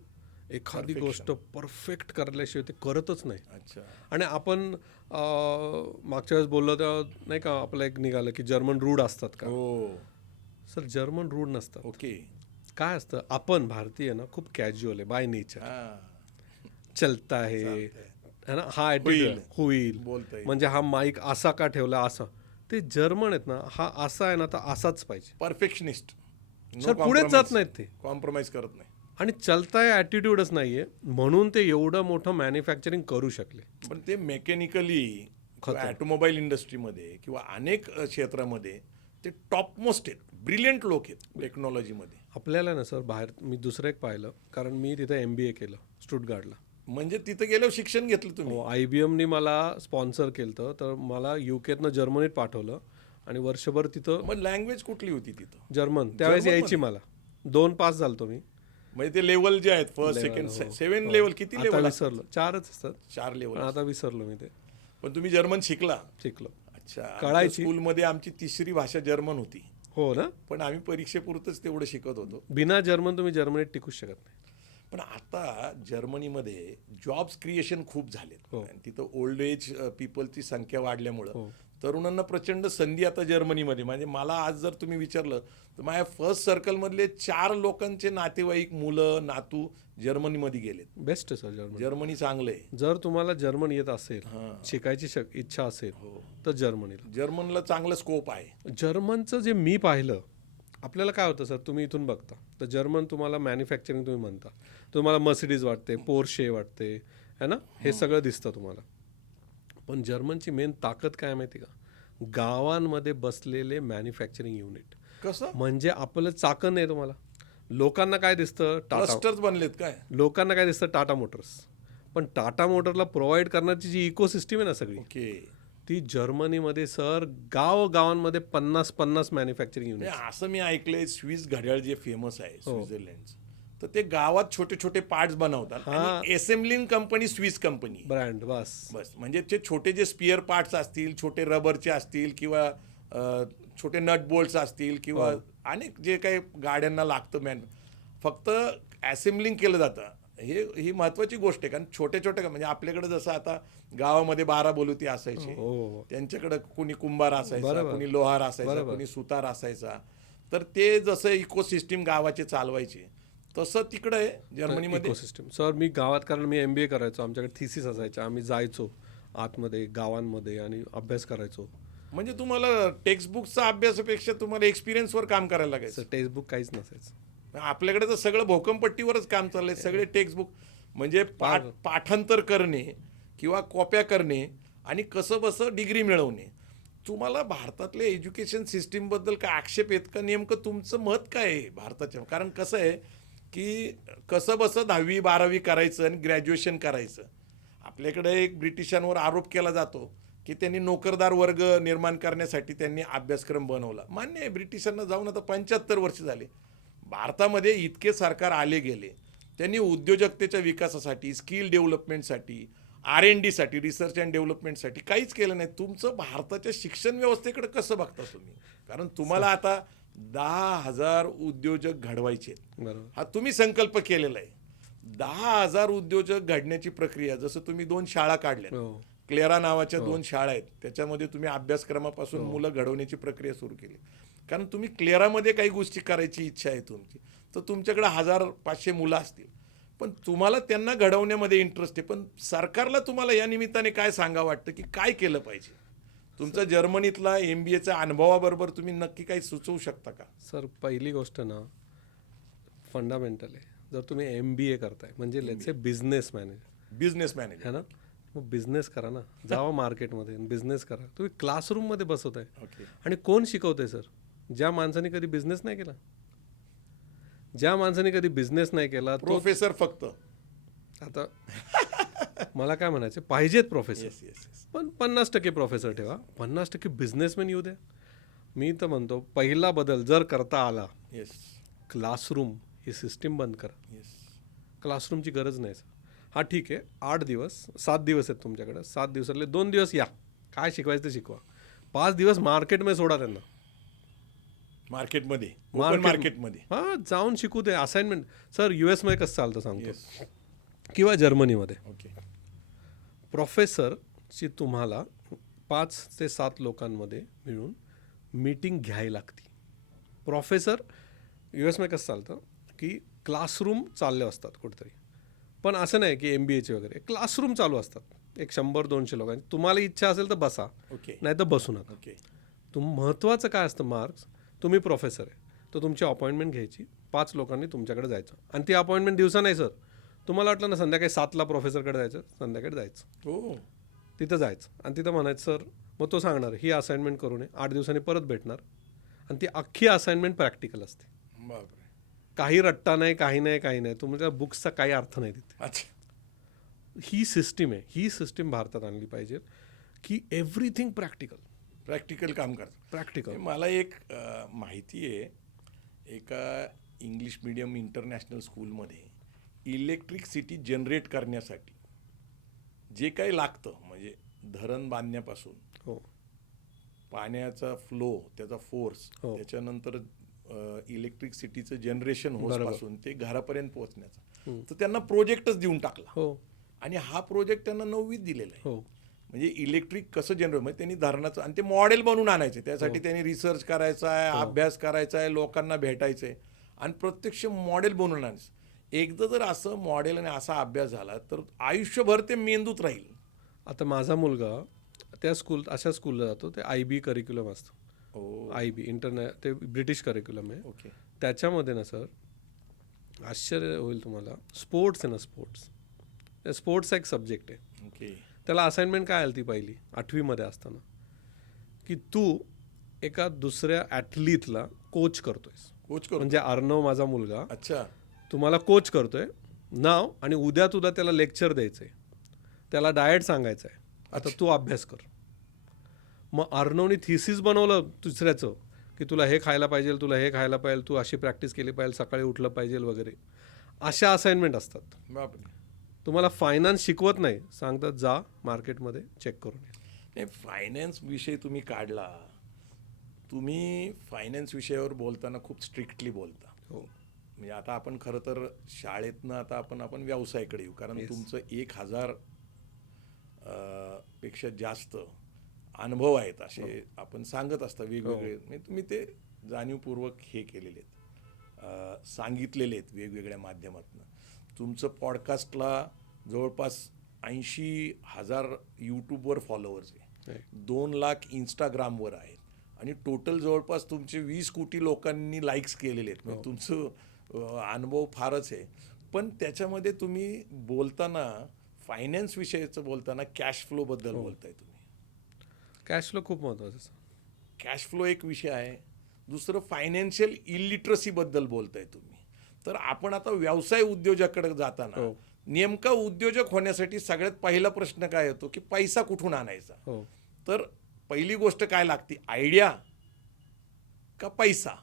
एखादी गोष्ट परफेक्ट करल्याशिवाय ते करतच नाही. अच्छा. आणि आपण मागच्या वेळेस बोललो तेव्हा नाही का, आपलं एक निघालं की जर्मन रूढ असतात का. हो. सर, जर्मन रूढ नसतात. ओके. काय असतं, आपण भारतीय ना खूप कॅज्युअल आहे बाय नेचर. हा. चलता है ना, हा ॲटिट्यूड होईल, बोलता येईल. म्हणजे हा माईक असा का ठेवला असा. ते जर्मन आहेत ना, हा असा आहे ना तर असाच पाहिजे. परफेक्शनिस्ट. सर, पुढेच जात नाहीत ते. कॉम्प्रोमाइज करत नाही. आणि चलताय ॲटिट्यूडच नाहीये, म्हणून ते एवढं मोठं मॅन्युफॅक्चरिंग करू शकले. पण ते मेकॅनिकली ऑटोमोबाईल इंडस्ट्रीमध्ये किंवा अनेक क्षेत्रामध्ये ते टॉपमोस्ट आहेत, ब्रिलियंट लोक आहेत टेक्नॉलॉजीमध्ये. आपल्याला ना सर, बाहेर मी दुसरं एक पाहिलं, कारण मी तिथे MBA केलं स्टुटगार्डला. म्हणजे तिथं गेल्यावर शिक्षण घेतलं तुम्ही. IBMनी मला स्पॉन्सर केलं, तर मला UKतनं जर्मनीत पाठवलं आणि वर्षभर तिथं. मग लँग्वेज कुठली होती तिथं? जर्मन त्यावेळेस यायची मला. 2 पास झालतो मी. म्हणजे ते लेवल जे आहेत फर्स्ट सेकंड 7 लेवल, किती आता लेवल? विसरलो, 4च असतात. 4 लेवल. आता विसरलो मी ते. पण तुम्ही जर्मन शिकला. शिकलो. अच्छा. कळायची. स्कूलमध्ये आमची तिसरी भाषा जर्मन होती. हो ना. पण आम्ही परीक्षेपुरतच तेवढं शिकत होतो. बिना जर्मन तुम्ही जर्मनीत टिकूच शकत नाही. पण आता जर्मनीमध्ये जॉब्स क्रिएशन खूप झालेत. हो. आणि तिथं ओल्ड एज पीपलची संख्या वाढल्यामुळं हो. तरुणांना प्रचंड संधी आता जर्मनीमध्ये. म्हणजे मला आज जर तुम्ही विचारलं तर माझ्या फर्स्ट सर्कलमधले 4 लोकांचे नातेवाईक, मुलं, नातू जर्मनीमध्ये गेलेत. बेस्ट आहे सर जर्मन. जर्मनी चांगलं आहे. जर तुम्हाला जर्मन येत असेल, हां. शिकायची इच्छा असेल, हो. तर जर्मनीला. जर्मनला चांगलं स्कोप आहे. जर्मनचं जे मी पाहिलं, आपल्याला काय होतं सर, तुम्ही इथून बघता तर जर्मन तुम्हाला मॅन्युफॅक्चरिंग तुम्ही म्हणता, तुम्हाला मर्सिडीज वाटते, पोर्शे वाटते, है ना, हे सगळं दिसतं तुम्हाला. पण जर्मनची मेन ताकद काय माहिती का, गावांमध्ये बसलेले मॅन्युफॅक्चरिंग युनिट. कसं? म्हणजे आपलं चाकण नाही तुम्हाला. लोकांना काय दिसतं, टाटा. क्लस्टर्स बनलेत काय? लोकांना काय दिसतं, टाटा मोटर्स. पण टाटा मोटरला प्रोव्हाइड करण्याची जी इकोसिस्टीम आहे ना सगळी, ओके. ती जर्मनीमध्ये सर गावांमध्ये 50 मॅन्युफॅक्चरिंग युनिट. असं मी ऐकलंय, स्विस घड्याळ जे फेमस आहे हो. स्वित्झर्लंडचं, तर ते गावात छोटे छोटे पार्ट्स बनवतात आणि असेंब्लिंग कंपनी स्विस कंपनी ब्रँड बस. म्हणजे ते छोटे जे स्पिअर पार्ट्स असतील, छोटे रबरचे असतील किंवा छोटे नट बोल्ट्स असतील किंवा अनेक जे काही गाड्यांना लागतं फक्त असेंब्लिंग केलं जातं. ही महत्वाची गोष्ट आहे. कारण छोटे छोटे म्हणजे आपल्याकडे जसं आता गावामध्ये 12 बोलुती असायचे, त्यांच्याकडे कोणी कुंभार असायचा, कोणी लोहार असायचा, कोणी सुतार असायचा. तर ते जसं इकोसिस्टीम गावाचे चालवायचे तसं तिकडे आहे जर्मनीमध्ये इकोसिस्टीम. सर, मी गावात, कारण मी MBA करायचो, आमच्याकडे थिसिस असायच्या, आम्ही जायचो आतमध्ये गावांमध्ये आणि अभ्यास करायचो. म्हणजे तुम्हाला टेक्स्टबुकचा अभ्यासापेक्षा तुम्हाला एक्सपिरियन्सवर काम करायला लागायचं. टेक्स्टबुक काहीच नसायचं आपल्याकडे. तर सगळं भोकमपट्टीवरच काम चाललंय. सगळे टेक्स्टबुक म्हणजे पाठांतर करणे किंवा कॉप्या करणे आणि कसं बसं डिग्री मिळवणे. तुम्हाला भारतातल्या एज्युकेशन सिस्टीमबद्दल काय आक्षेप आहेत का? नेमकं तुमचं मत काय आहे भारताच्या? कारण कसं आहे की कसं बसं 10वी-12वी करायचं आणि ग्रॅज्युएशन करायचं. आपल्याकडे एक ब्रिटिशांवर आरोप केला जातो की त्यांनी नोकरदार वर्ग निर्माण करण्यासाठी त्यांनी अभ्यासक्रम बनवला. मान्य आहे, ब्रिटिशांना जाऊन आता 75 वर्ष झाले. भारतामध्ये इतके सरकार आले गेले, त्यांनी उद्योजकतेच्या विकासासाठी, स्किल डेव्हलपमेंटसाठी, R&Dसाठी, रिसर्च अँड डेव्हलपमेंटसाठी काहीच केलं नाही. तुमचं भारताच्या शिक्षण व्यवस्थेकडे कसं बघता तुम्ही? कारण तुम्हाला आता 10,000 उद्योजक घडवायचे आहेत. बरोबर. हा तुम्ही संकल्प केलेला आहे. 10,000 उद्योजक घडण्याची प्रक्रिया, जसं तुम्ही 2 शाळा काढल्या, हो. क्लेरा नावाच्या 2 शाळा आहेत, त्याच्यामध्ये तुम्ही अभ्यासक्रमापासून मुलं घडवण्याची प्रक्रिया सुरू केली. कारण तुम्ही क्लेरामध्ये काही गोष्टी करायची इच्छा आहे तुमची, तर तुमच्याकडे 1,500 मुलं असतील, पण तुम्हाला त्यांना घडवण्यामध्ये इंटरेस्ट आहे. पण सरकारला तुम्हाला या निमित्ताने काय सांगा वाटतं की काय केलं पाहिजे? तुमचा जर्मनीतला MBAच्या अनुभवाबरोबर तुम्ही नक्की काही सुचवू शकता का? सर, पहिली गोष्ट ना फंडामेंटल आहे. जर तुम्ही MBA करताय म्हणजे let's say business manager business manager है ना, मग बिझनेस करा ना, जावा मार्केटमध्ये बिझनेस करा. तुम्ही क्लासरूममध्ये बसवताय ओके. आणि कोण शिकवतंय सर? ज्या माणसाने कधी बिझनेस नाही केला, ज्या माणसाने कधी बिझनेस नाही केला तो प्रोफेसर फक्त. आता मला काय म्हणायचं, पाहिजेत प्रोफेसर, येस येस येस. पण 50% प्रोफेसर ठेवा, 50% बिझनेसमॅन येऊ द्या. मी तर म्हणतो पहिला बदल जर करता आला, येस क्लासरूम ही सिस्टीम बंद करा. येस. क्लासरूमची गरज नाही सर. हा ठीक आहे, 8 दिवस 7 दिवस आहेत तुमच्याकडे, 7 दिवसातले 2 दिवस या, काय शिकवायचं ते शिकवा. 5 दिवस मार्केटमध्ये सोडा त्यांना. मार्केटमध्ये, मार्केट- मार्केटमध्ये. हां, जाऊन शिकू दे. असाइनमेंट सर US मध्ये कसं चालतं सांगतो, येस. किंवा जर्मनीमध्ये ओके. प्रोफेसरची तुम्हाला 5 ते 7 लोकांमध्ये मिळून मीटिंग घ्यावी लागते. प्रोफेसर US मध्ये कसं चालतं की क्लासरूम चालले असतात कुठेतरी, पण असं नाही की MBAचे वगैरे क्लासरूम चालू असतात एक 100-200 लोकांची. तुम्हाला इच्छा असेल तर बसा, ओके. नाही तर बसू नका. ओके. महत्त्वाचं काय असतं मार्क्स, तुम्ही प्रोफेसर आहे तर तुमची अपॉइंटमेंट घ्यायची, 5 लोकांनी तुमच्याकडे जायचं, आणि ती अपॉइंटमेंट दिवसा नाही सर. तुम्हाला वाटलं ना संध्याकाळी 7ला प्रोफेसरकडे जायचं, संध्याकाळी जायचं, हो. तिथं जायचं आणि तिथं म्हणायचं सर, मग तो सांगणार ही असाइनमेंट करू नये, 8 दिवसांनी परत भेटणार, आणि ती अख्खी असाइनमेंट प्रॅक्टिकल असते. बापरे. काही रट्टा नाही, काही नाही, काही नाही, तुमच्या बुक्सचा काही अर्थ नाही तिथे. अच्छा. ही सिस्टीम आहे, ही सिस्टीम भारतात आणली पाहिजे की एव्हरीथिंग प्रॅक्टिकल. प्रॅक्टिकल काम करतात. प्रॅक्टिकल. मला एक माहिती आहे, एका इंग्लिश मीडियम इंटरनॅशनल स्कूलमध्ये इलेक्ट्रिसिटी जनरेट करण्यासाठी जे काही लागतं, म्हणजे धरण बांधण्यापासून हो पाण्याचा फ्लो, त्याचा फोर्स, हो. त्याच्यानंतर इलेक्ट्रिसिटीचं जनरेशन बरोबर. होण्यापासून ते घरापर्यंत पोहोचण्याचा, तर त्यांना प्रोजेक्टच देऊन टाकला. हो आणि हा प्रोजेक्ट त्यांना 9वीत दिलेला आहे. हो म्हणजे इलेक्ट्रिक कसं जनरेट, म्हणजे त्यांनी धरणाचं, आणि ते मॉडेल बनवून आणायचे, त्यासाठी त्यांनी रिसर्च करायचा आहे, अभ्यास करायचा आहे, लोकांना भेटायचं आहे आणि प्रत्यक्ष मॉडेल बनवून आणायचं. एकदा जर असं मॉडेल आणि असा अभ्यास झाला तर आयुष्यभर ते मेंदूत राहील. आता माझा मुलगा त्या अशा स्कूलला जातो, ते IB करिक्युलम असतं. हो. IB ते ब्रिटिश करिक्युलम आहे. ओके. त्याच्यामध्ये ना सर, आश्चर्य होईल तुम्हाला, स्पोर्ट्स आहे ना, स्पोर्ट्सचा एक सब्जेक्ट आहे. ओके. त्याला असाइनमेंट काय आली ती पहिली 8वीमध्ये असताना, की तू एका दुसऱ्या ॲथलीटला कोच करतोयस. कोच करू. म्हणजे अर्णव माझा मुलगा अच्छा. तुम्हाला कोच करतोय नाव, आणि उद्या तुला त्याला लेक्चर द्यायचं आहे, त्याला डाएट सांगायचं आहे, आता तू अभ्यास कर. मग अर्णवनी थिसिस बनवलं दुसऱ्याचं, की तुला हे खायला पाहिजे, तुला हे खायला पाहिजे, तू अशी प्रॅक्टिस केली पाहिजे, सकाळी उठलं पाहिजे वगैरे. अशा असाइनमेंट असतात. बापरे. तुम्हाला फायनान्स शिकवत नाही, सांगतात जा मार्केटमध्ये चेक करून ये. नाही, फायनान्स विषय तुम्ही काढला, तुम्ही फायनान्स विषयावर बोलताना खूप स्ट्रिक्टली बोलता. हो. म्हणजे आता आपण खरं तर शाळेतनं आता आपण व्यवसायाकडे येऊ, कारण Yes. तुमचं 1,000 पेक्षा जास्त अनुभव आहेत असे आपण सांगत असता वेगवेगळे. म्हणजे तुम्ही ते जाणीवपूर्वक हे केलेले आहेत, सांगितलेले आहेत वेगवेगळ्या माध्यमातून. तुमचं पॉडकास्टला जवळपास 80,000 यूट्यूबवर फॉलोअर्स आहे, 2 लाख इंस्टाग्रामवर आहेत, आणि टोटल जवळपास तुमचे 20 कोटी लोकांनी लाईक्स केलेले आहेत. म्हणजे तुमचं अनुभव फारच आहे. पण त्याच्यामध्ये तुम्ही बोलताना फायनान्स विषयाचं बोलताना कॅश फ्लोबद्दल बोलताय तुम्ही. कॅश फ्लो खूप महत्त्वाचं आहे. कॅश फ्लो एक विषय आहे, दुसरं फायनान्शियल इलिटरसीबद्दल बोलताय तुम्ही. तर आपण आता व्यवसाय उद्योजकाकडे जाताना हो. नेमका उद्योजक होण्यासाठी सगळ्यात पहिला प्रश्न काय येतो की पैसा कुठून आणायचा. हो. तर पहिली गोष्ट काय लागते, आयडिया का पैसा.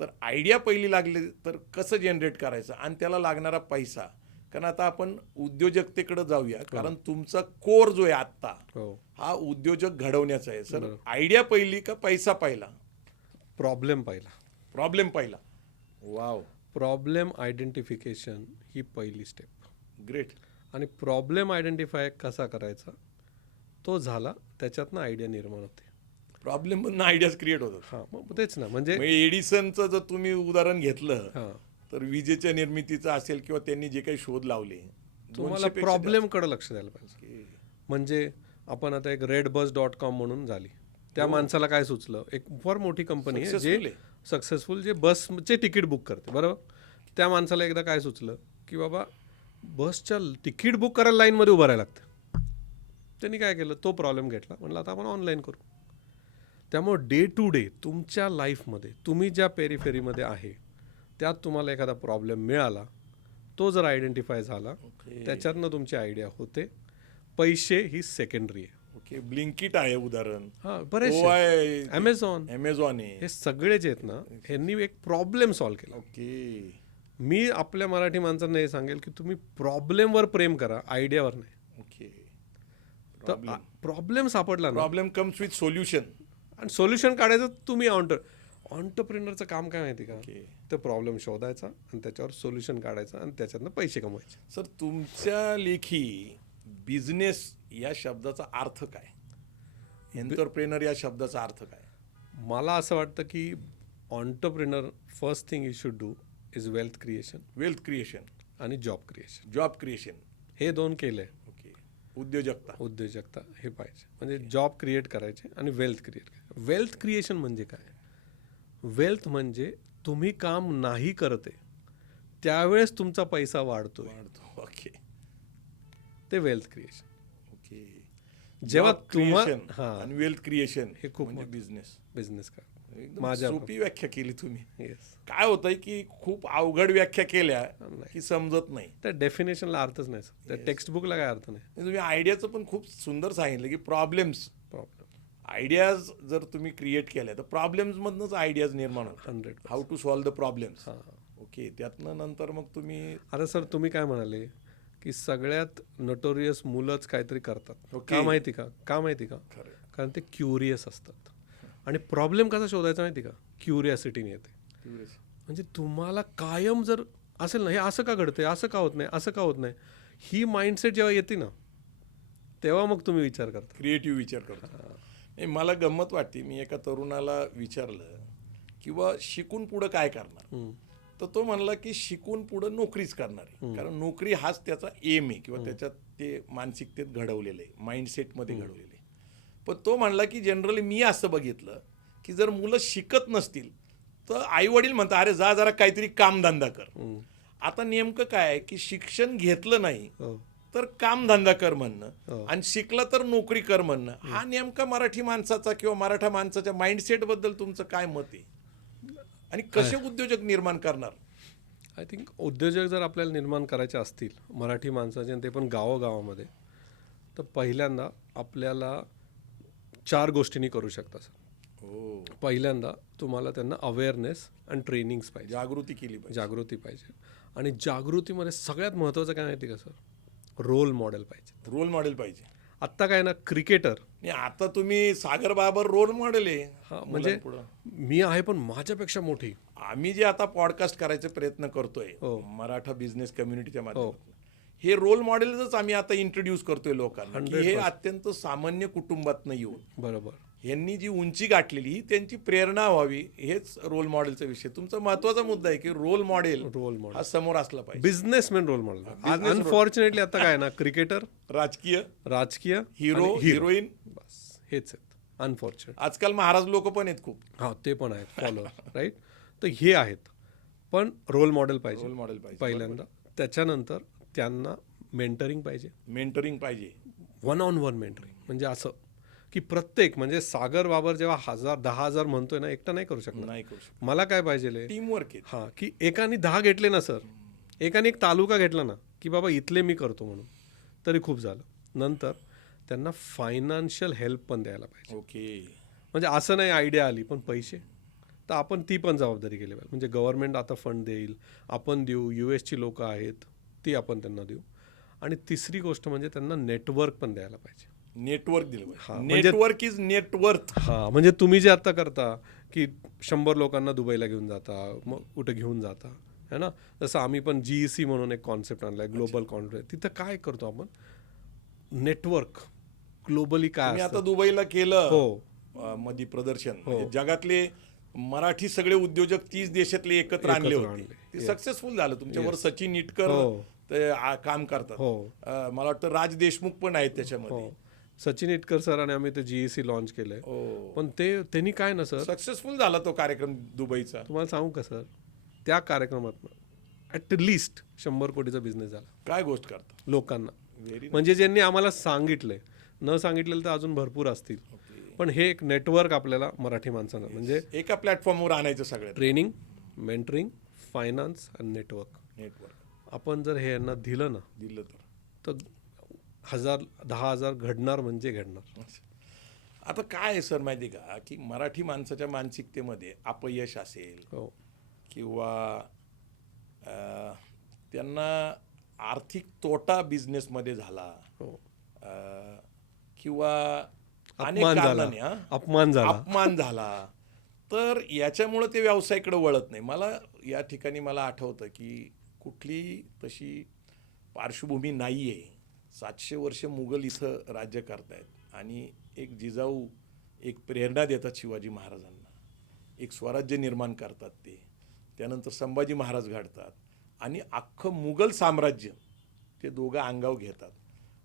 तर आयडिया पहिली लागली तर कसं जनरेट करायचं आणि त्याला लागणारा पैसा. कारण आता आपण उद्योजकतेकडे जाऊया, कारण तुमचा कोर जो आहे आत्ता हो. हा उद्योजक घडवण्याचा आहे. सर बरोबर. आयडिया पहिली का पैसा पहिला, प्रॉब्लेम पहिला. प्रॉब्लेम पहिला. वाव, प्रॉब्लेम आयडेंटिफिकेशन ही पहिली स्टेप. ग्रेट. आणि प्रॉब्लेम आयडेंटिफाय कसा करायचा तो झाला, त्याच्यातनं आयडिया निर्माण होते. प्रॉब्लेम मधून आयडियाज क्रिएट होतात. हां, मग तेच ना, म्हणजे एडिसनचं जर तुम्ही उदाहरण घेतलं हां, तर विजेच्या निर्मितीचं असेल किंवा त्यांनी जे काही शोध लावले, तुम्हाला 200 पेक्षा प्रॉब्लेमकडे लक्ष द्यायला पाहिजे. जास्त. म्हणजे आपण आता एक redbus.com म्हणून झाली, त्या माणसाला काय सुचलं, एक फार मोठी कंपनी आहे जे Successful आहे. सक्सेसफुल, जे बसचे तिकीट बुक करते, बरोबर. त्या माणसाला एकदा काय सुचलं की बाबा बसच्या तिकीट बुक करायला लाईनमध्ये उभं राहायला लागतं. त्यांनी काय केलं, तो प्रॉब्लेम घेतला, म्हणलं आता आपण ऑनलाईन करू. त्यामुळे डे टू डे तुमच्या लाईफमध्ये तुम्ही ज्या पेरिफेरीमध्ये आहे त्यात तुम्हाला एखादा प्रॉब्लेम मिळाला, तो जर आयडेंटिफाय झाला, Okay. त्याच्यातनं तुमची आयडिया होते. पैसे ही सेकंडरी आहे. ओके, ब्लिंकिट आहे उदाहरण, हां, बरेचसे ॲमेझॉन, अमेझॉन आहे. हे सगळे जे आहेत ना, ह्यांनी एक प्रॉब्लेम सॉल्व्ह केला. ओके, मी आपल्या मराठी माणसांना हे सांगेल की तुम्ही प्रॉब्लेमवर प्रेम करा, आयडियावर नाही. ओके. तर प्रॉब्लेम सापडला ना, प्रॉब्लेम कम्स विथ सोल्युशन. आणि सोल्युशन काढायचं. तुम्ही ऑन्टरप्रिनरचं काम काय माहिती का, ओके. तर प्रॉब्लेम शोधायचा आणि त्याच्यावर सोल्युशन काढायचं आणि त्याच्यातनं पैसे कमवायचे. सर, तुमच्या लेखी बिझनेस या शब्दाचा अर्थ काय, एंटरप्रेनर या शब्दाचा अर्थ काय? मला असं वाटतं की entrepreneur first thing you should do is wealth creation wealth creation, आणि जॉब क्रिएशन. Job creation. हे दोन केले, ओके. उद्योजकता. उद्योजकता हे पाहिजे. म्हणजे जॉब क्रिएट करायचे आणि वेल्थ क्रिएट करायचे. वेल्थ क्रिएशन म्हणजे काय, वेल्थ म्हणजे तुम्ही काम नाही करते त्यावेळेस तुमचा पैसा वाढतोय, वाढतो. ओके. ते वेल्थ क्रिएशन. ओके. जेव्हा Job तुम्हा creation हां, आणि वेल्थ क्रिएशन हे खूप म्हणजे महत्त्वाचं. बिझनेस. बिझनेस का एकदम माझ्या सोपी व्याख्या केली तुम्ही. येस, काय होतंय की खूप अवघड व्याख्या केल्या नाही. की समजत नाही. त्या डेफिनेशनला अर्थच नाही सर, त्या टेक्स्टबुकला काय अर्थ नाही. तुम्ही आयडियाचं पण खूप सुंदर सांगितलं की प्रॉब्लेम्स, प्रॉब्लेम आयडियाज जर तुम्ही क्रिएट केल्या तर प्रॉब्लेम्स मधनच आयडियाज निर्माण होतात. 100%. How to solve the problems. हां. ओके. त्यातनं नंतर मग तुम्ही आता सर तुम्ही काय म्हणाले की सगळ्यात नोटोरियस मुलंच काहीतरी करतात. ओके. का माहिती का, का माहिती का, खरं. कारण ते क्युरियस असतात. आणि प्रॉब्लेम कसा शोधायचा माहिती का, क्युरियासिटीने येते. म्हणजे तुम्हाला कायम जर असेल ना, हे असं का घडतंय, असं का होत नाही, असं का होत नाही, ही माइंडसेट जेव्हा येते ना, तेव्हा मग तुम्ही विचार करता. क्रिएटिव्ह विचार करतो. नाही, मला गंमत वाटते. मी एका तरुणाला विचारलं किंवा शिकून पुढं काय करणार, तर तो म्हणला की शिकून पुढं नोकरीच करणार आहे. कारण नोकरी हाच त्याचा एम आहे किंवा त्याच्यात ते मानसिकतेत घडवलेलं आहे, माइंडसेटमध्ये घडवलेलं आहे. पण तो म्हणला की जनरली मी असं बघितलं की जर मुलं शिकत नसतील तर आई वडील म्हणतात अरे जा जरा काहीतरी कामधंदा कर. आता नेमकं काय आहे की शिक्षण घेतलं नाही हो. तर कामधंदा कर म्हणणं हो. आणि शिकला तर नोकरी कर म्हणणं, हा नेमका मराठी माणसाचा किंवा मराठा माणसाच्या माइंडसेट बद्दल तुमचं काय मत आहे आणि कसे उद्योजक निर्माण करणार? आय थिंक उद्योजक जर आपल्याला निर्माण करायचे असतील मराठी माणसाचे, आणि ते पण गावोगावामध्ये, तर पहिल्यांदा आपल्याला 4 गोष्टींनी करू शकता सर. हो, पहिल्यांदा तुम्हाला त्यांना अवेअरनेस आणि ट्रेनिंग्स पाहिजे, जागृती केली पाहिजे. जागृती पाहिजे. आणि जागृतीमध्ये सगळ्यात महत्त्वाचं काय माहिती का सर, रोल मॉडेल पाहिजे. रोल मॉडेल पाहिजे. आत्ता काय ना, क्रिकेटर, नाही, आता तुम्ही सागर बाबर रोल मॉडेल आहे. हा म्हणजे मुलांपुढं. मी आहे पण माझ्यापेक्षा मोठी. आम्ही जे आता पॉडकास्ट करायचे प्रयत्न करतोय हो. मराठा बिझनेस कम्युनिटीच्या माध्यमातून, हे रोल मॉडेलच आम्ही आता इंट्रोड्यूस करतोय लोकांना की हे 100%. अत्यंत सामान्य कुटुंबातनं येऊन बरोबर. यांनी जी उंची गाठलेली ही त्यांची प्रेरणा व्हावी, हेच रोल मॉडेलचा विषय. तुमचा महत्वाचा मुद्दा आहे की रोल मॉडेल रोल हा समोर असला पाहिजे. Businessman role model. business unfortunately आता काय ना, क्रिकेटर, राजकीय राजकीय, हिरो, हिरोईन, बस हेच आहेत अनफॉर्च्युनेट. आजकाल महाराज लोक पण आहेत खूप. हां, ते पण आहेत फॉलोअर, राईट. तर हे आहेत, पण रोल मॉडेल पाहिजे. रोल मॉडेल पाहिजे पहिल्यांदा. त्याच्यानंतर त्यांना मेंटरिंग पाहिजे, मेंटरिंग पाहिजे. 1-on-1 mentoring. म्हणजे असं की प्रत्येक म्हणजे सागर बाबर जेव्हा 10,000 म्हणतोय ना, एकटा नाही करू शकणार. नाही करू शकत. मला काय पाहिजे टीम वर्क आहे. हां, की एकाने 10 घेतले ना सर, एकाने एक तालुका घेतला ना, की बाबा इथले मी करतो म्हणून, तरी खूप झालं. नंतर त्यांना फायनान्शियल हेल्प पण द्यायला पाहिजे. ओके. म्हणजे असं नाही आयडिया आली पण पैसे, तर आपण ती पण जबाबदारी केली पाहिजे. म्हणजे गव्हर्नमेंट आता फंड देईल, आपण देऊ, US ची लोकं आहेत ती आपण त्यांना देऊ. आणि तिसरी गोष्ट म्हणजे त्यांना नेटवर्क पण द्यायला पाहिजे. नेटवर्क दिलं हा, पाहिजे. म्हणजे- नेटवर्क इज नेटवर्थ. हां, म्हणजे तुम्ही जे आता करता की 100 लोकांना दुबईला घेऊन जाता, मग कुठे घेऊन जाता, है ना. जसं आम्ही पण GEC म्हणून एक कॉन्सेप्ट आणलाय, ग्लोबल कॉन्फरन्स. तिथं काय करतो आपण, नेटवर्क ग्लोबली काय तुम्ही असतं. आता दुबईला केलं हो मध्ये प्रदर्शन, म्हणजे जगातले मराठी सगळे उद्योजक 30 देशातले एकत्र आणले एकत्र होते. आणले. ते सक्सेसफुल झालं. तुमच्यावर सचिन इटकर हो. ते काम करतात. हो. मला वाटतं राज देशमुख पण आहेत त्याच्यामध्ये. हो, सचिन इटकर सर आणि आम्ही ते GEC लॉन्च केलंय. हो. पण त्यांनी काय ना सर, सक्सेसफुल झाला तो कार्यक्रम दुबईचा. तुम्हाला सांगू का सर, त्या कार्यक्रमात ॲटलिस्ट 100 कोटीचा बिझनेस झाला काय गोष्ट करता. लोकांना. व्हेरी म्हणजे ज्यांनी आम्हाला सांगितलंय, न सांगितलेलं तर अजून भरपूर असतील. पण हे एक नेटवर्क आपल्याला मराठी माणसांना, म्हणजे एका प्लॅटफॉर्मवर आणायचं सगळ्यात. ट्रेनिंग, मेंटरिंग, फायनान्स आणि नेटवर्क. नेटवर्क आपण जर हे यांना दिलं ना, दिलं तर. तर 10,000 घडणार म्हणजे घडणार. आता काय आहे सर माहिती का, की मराठी माणसाच्या मानसिकतेमध्ये अपयश असेल हो किंवा त्यांना आर्थिक तोटा बिझनेसमध्ये झाला, हो. किंवा अनेक अपमान झाला, कारणाने अपमान झाला, तर याच्यामुळे ते व्यवसायाकडे वळत नाही. या ठिकाणी मला आठवतं की कुठली तशी पार्श्वभूमी नाही आहे. 700 वर्ष मुघल इथं राज्य करतायत आणि एक जिजाऊ एक प्रेरणा देतात शिवाजी महाराजांना, एक स्वराज्य निर्माण करतात ते. त्यानंतर संभाजी महाराज घडतात आणि अख्खं मुघल साम्राज्य ते दोघं अंगावर घेतात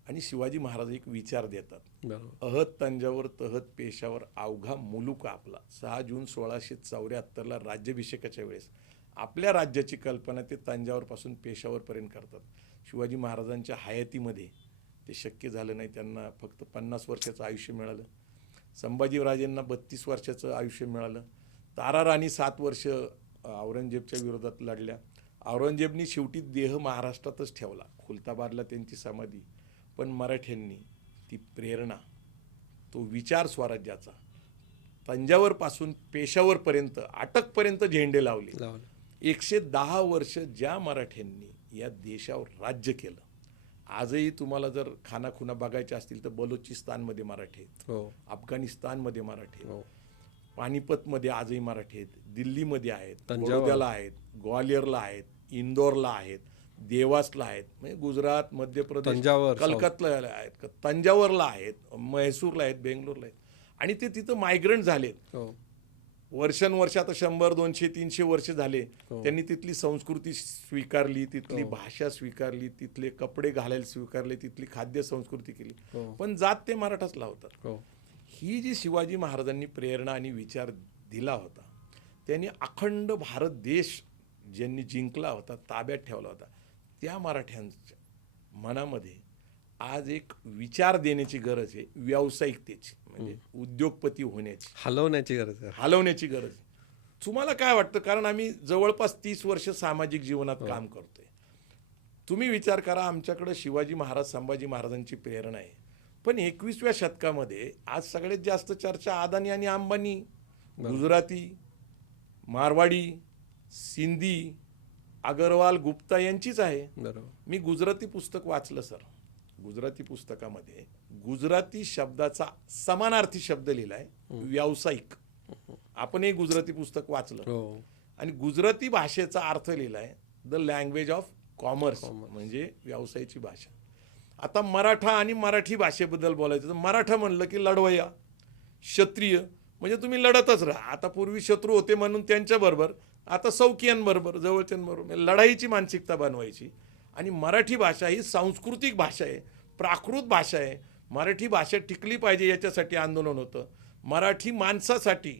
आणि शिवाजी महाराज एक विचार देतात. बरोबर. अहत तंजावर तहत पेशावर अवघा मुलूक आपला. 6 जून 1674 राज्याभिषेकाच्या वेळेस आपल्या राज्याची कल्पना ते तंजावरपासून पेशावरपर्यंत करतात. शिवाजी महाराजांच्या हयातीमध्ये ते शक्य झालं नाही. त्यांना फक्त 50 वर्षाचं आयुष्य मिळालं. संभाजीराजेंना 32 वर्षाचं आयुष्य मिळालं. ताराराणी 7 वर्ष औरंगजेबच्या विरोधात लढल्या. औरंगजेबनी शेवटी देह महाराष्ट्रातच ठेवला, खुलताबादला त्यांची समाधी. पण मराठ्यांनी ती प्रेरणा, तो विचार स्वराज्याचा तंजावरपासून पेशावरपर्यंत अटकपर्यंत झेंडे लावले. 110 वर्ष ज्या मराठ्यांनी या देशावर राज्य केलं. आजही तुम्हाला जर खानाखुना बघायच्या असतील तर बलुचिस्तानमध्ये मराठी आहेत, हो अफगाणिस्तानमध्ये मराठी आहेत, हो. पानिपतमध्ये आजही मराठी आहेत, दिल्लीमध्ये आहेत, तंजावर. बडोद्याला आहेत, ग्वालियरला आहेत, इंदोरला आहेत, देवासला आहेत, म्हणजे गुजरात, मध्य प्रदेश, तंजावर, कलकत्ताला आहेत, तंजावरला आहेत, म्हैसूरला आहेत, बेंगलोरला आहेत. आणि ते तिथं मायग्रंट झालेत. हो वर्षानुवर्ष, आता 100, 200, 300 वर्ष झाले. हो. त्यांनी तिथली संस्कृती स्वीकारली, तिथली भाषा स्वीकारली, तिथले कपडे घालायला स्वीकारले, तिथली खाद्य संस्कृती केली. हो. पण जात ते मराठाच लावतात. हो ही जी शिवाजी महाराजांनी प्रेरणा आणि विचार दिला होता, त्यांनी अखंड भारत देश ज्यांनी जिंकला होता, ताब्यात ठेवला होता, त्या मराठ्यांच्या मनामध्ये आज एक विचार देण्याची गरज आहे, व्यावसायिकतेची, म्हणजे उद्योगपती होण्याची, हलवण्याची गरज आहे. हलवण्याची गरज आहे. तुम्हाला काय वाटतं? कारण आम्ही जवळपास 30 वर्ष सामाजिक जीवनात काम करतोय. तुम्ही विचार करा, आमच्याकडे शिवाजी महाराज, संभाजी महाराजांची प्रेरणा आहे, पण 21व्या शतकामध्ये आज सगळ्यात जास्त चर्चा अदानी आणि अंबानी, गुजराती, मारवाडी, सिंधी, अगरवाल, गुप्ता यांचीच आहे. बरोबर. मी गुजराती पुस्तक वाचलं सर. गुजराती पुस्तकामध्ये गुजराती शब्दाचा समानार्थी शब्द लिहिलाय, व्यावसायिक. आपण एक गुजराती पुस्तक वाचलं हो आणि गुजराती भाषेचा अर्थ लिहिलाय, द लँग्वेज ऑफ कॉमर्स, म्हणजे व्यवसायाची भाषा. आता मराठा आणि मराठी भाषेबद्दल बोलायचं तर मराठा म्हणलं की लढवय्या, क्षत्रिय, म्हणजे तुम्ही लढतच राहा. आता पूर्वी शत्रू होते म्हणून त्यांच्याबरोबर, आता सौकियांबरोबर, जवळच्यांबरोबर लढाईची मानसिकता बनवायची. आणि मराठी भाषा ही सांस्कृतिक भाषा आहे, प्राकृत भाषा आहे. मराठी भाषा टिकली पाहिजे याच्यासाठी आंदोलन होतं. मराठी माणसासाठी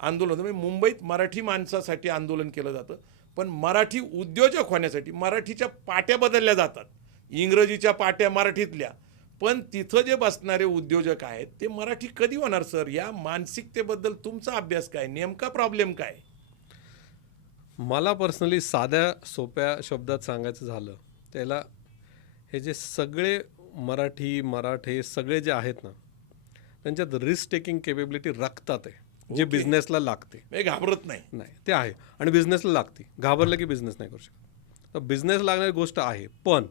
आंदोलन होतं. म्हणजे मुंबईत मराठी माणसासाठी आंदोलन केलं जातं, पण मराठी उद्योजक होण्यासाठी मराठीच्या पाट्या बदलल्या जातात. इंग्रजीच्या पाट्या मराठीतल्या, पण तिथं जे बसणारे उद्योजक आहेत ते मराठी कधी होणार सर? या मानसिकतेबद्दल तुमचा अभ्यास काय? नेमका प्रॉब्लेम काय? मला पर्सनली साध्या सोप्या शब्दात सांगायचं झालं त्याला, हे जे सगळे मराठे सगळे जे आहेत ना, त्यांच्यात रिस्क टेकिंग केपेबिलिटी रक्तात आहे, जे बिझनेसला लागते. हे घाबरत नाही. नाही, ते आहे आणि बिझनेसला लागते. घाबरलं की बिझनेस नाही करू शकत. तर बिझनेस लागणारी गोष्ट आहे, पण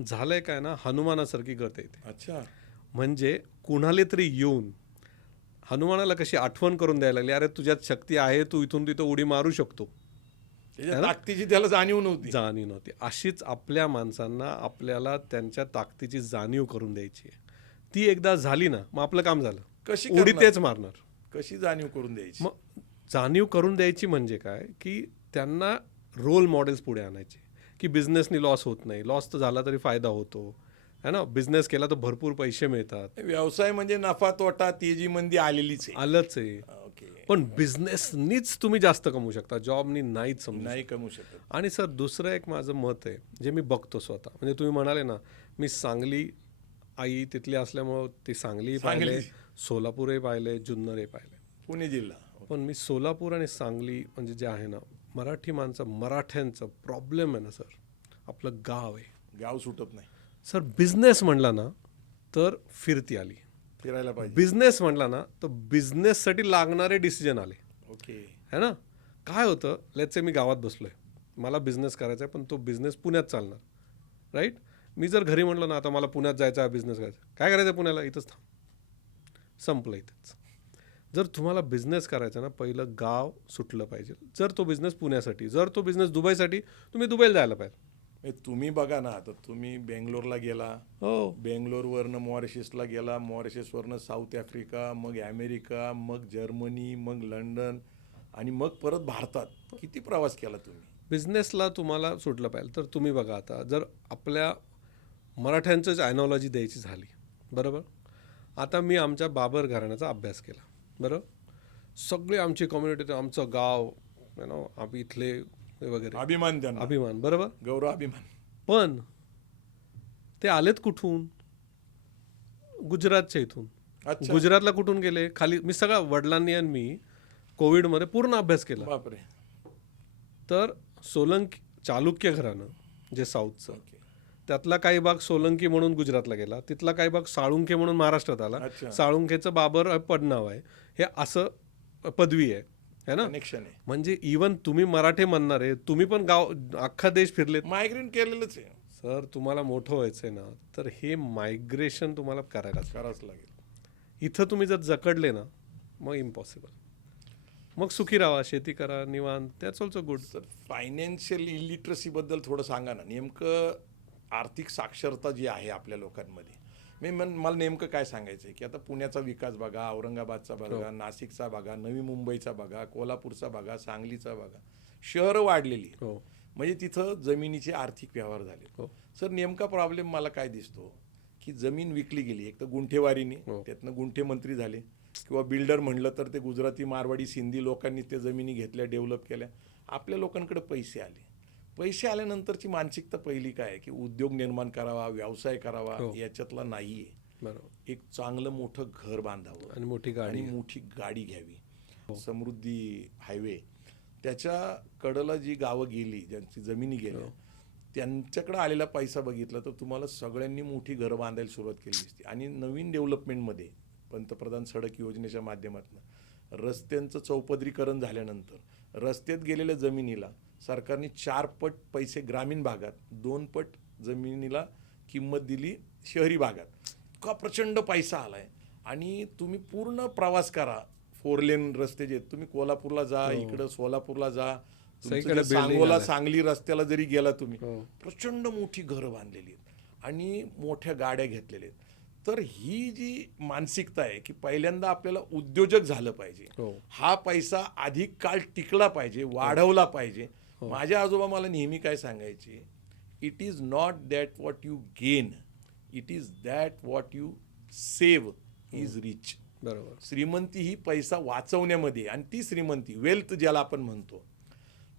झालंय काय ना, हनुमानासारखी गत येते. अच्छा. म्हणजे कुणाले तरी येऊन हनुमानाला कशी आठवण करून द्यायला लागली, अरे तुझ्यात शक्ती आहे, तू इथून तिथं उडी मारू शकतो. त्याच्या ताकदीची त्याला जाणीव नव्हती. जाणीव नव्हती. अशीच आपल्या माणसांना आपल्याला त्यांच्या ताकदीची जाणीव करून द्यायची आहे. ती एकदा झाली ना, मग आपलं काम झालं. कशी उडी करणार? तेच मारणार. कशी जाणीव करून द्यायची? मग जाणीव करून द्यायची म्हणजे काय, की त्यांना रोल मॉडेल्स पुढे आणायचे, की बिझनेसनी लॉस होत नाही, लॉस तर झाला तरी फायदा होतो, है ना, बिझनेस केला तर भरपूर पैसे मिळतात. व्यवसाय म्हणजे नफा तोटा तेजी मंदी आलेलीच आहे. आलंच आहे. ओके. पण बिझनेसनीच तुम्ही जास्त कमवू शकता, जॉबनी नाहीच समजू. नाही कमवू शकत. आणि सर दुसरं एक माझं मत आहे, जे मी बघतो स्वतः. म्हणजे तुम्ही म्हणाले ना, मी सांगली आई तिथली असल्यामुळं ते सांगली पाहिले, सोलापूरही पाहिले, जुन्नरही पाहिले. पुणे जिल्हा. पण मी सोलापूर आणि सांगली म्हणजे जे आहे ना, मराठ्यांचा प्रॉब्लेम आहे ना सर, आपलं गाव आहे. गाव सुटत नाही. सर बिझनेस म्हणला ना तर फिरती आली, फिरायला पाहिजे. बिझनेस म्हणला ना तर बिझनेससाठी लागणारे डिसिजन आले. ओके. है ना. काय होतं, लेट्स से मी गावात बसलोय, मला बिझनेस करायचा आहे, पण तो बिझनेस पुण्यात चालणार, राईट. मी जर घरी म्हटलं ना, आता मला पुण्यात जायचं आहे, बिझनेस करायचा, काय करायचं पुण्याला, इथंच थांब, संपलं इथंच. जर तुम्हाला बिझनेस करायचा ना, पहिलं गाव सुटलं पाहिजे. जर तो बिझनेस पुण्यासाठी, जर तो बिझनेस दुबईसाठी, तुम्ही दुबईला जायला पाहिजे. तुम्ही बघा ना, आता तुम्ही बेंगलोरला गेला, हो, बेंगलोरवरनं मॉरिशसला गेला, मॉरिशसवरनं साऊथ आफ्रिका, मग अमेरिका, मग जर्मनी, मग लंडन आणि मग परत भारतात. किती प्रवास केला तुम्ही? बिझनेसला तुम्हाला सुटलं पाहिजे. तर तुम्ही बघा, आता जर आपल्या मराठ्यांचंच ॲनॉलॉजी द्यायची झाली, बरोबर. आता मी आमच्या बाबर घराण्याचा अभ्यास केला, बरोबर. सगळे आमची कम्युनिटी, आमचं गाव, यु नो, आम्ही इथले वगैरे, अभिमान त्यांना, अभिमान, बरोबर, गौरव, अभिमान. पण ते आलेत कुठून? गुजरातच्या इथून. अच्छा. गुजरातला कुठून गेले? खाली मी सगळा, वडिलांनी आणि मी कोविडमध्ये पूर्ण अभ्यास केला. बापरे. तर सोलंकी चालुक्य घराणं जे साऊथचं, ओके. त्यातला काही भाग सोलंकी म्हणून गुजरातला गेला, तिथला काही भाग साळुंखे म्हणून महाराष्ट्रात आला. अच्छा. साळुंखेचं बाबर पडनाव आहे, हे असं पदवी आहे, है ना. कनेक्शन आहे. म्हणजे इवन तुम्ही मराठे म्हणणारे, तुम्ही पण गाव अख्खा देश फिरलेत. मायग्रेन केलेलंच आहे. सर तुम्हाला मोठं व्हायचंय ना, तर हे मायग्रेशन तुम्हाला करायलाच करावंच लागेल. इथं तुम्ही जर जकडले ना, मग इम्पॉसिबल. मग सुखी राहा, शेती करा, निवांत, that's also good. Sir, financial इलिटरसीबद्दल थोडं सांगा ना. नेमकं आर्थिक साक्षरता जी आहे आपल्या लोकांमध्ये, मला नेमकं काय सांगायचं आहे, की आता पुण्याचा विकास बघा, औरंगाबादचा बघा, नाशिकचा बघा, नवी मुंबईचा बघा, कोल्हापूरचा बघा, सांगलीचा बघा, शहरं वाढलेली आहेत. हो, म्हणजे तिथं जमिनीचे आर्थिक व्यवहार झाले. हो. सर, नेमका प्रॉब्लेम मला काय दिसतो, की जमीन विकली गेली एक तर गुंठेवारीने, हो. त्यातनं गुंठे मंत्री झाले, किंवा बिल्डर म्हणलं तर ते गुजराती, मारवाडी, सिंधी लोकांनी ते जमिनी घेतल्या, डेव्हलप केल्या. आपल्या लोकांकडे पैसे आले. पैसे आल्यानंतरची मानसिकता पहिली काय आहे, की उद्योग निर्माण करावा, व्यवसाय करावा, हो. याच्यातला नाही आहे. बरोबर. एक चांगलं मोठं घर बांधावं आणि मोठी गाडी. आणि मोठी गाडी घ्यावी. हो. समृद्धी हायवे, त्याच्या कडला जी गावं गेली, ज्यांची जमिनी गेल्या, त्यांच्याकडे आलेला पैसा बघितला तर तुम्हाला सगळ्यांनी मोठी घरं बांधायला सुरुवात केली दिसते. आणि नवीन डेव्हलपमेंटमध्ये पंतप्रधान सडक योजनेच्या माध्यमातून रस्त्यांचं चौपदरीकरण झाल्यानंतर रस्त्यात गेलेल्या जमिनीला सरकारने 4 पट पैसे ग्रामीण भागात, 2 पट जमिनीला किंमत दिली शहरी भागात. इतका प्रचंड पैसा आलाय. आणि तुम्ही पूर्ण प्रवास करा, 4 लेन रस्ते जे आहेत, तुम्ही कोल्हापूरला जा, इकडं सोलापूरला जा, सगळीकडे सांगोला, सांगली रस्त्याला जरी गेला तुम्ही, हो. प्रचंड मोठी घरं बांधलेली आहेत आणि मोठ्या गाड्या घेतलेल्या आहेत. तर ही जी मानसिकता आहे, की पहिल्यांदा आपल्याला उद्योजक झालं पाहिजे, हो. हा पैसा अधिक काळ टिकला पाहिजे, वाढवला पाहिजे. माझ्या आजोबा मला नेहमी काय सांगायचे, it is not that what you gain, it is that what you save is rich. बरोबर. श्रीमंती ही पैसा वाचवण्यामध्ये, आणि ती श्रीमंती वेल्थ ज्याला आपण म्हणतो.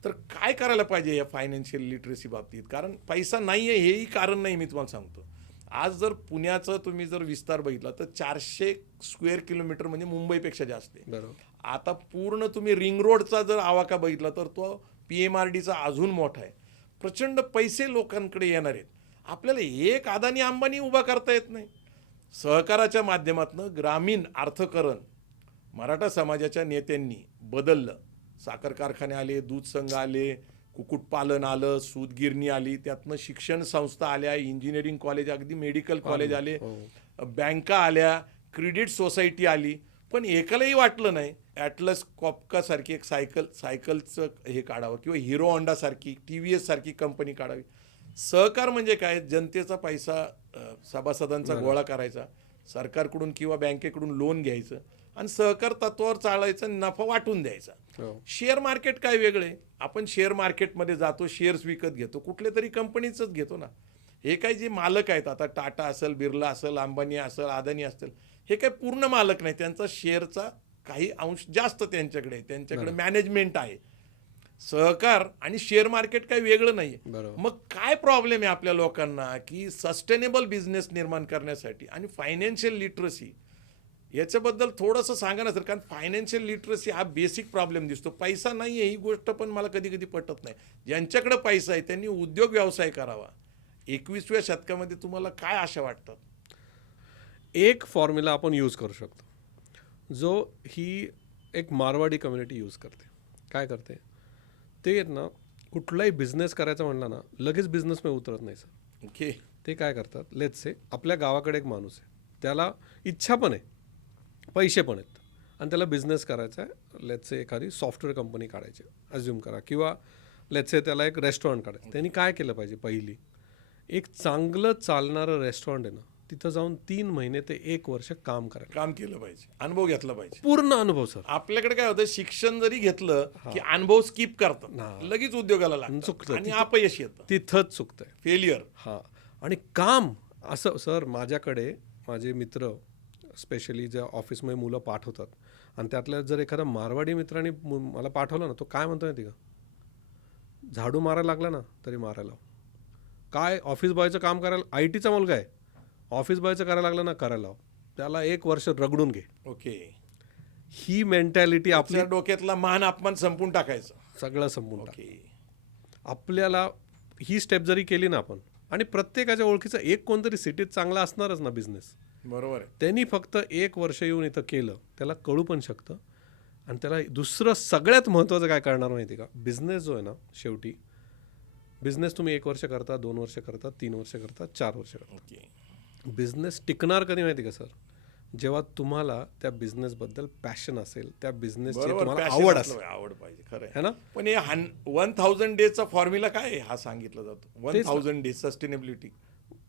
तर काय करायला पाहिजे या फायनान्शियल लिटरसी बाबतीत? कारण पैसा नाही आहे हेही कारण नाही, मी तुम्हाला सांगतो. आज जर पुण्याचा तुम्ही जर विस्तार बघितला तर 400 स्क्वेअर किलोमीटर म्हणजे मुंबईपेक्षा जास्त आहे. बरोबर. आता पूर्ण तुम्ही रिंग रोडचा जर आवाका बघितला तर तो PMRDचा अजून मोठा आहे. प्रचंड पैसे लोकांकडे येणार आहेत. आपल्याला एक अदानी अंबानी उभा करता येत नाही. सहकाराच्या माध्यमातून ग्रामीण अर्थकरण मराठा समाजाच्या नेत्यांनी बदललं. साखर कारखाने आले, दूध संघ आले, कुक्कुटपालन आलं, सूतगिरणी आली, त्यातनं शिक्षण संस्था आल्या, इंजिनिअरिंग कॉलेज, अगदी मेडिकल कॉलेज आले, बँका आल्या, क्रेडिट सोसायटी आली. पण एकालाही वाटलं नाही ॲटलस कॉपकासारखी एक सायकलचं हे काढावं किंवा हिरो होंडासारखी TVS सारखी कंपनी काढावी. सहकार म्हणजे काय? जनतेचा पैसा सभासदांचा गोळा करायचा, सरकारकडून किंवा बँकेकडून लोन घ्यायचं आणि सहकार तत्वावर चालायचं, नफा वाटून द्यायचा. शेअर मार्केट काय वेगळे? आपण शेअर मार्केटमध्ये जातो, शेअर्स विकत घेतो, कुठल्या तरी कंपनीचंच घेतो ना. हे काय जे मालक आहेत, आता टाटा असेल, बिर्ला असेल, अंबानी असेल, अदानी असेल, हे काय पूर्ण मालक नाही. त्यांचा शेअरचा काही अंश जास्त त्यांच्याकडे आहे, त्यांच्याकडे मॅनेजमेंट आहे. सहकार आणि शेअर मार्केट काही वेगळं नाही. मग काय प्रॉब्लेम आहे आपल्या लोकांना की सस्टेनेबल बिझनेस निर्माण करण्यासाठी आणि फायनान्शियल लिटरसी याच्याबद्दल थोडंसं सांगा ना सर. कारण फायनान्शियल लिटरसी हा बेसिक प्रॉब्लेम दिसतो. पैसा नाही आहे ही गोष्ट पण मला कधी कधी पटत नाही. ज्यांच्याकडे पैसा आहे त्यांनी उद्योग व्यवसाय करावा. 21व्या शतकामध्ये तुम्हाला काय आशा वाटतात? एक फॉर्म्युला आपण यूज करू शकतो जो ही एक मारवाडी कम्युनिटी यूज करते. काय करते ते ना, कुठलाही बिझनेस करायचा म्हणला ना लगेच बिझनेसमध्ये उतरत नाही सर. ओके. ते काय करतात, लेट्स से आपल्या गावाकडे एक माणूस आहे, त्याला इच्छा पण आहे, पैसे पण आहेत आणि त्याला बिझनेस करायचा आहे. लेट्स से एखादी सॉफ्टवेअर कंपनी काढायची अज्युम करा, किंवा लेट्स से त्याला एक रेस्टॉरंट काढायचं. त्यांनी काय केलं पाहिजे? पहिली एक चांगलं चालणारं रेस्टॉरंट आहे ना, तिथं जाऊन 3 महिने ते 1 वर्ष काम करायला, काम केलं पाहिजे, अनुभव घेतला पाहिजे, पूर्ण अनुभव सर. आपल्याकडे काय होतं, शिक्षण जरी घेतलं की अनुभव स्किप करतात, लगेच उद्योगाला लागतात आणि अपयश येतं, तिथंच चुकतंय, फेलियर. हां. आणि काम असं सर, माझ्याकडे माझे मित्र स्पेशली ज्या ऑफिसमध्ये मुलं पाठवतात आणि त्यातल्या जर एखादा मारवाडी मित्राने मला पाठवलं ना, तो काय म्हणतो माहिती का, झाडू मारायला लागला ना तरी मारायला लाव. काय ऑफिस बॉयचं काम करायला, IT चा मुलगा आहे, ऑफिस बॉयचं करायला लागलं ना करायला लाव, त्याला 1 वर्ष रगडून घे. ओके. ही मेंटॅलिटी आपल्या डोक्यातला मान अपमान संपून टाकायचं, सगळं संपून टाक. ओके. आपल्याला ही स्टेप जरी केली ना आपण, आणि प्रत्येकाच्या ओळखीचं एक कोणतरी सिटीत चांगला असणारच ना बिझनेस, बरोबर आहे. त्यांनी फक्त 1 वर्ष येऊन इथं केलं, त्याला कळू पण शकतं. आणि त्याला दुसरं सगळ्यात महत्त्वाचं काय करणार माहिती का, बिझनेस जो आहे ना, शेवटी बिझनेस तुम्ही 1 वर्ष करता, 2 वर्ष करता, 3 वर्ष करता, 4 वर्ष करता. ओके. बिझनेस टिकणार कधी माहिती का सर, जेव्हा तुम्हाला त्या बिझनेसबद्दल पॅशन असेल, त्या बिझनेसची तुम्हाला आवड असेल. आवड पाहिजे, खरं है ना. पण हे 1000 डेजचा फॉर्म्युला काय आहे हा सांगितला जातो, 1000 डेज सस्टेनेबिलिटी.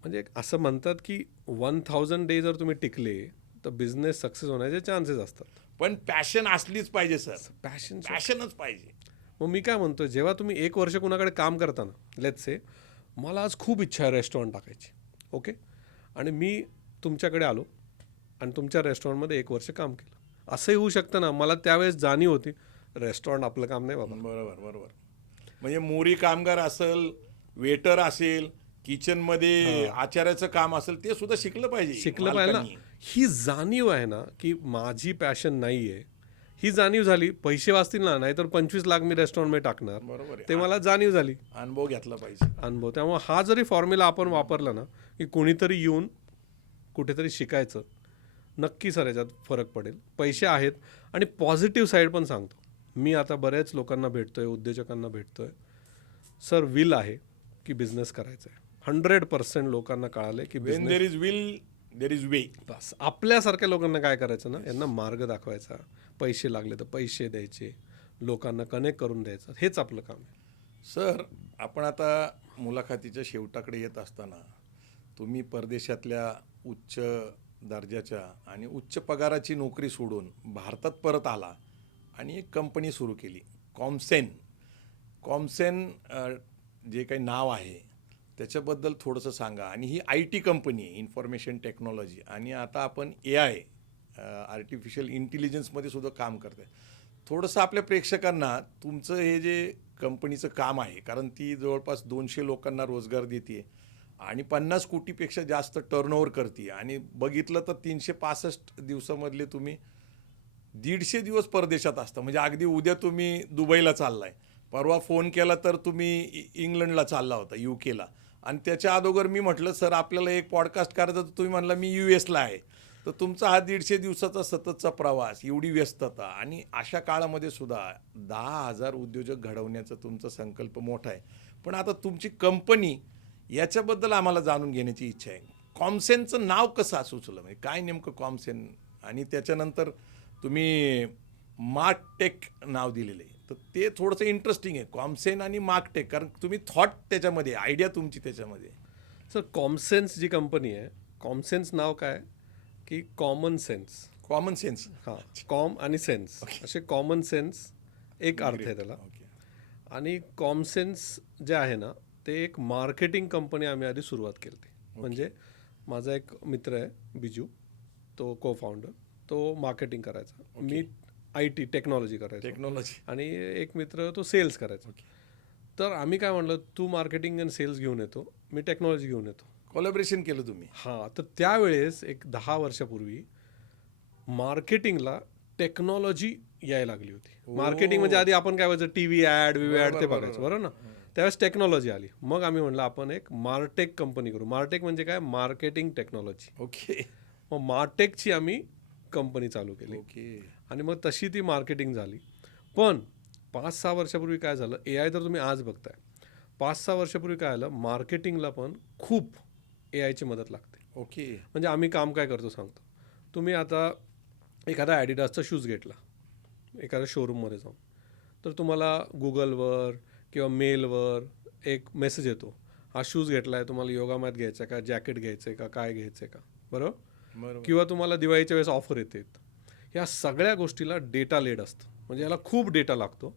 म्हणजे असं म्हणतात की 1000 डे जर तुम्ही टिकले तर बिझनेस सक्सेस होण्याचे चान्सेस असतात. पण पॅशन असलीच पाहिजे सर, पॅशनच पाहिजे. मग मी काय म्हणतो, जेव्हा तुम्ही 1 वर्ष कुणाकडे काम करता ना, लेट्स से मला आज खूप इच्छा आहे रेस्टॉरंट टाकायची, ओके, आणि मी तुमच्याकडे आलो आणि तुमच्या रेस्टॉरंटमध्ये 1 वर्ष काम केलं. असंही होऊ शकतं ना, मला त्यावेळेस जाणीव होती रेस्टॉरंट आपलं काम नाही बाबा. बरोबर. म्हणजे मोरी कामगार असेल, वेटर असेल, किचनमध्ये आचार्याचं काम असेल, ते सुद्धा शिकलं पाहिजे ना. ही जाणीव आहे ना की माझी पॅशन नाही आहे, ही जाणीव झाली. पैसे वाचतील ना, नाहीतर 25 लाख मी रेस्टॉरंटमध्ये टाकणार, बरोबर आहे. ते मला जाणीव झाली, अनुभव घेतला पाहिजे, अनुभव. त्यामुळे हा जरी फॉर्म्युला आपण वापरला ना, की कोणीतरी येऊन कुठेतरी शिकायचं, नक्की सर याच्यात फरक पडेल. पैसे आहेत. आणि पॉझिटिव्ह साईड पण सांगतो मी, आता बऱ्याच लोकांना भेटतोय, उद्योजकांना भेटतोय, सर विल आहे की बिझनेस करायचा आहे. 100% लोकांना कळाले की when there is will there is way. बस आपल्यासारख्या लोकांना काय करायचं ना, यांना मार्ग दाखवायचा, पैसे लागले तर पैसे द्यायचे, लोकांना कनेक्ट करून द्यायचं, हेच आपलं काम आहे. सर, आपण आता मुलाखतीच्या शेवटाकडे येत असताना तुम्ही परदेशातल्या उच्च दर्जाच्या आणि उच्च पगाराची नोकरी सोडून भारतात परत आला आणि एक कंपनी सुरू केली, कॉमसेन जे काही नाव आहे त्याच्याबद्दल थोडंसं सांगा. आणि ही IT कंपनी आहे, इन्फॉर्मेशन टेक्नॉलॉजी, आणि आता आपण AI आर्टिफिशियल इंटेलिजन्समध्ये सुद्धा काम करते. थोडंसं आपल्या प्रेक्षकांना तुमचं हे जे कंपनीचं काम आहे, कारण ती जवळपास 200 लोकांना रोजगार देते, आणि 50 कोटीपेक्षा जास्त टर्नओव्हर करते आणि बघितलं तर 365 दिवसामधले तुम्ही 150 दिवस परदेशात असता. म्हणजे अगदी उद्या तुम्ही दुबईला चाललाय, परवा फोन केला तर तुम्ही इंग्लंडला चालला होता, UKला. आणि त्याच्या अगोदर मी म्हटलं सर आपल्याला एक पॉडकास्ट करायचा, तर तुम्ही म्हणला मी US ला आहे. तर तुमचा हा 150 दिवसाचा सततचा प्रवास, एवढी व्यस्तता आणि अशा काळामध्ये सुद्धा 10,000 उद्योजक घडवण्याचा तुमचा संकल्प मोठा आहे. पण आता तुमची कंपनी याच्याबद्दल आम्हाला जाणून घेण्याची इच्छा आहे. कॉमसेनचं नाव कसं सुचलं, म्हणजे काय नेमकं कॉमसेन, आणि त्याच्यानंतर तुम्ही मार्कटेक नाव दिलेलं आहे, तर ते थोडंसं इंटरेस्टिंग आहे, कॉमसेन आणि मार्कटेक, कारण तुम्ही थॉट त्याच्यामध्ये, आयडिया तुमची त्याच्यामध्ये. सर कॉमसेन्स जी कंपनी आहे, कॉमसेन्स नाव काय की कॉमन सेन्स. Common sense. हां, कॉम आणि सेन्स असे कॉमन सेन्स एक अर्थ आहे त्याला. ओके. आणि कॉमसेन्स जे आहे ना ते एक मार्केटिंग कंपनी आम्ही आधी सुरुवात केली होती. म्हणजे माझा एक मित्र आहे बिजू, तो को फाउंडर, तो मार्केटिंग करायचा, मी IT टेक्नॉलॉजी करायचो, टेक्नॉलॉजी. आणि एक मित्र तो सेल्स करायचा. तर आम्ही काय म्हणलं, तू मार्केटिंग आणि सेल्स घेऊन येतो, मी टेक्नॉलॉजी घेऊन येतो. कोलॅबरेशन केलं तुम्ही. हां, तर त्यावेळेस एक 10 वर्षापूर्वी मार्केटिंगला टेक्नॉलॉजी यायला लागली होती. मार्केटिंग म्हणजे आधी आपण काय व्हायचं, TV ॲड ॲड ते बघायचं, बरोबर ना. त्यावेळेस टेक्नॉलॉजी आली, मग आम्ही म्हणलं आपण एक मार्टेक कंपनी करू. मार्टेक म्हणजे काय, मार्केटिंग टेक्नॉलॉजी. ओके. मग मार्टेकची आम्ही कंपनी चालू केली ओके. आणि मग तशी ती मार्केटिंग झाली. पण 5-6 वर्षापूर्वी काय झालं, AI तर तुम्ही आज बघताय, 5-6 वर्षापूर्वी काय झालं, मार्केटिंगला पण खूप AIची मदत लागते. ओके. म्हणजे आम्ही काम काय करतो सांगतो. तुम्ही आता एखादा ॲडिडासचा शूज घेतला एखाद्या शोरूममध्ये जाऊन, तर तुम्हाला गुगलवर किंवा मेलवर एक मेसेज येतो, हा शूज घेतला आहे, तुम्हाला योगा मॅट घ्यायचा का, जॅकेट घ्यायचं आहे का, काय घ्यायचं आहे का, बरोबर. किंवा तुम्हाला दिवाळीच्या वेळेस ऑफर येते. ह्या सगळ्या गोष्टीला डेटा लेड असतं, म्हणजे याला खूप डेटा लागतो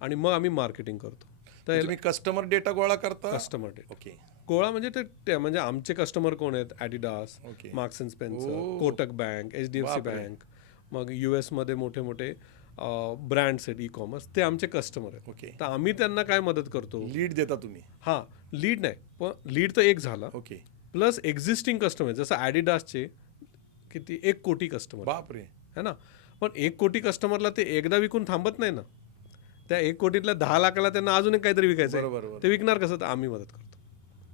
आणि मग आम्ही मार्केटिंग करतो. तर तुम्ही कस्टमर डेटा गोळा करता. Customer data okay. गोळा म्हणजे ते म्हणजे आमचे कस्टमर कोण आहेत, Adidas, okay. Marks and Spencer, Kotak bank, HDFC bank, मग US मध्ये मोठे मोठे ब्रँड्स आहेत ई-कॉमर्स, ते आमचे कस्टमर आहेत. ओके. तर आम्ही त्यांना काय मदत करतो. लीड देता तुम्ही. हां, लीड नाही, पण लीड तर एक झाला, ओके. प्लस एक्झिस्टिंग कस्टमर, जसं ॲडिडासचे किती 1 कोटी कस्टमर बापरे. है ना. पण 1 कोटी कस्टमरला ते एकदा विकून थांबत नाही ना. त्या 1 कोटीतल्या 10 लाखाला त्यांना अजून एक काहीतरी विकायचं, बरोबर. ते विकणार कसं, तर आम्ही मदत करतो.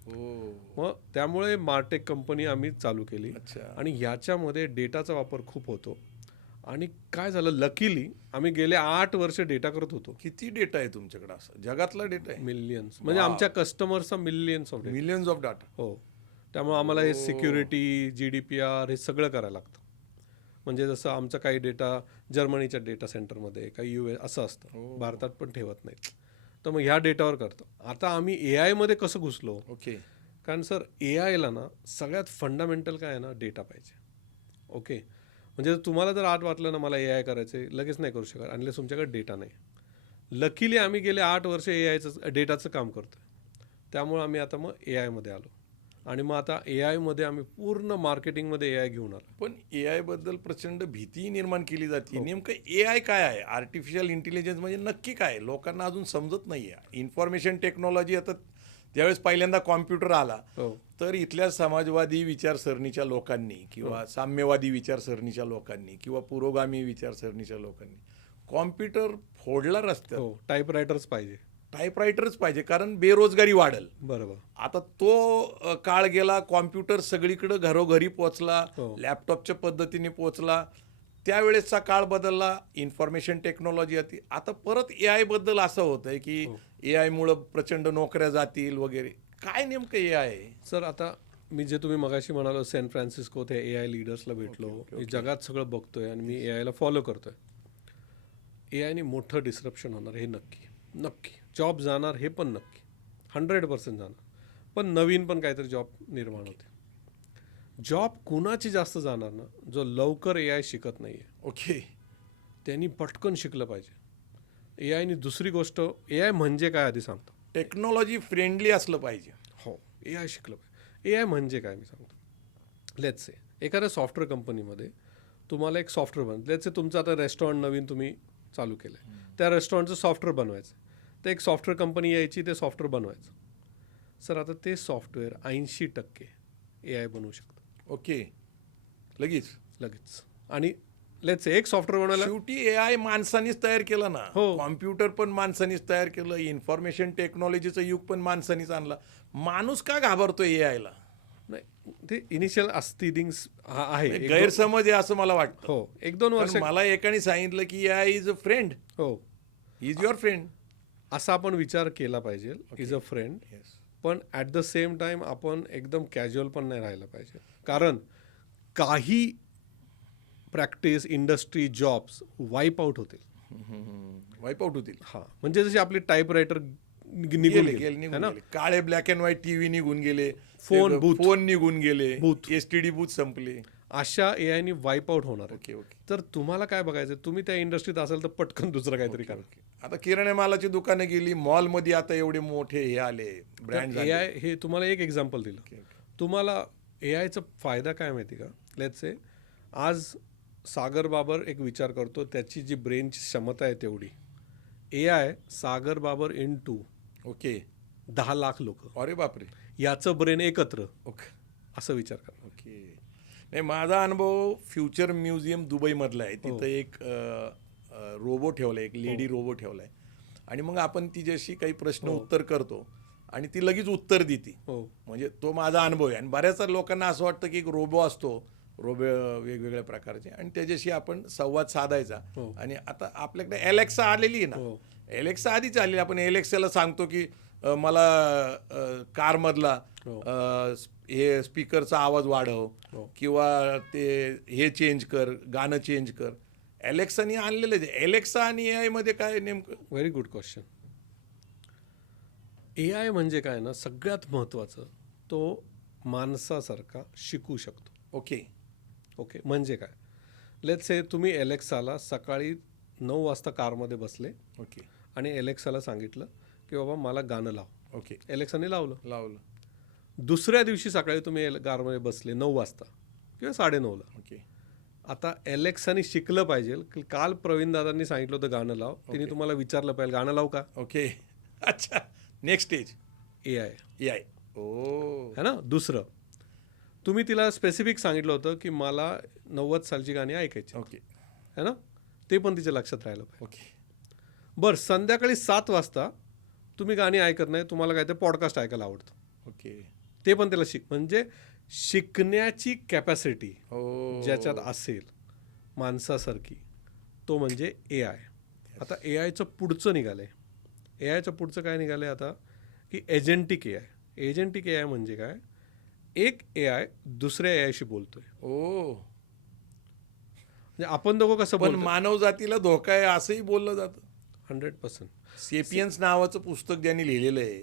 हो. मग त्यामुळे मार्टेक कंपनी आम्ही चालू केली. अच्छा. आणि याच्यामध्ये डेटाचा वापर खूप होतो. आणि काय झालं, लकीली आम्ही गेले 8 वर्ष डेटा करत होतो. किती डेटा आहे तुमच्याकडे, असं जगातला डेटा आहे? मिलियन्स, म्हणजे आमच्या कस्टमरचा millions of data. Millions of data. हो, त्यामुळे आम्हाला हे सिक्युरिटी, GDPR हे सगळं करायला लागतं. म्हणजे जसं आमचा काही डेटा जर्मनीच्या डेटा सेंटरमध्ये, काही US असं असतं, भारतात पण ठेवत नाहीत. तर मग ह्या डेटावर करतो. आता आम्ही AI मध्ये कसं घुसलो. ओके. कारण सर AIला ना सगळ्यात फंडामेंटल काय आहे ना, डेटा पाहिजे. ओके, म्हणजे तुम्हाला जर आज वाटलं ना मला AI करायचं आहे, लगेच नाही करू शकत अनलेस तुमच्याकडे डेटा नाही. लकीली आम्ही गेले 8 वर्ष AIचं डेटाचं काम करतो. त्यामुळे आम्ही आता मग AI मध्ये आलो आणि मग आता AI मध्ये आम्ही पूर्ण मार्केटिंगमध्ये AI घेऊन आलो. पण AI बद्दल प्रचंड भीती निर्माण केली जाते. नेमकं AI काय आहे, आर्टिफिशियल इंटेलिजन्स म्हणजे नक्की काय, लोकांना अजून समजत नाही आहे. इन्फॉर्मेशन टेक्नॉलॉजी, आता ज्यावेळेस पहिल्यांदा कॉम्प्युटर आला, तर इथल्या समाजवादी विचारसरणीच्या लोकांनी किंवा साम्यवादी विचारसरणीच्या लोकांनी किंवा पुरोगामी विचारसरणीच्या लोकांनी कॉम्प्युटर फोडला रस्त्यात. टाईपरायटर्स पाहिजे, टाईपरायटरच पाहिजे, कारण बेरोजगारी वाढेल. बरोबर. आता तो काळ गेला, कॉम्प्युटर सगळीकडे घरोघरी पोचला, लॅपटॉपच्या पद्धतीने पोचला. त्यावेळेसचा काळ बदलला, इन्फॉर्मेशन टेक्नॉलॉजी होती. आता परत AI बद्दल असं होतंय की AI मुळे प्रचंड नोकऱ्या जातील वगैरे. काय नेमकं AI आहे? सर आता मी जे तुम्ही मगाशी म्हणालो, सॅन फ्रान्सिस्को ते AI लीडर्सला भेटलो, मी जगात सगळं बघतोय आणि मी AIला फॉलो करतोय. AIने मोठं डिस्रप्शन होणार हे नक्की, नक्की. जॉब जाणार हे पण नक्की, 100% जाणार. पण नवीन पण काहीतरी जॉब निर्माण होते. जॉब कुणाची जास्त जाणार ना, जो लवकर AI शिकत नाही आहे. ओके. त्यांनी पटकन शिकलं पाहिजे. AIने दुसरी गोष्ट, AI म्हणजे काय आधी सांगतो. टेक्नॉलॉजी फ्रेंडली असलं पाहिजे. हो, AI शिकलं पाहिजे. AI म्हणजे काय मी सांगतो. लेट्स से एखाद्या सॉफ्टवेअर कंपनीमध्ये तुम्हाला एक सॉफ्टवेअर लेट्स से तुमचं आता रेस्टॉरंट नवीन तुम्ही चालू केलं आहे, त्या रेस्टॉरंटचं सॉफ्टवेअर बनवायचं. तर एक सॉफ्टवेअर कंपनी यायची, ते सॉफ्टवेअर बनवायचं. सर आता ते सॉफ्टवेअर 80% AI बनवू शकतं ओके, लगेच. लगेच. आणि लेट्स एक सॉफ्टवेअर बनवायला शेवटी AI माणसानीच तयार केलं ना. हो. कॉम्प्युटर पण माणसानीच तयार केलं, इन्फॉर्मेशन टेक्नॉलॉजीचं युग पण माणसानीच आणला. माणूस का घाबरतो AIला? नाही, ते इनिशियल अस्थिदिंग्स आहे एक गैरसमज आहे असं मला वाटतं. हो 1-2 वर्ष कारण मला एकाने सांगितलं की AI इज अ फ्रेंड, हो इज युअर फ्रेंड. असा आपण विचार केला पाहिजे इज अ फ्रेंड. पण ॲट द सेम टाइम आपण एकदम कॅज्युअल पण नाही राहायला पाहिजे. कारण काही practice industry jobs wipe out होतील. वाईप आउट होतील. हां, म्हणजे जशी आपली टाईपरायटर निघून गेले गेली है निघून ना. गेले. काळे ब्लॅक अँड व्हाईट टीव्ही निघून गेले, फोन, बूथ. फोन निघून गेले, बूथ. STD बूथ संपले. अशा एआयनी वाईप आउट होणार आहे. ओके ओके तर तुम्हाला काय बघायचं, तुम्ही त्या इंडस्ट्रीत असाल तर पटकन दुसरं काहीतरी करा. आता किराणा मालाची दुकानं गेली, मॉलमध्ये आता एवढे मोठे हे आले ब्रँड. एआय हे तुम्हाला एक एक्झाम्पल दिलं. तुम्हाला एआयचा फायदा काय माहिती का? लेट्स से आज सागर बाबर एक विचार करतो, त्याची जी ब्रेनची क्षमता आहे तेवढी एआय सागर बाबर इन2 ओके. 10 लाख लोक अरे बापरे. याचं ब्रेन एकत्र ओके असं विचार करा. ओके. नाही, माझा अनुभव फ्युचर म्युझियम दुबईमधला आहे. तिथं एक रोबो ठेवला आहे, एक लेडी रोबो ठेवला आहे. आणि मग आपण तिच्याशी काही प्रश्न उत्तर करतो आणि ती लगेच उत्तर देते. हो म्हणजे तो माझा अनुभव आहे. आणि बऱ्याच लोकांना असं वाटतं की एक रोबो असतो, रोबो वेगवेगळ्या प्रकारचे, आणि त्याच्याशी आपण संवाद साधायचा. आणि आता आपल्याकडे एलेक्सा आलेली आहे ना. एलेक्सा आधीच आलेली. आपण एलेक्साला सांगतो की मला कारमधला हे स्पीकरचा आवाज वाढव, किंवा ते हे चेंज कर, गाणं चेंज कर. एलेक्सानी आणलेलं आहे. एलेक्सा आणि AI मध्ये काय नेमकं? Very good question. एआय म्हणजे काय ना, सगळ्यात महत्त्वाचं तो माणसासारखा शिकू शकतो. ओके ओके म्हणजे काय? लेट्स से तुम्ही एलेक्साला सकाळी 9 वाजता कारमध्ये बसले ओके आणि एलेक्साला सांगितलं की बाबा मला गाणं लाव. ओके. एलेक्साने लावलं. लावलं. दुसऱ्या दिवशी सकाळी तुम्ही कारमध्ये बसले 9 वाजता किंवा 9:30ला. ओके आता एलेक्साने शिकलं पाहिजे की काल प्रवीण दादांनी सांगितलं होतं गाणं लाव, तिने तुम्हाला विचारलं पाहिजे गाणं लाव का. ओके. अच्छा. नेक्स्ट स्टेज AI ओ. है ना. दुसरं तुम्ही तिला स्पेसिफिक सांगितलं होतं की मला 90 सालची गाणी ऐकायची ओके है ना, ते पण तिच्या लक्षात राहिलं पाहिजे. ओके. बरं संध्याकाळी 7 वाजता तुम्ही गाणी ऐकत नाही, तुम्हाला काय ते पॉडकास्ट ऐकायला आवडतं, ओके. ते पण त्याला म्हणजे शिकण्याची कॅपॅसिटी हो. ज्याच्यात असेल माणसासारखी, तो म्हणजे AI. आता AIचं पुढचं निघालंय. AIचं पुढचं काय निघालंय आता की एजंटिक AI. एजंटिक AI म्हणजे काय? एक AI दुसऱ्या AIशी बोलतोय. ओ. म्हणजे आपण दोघं कसं पण बोलतो. मानव जातीला धोका आहे असंही बोललं जातं. 100%. सेपियन्स नावाचं पुस्तक ज्यांनी लिहिलेलं आहे,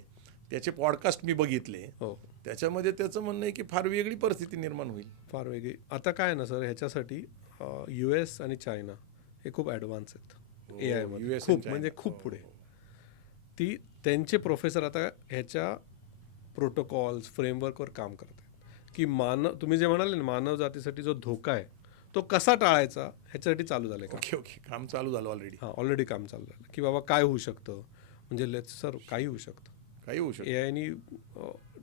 त्याचे पॉडकास्ट मी बघितले. हो त्याच्यामध्ये त्याचं म्हणणं आहे की फार वेगळी परिस्थिती निर्माण होईल. फार वेगळी. आता काय आहे ना सर, ह्याच्यासाठी US आणि चायना हे खूप ॲडव्हान्स आहेत AI मध्ये. US खूप म्हणजे खूप पुढे. ती त्यांचे प्रोफेसर आता ह्याच्या प्रोटोकॉल्स फ्रेमवर्कवर काम करत आहेत की तुम्ही जे म्हणाले ना मानव जातीसाठी जो धोका आहे तो कसा टाळायचा ह्याच्यासाठी चालू झालं का. Okay okay. काम चालू झालं ऑलरेडी. हां ऑलरेडी काम चालू झालं की बाबा काय होऊ शकतं. म्हणजे लेट्स सर काही होऊ शकतं. काही होऊ शकतं. एआयनी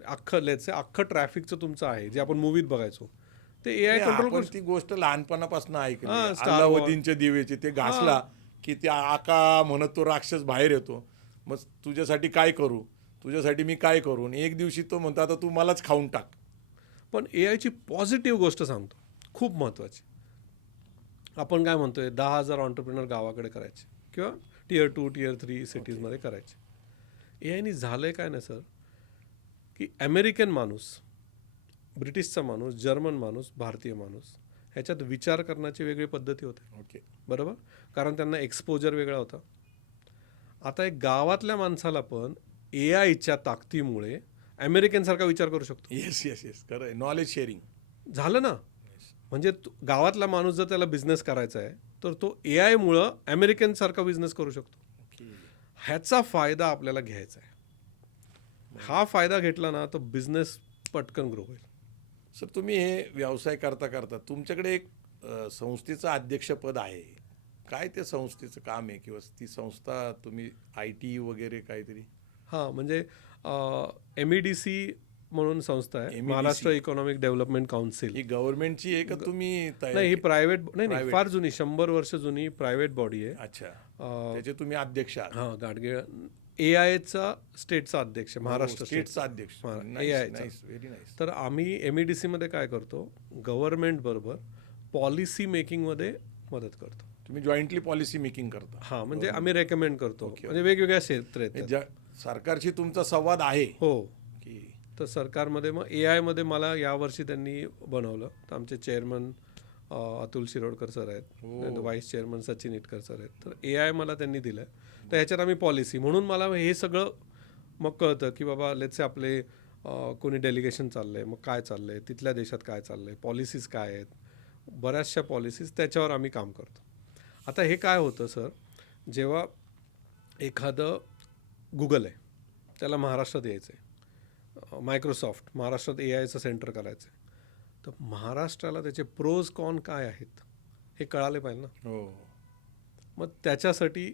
अख्खं ट्रॅफिकचं तुमचं आहे जे आपण मूवीत बघायचो ते AI कंट्रोल आपण करू. ती गोष्ट लहानपणापासून ऐकली. हां, Star अल्लाउद्दीनच्या दिवेचे ते घासला की त्या आका म्हणत तो राक्षस बाहेर येतो. मग तुझ्यासाठी काय करू, तुझ्यासाठी मी काय करू. आणि एक दिवशी तो म्हणतो आता तू मलाच खाऊन टाक. पण AIची पॉझिटिव्ह गोष्ट सांगतो, खूप महत्त्वाची. आपण काय म्हणतोय 10,000 ऑन्टरप्रिनर गावाकडे करायचे किंवा Tier 2 Tier 3 सिटीजमध्ये करायचे. AIनी झालंय काय ना सर की अमेरिकन माणूस, ब्रिटिशचा माणूस, जर्मन माणूस, भारतीय माणूस ह्याच्यात विचार करण्याची वेगळी पद्धती होते. ओके. बरोबर. कारण त्यांना एक्सपोजर वेगळा होता. आता एक गावातल्या माणसाला पण AIच्या ताकदीमुळे अमेरिकनसारखा विचार करू शकतो. Yes yes yes. खरं आहे. नॉलेज शेअरिंग झालं ना. म्हणजे गावातला माणूस जर त्याला बिझनेस करायचा आहे तर तो AIमुळं अमेरिकनसारखा बिझनेस करू शकतो. ह्याचा फायदा आपल्याला घ्यायचा आहे. हा फायदा घेतला ना तर बिझनेस पटकन ग्रो होईल. सर, तुम्ही हे व्यवसाय करता करता तुमच्याकडे एक संस्थेचं अध्यक्षपद आहे. काय त्या संस्थेचं काम आहे, किंवा ती संस्था तुम्ही IT वगैरे काहीतरी? हां म्हणजे MEDC म्हणून संस्था आहे, महाराष्ट्र इकॉनॉमिक डेव्हलपमेंट काउन्सिल. ही गव्हर्नमेंटची आहे का तुम्ही नाही, ही प्रायव्हेट नाही, फार जुनी, 100 वर्ष जुनी प्रायव्हेट बॉडी आहे. अच्छा, त्याचे तुम्ही अध्यक्ष आहात. हां, गाडगे AIचा स्टेटचा अध्यक्ष, महाराष्ट्र स्टेटचा अध्यक्ष. AIचा. Very nice. तर आम्ही MEDC मध्ये काय करतो, गव्हर्नमेंट बरोबर पॉलिसी मेकिंगमध्ये मदत करतो. तुम्ही जॉईंटली पॉलिसी मेकिंग करता. हां, म्हणजे आम्ही रेकमेंड करतो, म्हणजे वेगवेगळ्या क्षेत्र आहेत. सरकारशी तुमचा संवाद आहे हो. की तर सरकारमध्ये मग AI मध्ये मला यावर्षी त्यांनी बनवलं. तर आमचे चेअरमन अतुल शिरोडकर सर आहेत, vice chairman Sachin Itkar sir आहेत. तर AI मला त्यांनी दिलं. तर ह्याच्यात आम्ही पॉलिसी म्हणून मला हे सगळं मग कळतं की बाबा लेट्स आपले कोणी डेलिगेशन चाललंय, मग काय चाललंय, तिथल्या देशात काय चाललंय, पॉलिसीज काय आहेत, बऱ्याचशा पॉलिसीज, त्याच्यावर आम्ही काम करतो. आता हे काय होतं सर, जेव्हा एखादं गुगल आहे, त्याला महाराष्ट्रात यायचं आहे, मायक्रोसॉफ्ट महाराष्ट्रात AIचं सेंटर करायचं आहे, तर महाराष्ट्राला त्याचे प्रोज कॉन काय आहेत हे कळाले पाहिजे ना. हो. मग त्याच्यासाठी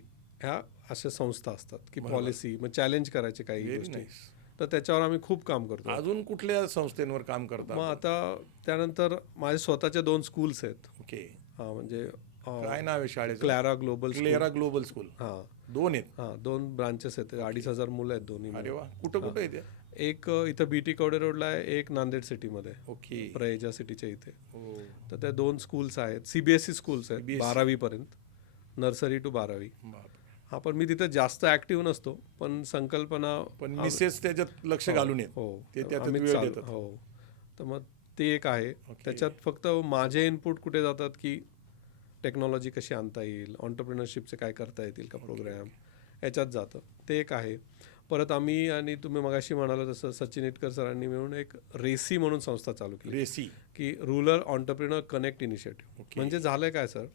ह्या अशा संस्था असतात की पॉलिसी मग चॅलेंज करायचे काही व्हेरी गोष्टी. नाईस. तर त्याच्यावर आम्ही खूप काम करतो. अजून कुठल्या संस्थेवर काम करता? मग आता त्यानंतर माझे स्वतःच्या 2 स्कूल्स आहेत. ओके. हां, म्हणजे काय नाव आहे शाळेचं? Clara global global school. हां 2 आहेत. हां, 2 ब्रांचेस आहेत, 2,500 मुलं आहेत दोन्ही. अरे वा, कुठं कुठं आहे ते? एक इथं BT कवडे रोडला आहे, एक नांदेड सिटीमध्ये, ओके. प्रेजा सिटीच्या इथे. हो. तर त्या 2 स्कूल्स आहेत, CBSE स्कूल्स आहेत, 12वी पर्यंत, नर्सरी टू 12वी. बापरे. हा, पण मी तिथं जास्त ऍक्टिव्ह नसतो, पण संकल्पना पण मिसेस त्याच्यात लक्ष घालून येत. हो, ते त्याच्यात आम्ही वेळ देतात. हो. तर मग ते एक आहे. त्याच्यात फक्त माझे इनपुट कुठे जातात की टेक्नॉलॉजी कशी आणता येईल, ऑन्टरप्रिनरशिपचे काय करता येतील का प्रोग्राम, याच्यात जातं. ते एक आहे. परत आम्ही आणि तुम्ही मगाशी म्हणाला तसं सचिन इटकर सरांनी मिळून एक रेसी म्हणून संस्था चालू केली, रेसी की रूरल ऑन्टरप्रिनर कनेक्ट इनिशिएटिव्ह. म्हणजे झालंय काय सर,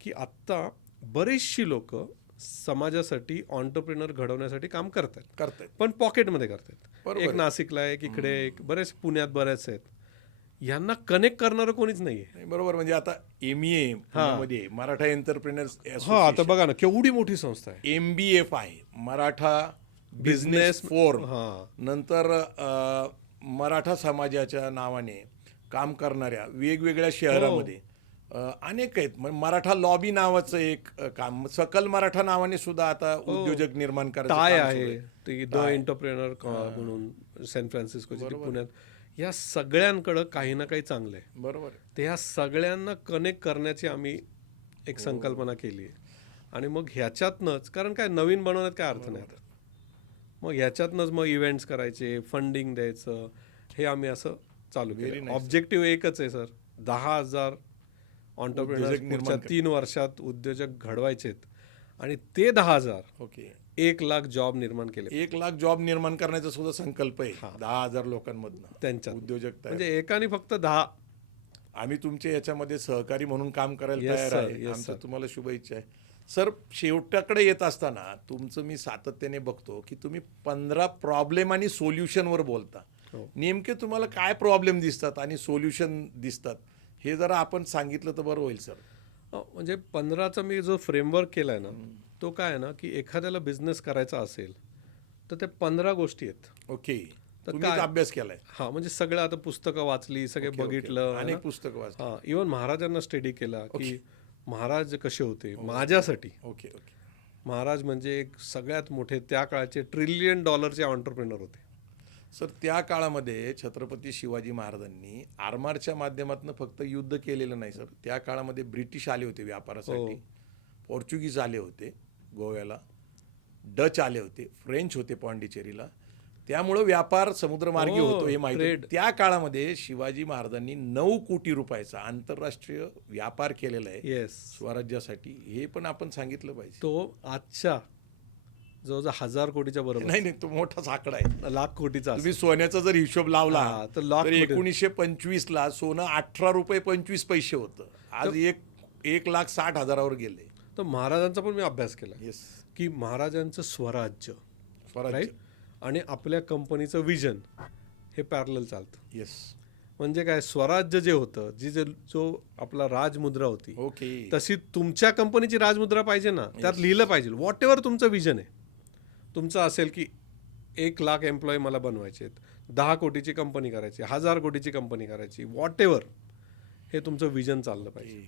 की आत्ता बरीचशी लोक समाजासाठी ऑन्टरप्रिनर घडवण्यासाठी काम करतात, पण पॉकेटमध्ये करतात. बरोबर एक आहे. नाशिकला आहे, एक इकडे, एक बरेच पुण्यात बरेच आहेत. यांना कनेक्ट करणारं कोणीच नाहीये. नाही, बरोबर. म्हणजे आता MEA पुण्यामध्ये मराठा एंटरप्रेनर्स हा, आता बघा ना केवढी मोठी संस्था आहे. MBF आहे, मराठा बिझनेस फोरम. नंतर मराठा समाजाच्या नावाने काम करणाऱ्या वेगवेगळ्या शहरामध्ये अनेक आहेत. मराठा लॉबी नावाचं एक काम, सकल मराठा नावाने सुद्धा आता उद्योजक निर्माण टाय करायचं आहे, ती द एंटरप्रेनर म्हणून सॅन फ्रान्सिस्कोची पुण्यात. या सगळ्यांकडं काही ना काही चांगलं आहे. बरोबर. ते ह्या सगळ्यांना कनेक्ट करण्याची आम्ही एक संकल्पना केली आहे. आणि मग ह्याच्यातनंच, कारण काय नवीन बनवण्यात काय अर्थ नाही आता, मग ह्याच्यातनंच मग इव्हेंट्स करायचे, फंडिंग द्यायचं, हे आम्ही असं चालू केलं. ऑब्जेक्टिव्ह एकच आहे सर, 10,000 ऑन्टरप्रिनर 3 वर्षात उद्योजक घडवायचेत. आणि ते 10,000 ओके 1,00,000 जॉब निर्माण केले. 1,00,000 जॉब निर्माण करण्याचा सुद्धा संकल्प आहे 10,000 लोकांमधनं त्यांच्या उद्योजक. म्हणजे एकाने फक्त 10. आम्ही तुमचे याच्यामध्ये सहकारी म्हणून काम करायला Yes, तयार sir. आहे. Yes, आमचं sir. तुम्हाला शुभेच्छा आहे सर. शेवटाकडे येत असताना तुमचं मी सातत्याने बघतो की तुम्ही 15 प्रॉब्लेम आणि सोल्युशनवर बोलता. हो. नेमके तुम्हाला काय प्रॉब्लेम दिसतात आणि सोल्युशन दिसतात हे जरा आपण सांगितलं तर बरं होईल सर. म्हणजे 15चा मी जो फ्रेमवर्क केलाय ना, तो काय आहे ना, की एखाद्याला बिझनेस करायचा असेल तर ते 15 गोष्टी आहेत. ओके. तर तुम्हीच काय? अभ्यास केलाय. हा, म्हणजे सगळं आता पुस्तकं वाचली, सगळे ओके, ओके. बघितलं, अनेक पुस्तकं वाचली. हा, इव्हन महाराजांना स्टडी केला की महाराज कसे होते माझ्यासाठी. Okay okay. महाराज म्हणजे एक सगळ्यात मोठे त्या काळाचे $1 ट्रिलियन ऑन्टरप्रिनर होते. सर त्या काळामध्ये छत्रपती शिवाजी महाराजांनी आरमारच्या माध्यमातून फक्त युद्ध केलेलं नाही सर. त्या काळामध्ये ब्रिटिश आले होते व्यापारासाठी, पोर्चुगीज आले होते गोव्याला, डच आले होते, फ्रेंच होते पॉंडिचेरीला. त्यामुळं व्यापार समुद्रमार्गी होतो हे माहिती. त्या काळामध्ये शिवाजी महाराजांनी 9 कोटी रुपयाचा आंतरराष्ट्रीय व्यापार केलेला आहे येस. स्वराज्यासाठी. हे पण आपण सांगितलं पाहिजे. तो आजच्या जवळजवळ 1,000 कोटीच्या बरोबर, नाही तो मोठाच आकडा आहे. 1,00,000 कोटीचा. तुम्ही सोन्याचा जर हिशोब लावला तर लाख तर कोटी. 1925 ला सोनं 18 रुपये 25 पैसे होतं. आज 1,60,000 गेले. तर महाराजांचा पण मी अभ्यास केला. येस. की महाराजांचं स्वराज्य स्वराज्य. राईट आणि आपल्या कंपनीचं विजन हे पॅरलल चालतं. येस. म्हणजे काय, स्वराज्य जे होतं, जो आपला राजमुद्रा होती, ओके. तशी तुमच्या कंपनीची राजमुद्रा पाहिजे ना, त्यात लिहिलं पाहिजे व्हॉट एव्हर तुमचं विजन आहे. तुमचं असेल की 1,00,000 एम्प्लॉई मला बनवायचे आहेत, 10 कोटीची कंपनी करायची, 1000 कोटीची कंपनी करायची, वॉट एव्हर, हे तुमचं विजन चाललं पाहिजे.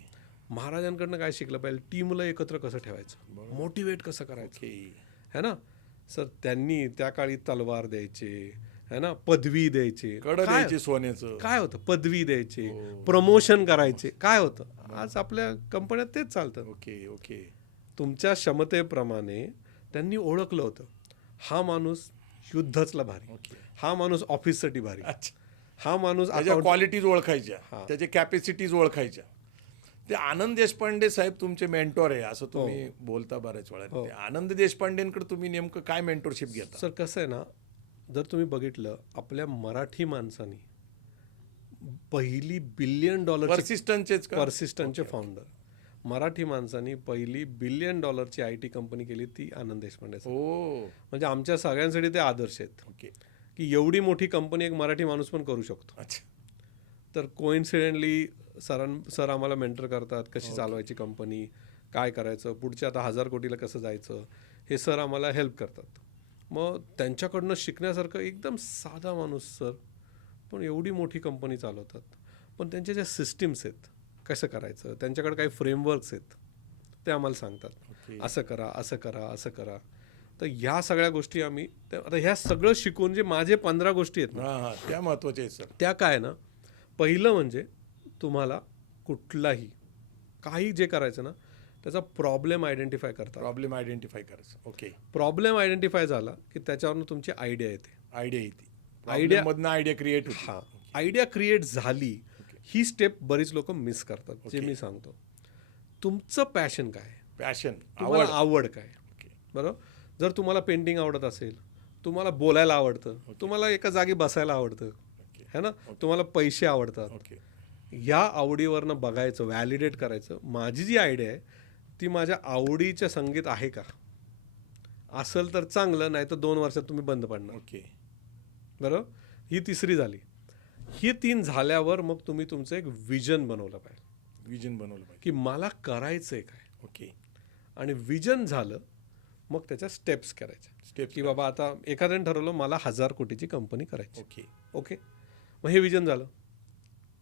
महाराजांकडनं काय शिकलं पाहिजे, टीमला एकत्र कसं ठेवायचं, मोटिवेट कसं करायचं, है ना सर. त्यांनी त्या काळी तलवार द्यायचे, है ना, पदवी द्यायचे, कड द्यायची सोन्याचं. काय होतं, पदवी द्यायचे, प्रमोशन करायचे, काय होतं. आज आपल्या कंपन्यात तेच चालतं. Okay okay. तुमच्या क्षमतेप्रमाणे त्यांनी ओळखलं होतं, हा माणूस युद्धचला भारी, हा माणूस ऑफिससाठी भारी, हा माणूस त्याच्या क्वालिटीज ओळखायच्या, त्याच्या कॅपॅसिटीज ओळखायच्या. ते आनंद देशपांडे साहेब तुमचे मेंटॉर आहे असं तुम्ही बोलता बऱ्याच वेळा. ते आनंद देशपांडेंकडे तुम्ही नेमकं काय मेंटॉरशिप घेता? सर कसं आहे ना, जर तुम्ही बघितलं आपल्या मराठी माणसांनी पहिली $1 बिलियन पर्सिस्टंटचे फाउंडर, मराठी माणसांनी पहिली $1 बिलियन IT कंपनी केली, ती आनंद देशपांडे सर. म्हणजे आमच्या सगळ्यांसाठी ते आदर्श आहेत. ओके. की एवढी मोठी कंपनी एक मराठी माणूस पण करू शकतो. अच्छा. तर कोइन्सिडेंटली सर आम्हाला मेंटर करतात, कशी चालवायची कंपनी, काय करायचं, पुढच्या आता 1000 कोटीला कसं जायचं, हे सर आम्हाला हेल्प करतात. मग त्यांच्याकडनं शिकण्यासारखं एकदम साधा माणूस सर, पण एवढी मोठी कंपनी चालवतात. पण त्यांच्या ज्या सिस्टीम्स आहेत, कसं करायचं, त्यांच्याकडे काही फ्रेमवर्क्स आहेत, ते आम्हाला सांगतात, असं करा, असं करा, असं करा. तर ह्या सगळ्या गोष्टी आम्ही आता ह्या सगळं शिकून जे माझे 15 गोष्टी आहेत ना, त्या महत्वाच्या आहेत सर. त्या काय ना, पहिलं म्हणजे तुम्हाला कुठलाही काही जे करायचं ना, त्याचा प्रॉब्लेम आयडेंटिफाय करता. प्रॉब्लेम आयडेंटिफाय करायचं. ओके. प्रॉब्लेम आयडेंटिफाय झाला की त्याच्यावरनं तुमची आयडिया येते. आयडिया मधनं आयडिया क्रिएट होते. हां, आयडिया क्रिएट झाली, ही स्टेप बरीच लोक मिस करतात. जे मी सांगतो, तुमचं पॅशन काय, पॅशन, तुम्हाला आवड काय. बरोबर. जर तुम्हाला पेंटिंग आवडत असेल, तुम्हाला बोलायला आवडतं, तुम्हाला एका जागी बसायला आवडतं, है ना, तुम्हाला पैसे आवडतात, या आवडीवरनं बघायचं, व्हॅलिडेट करायचं, माझी जी आयडिया आहे ती माझ्या आवडीच्या संगीत आहे का, असेल तर चांगलं, नाही तर 2 वर्षात तुम्ही बंद पडणार. ओके. बरोबर. ही तिसरी झाली. ही 3 झाल्यावर मग तुम्ही तुमचं एक विजन बनवलं पाहिजे. विजन बनवलं पाहिजे की मला करायचंय काय. ओके. आणि विजन झालं मग त्याच्या स्टेप्स करायच्या. की बाबा आता एखाद्याने ठरवलं मला 1000 कोटीची कंपनी करायची. ओके. ओके. मग हे विजन झालं.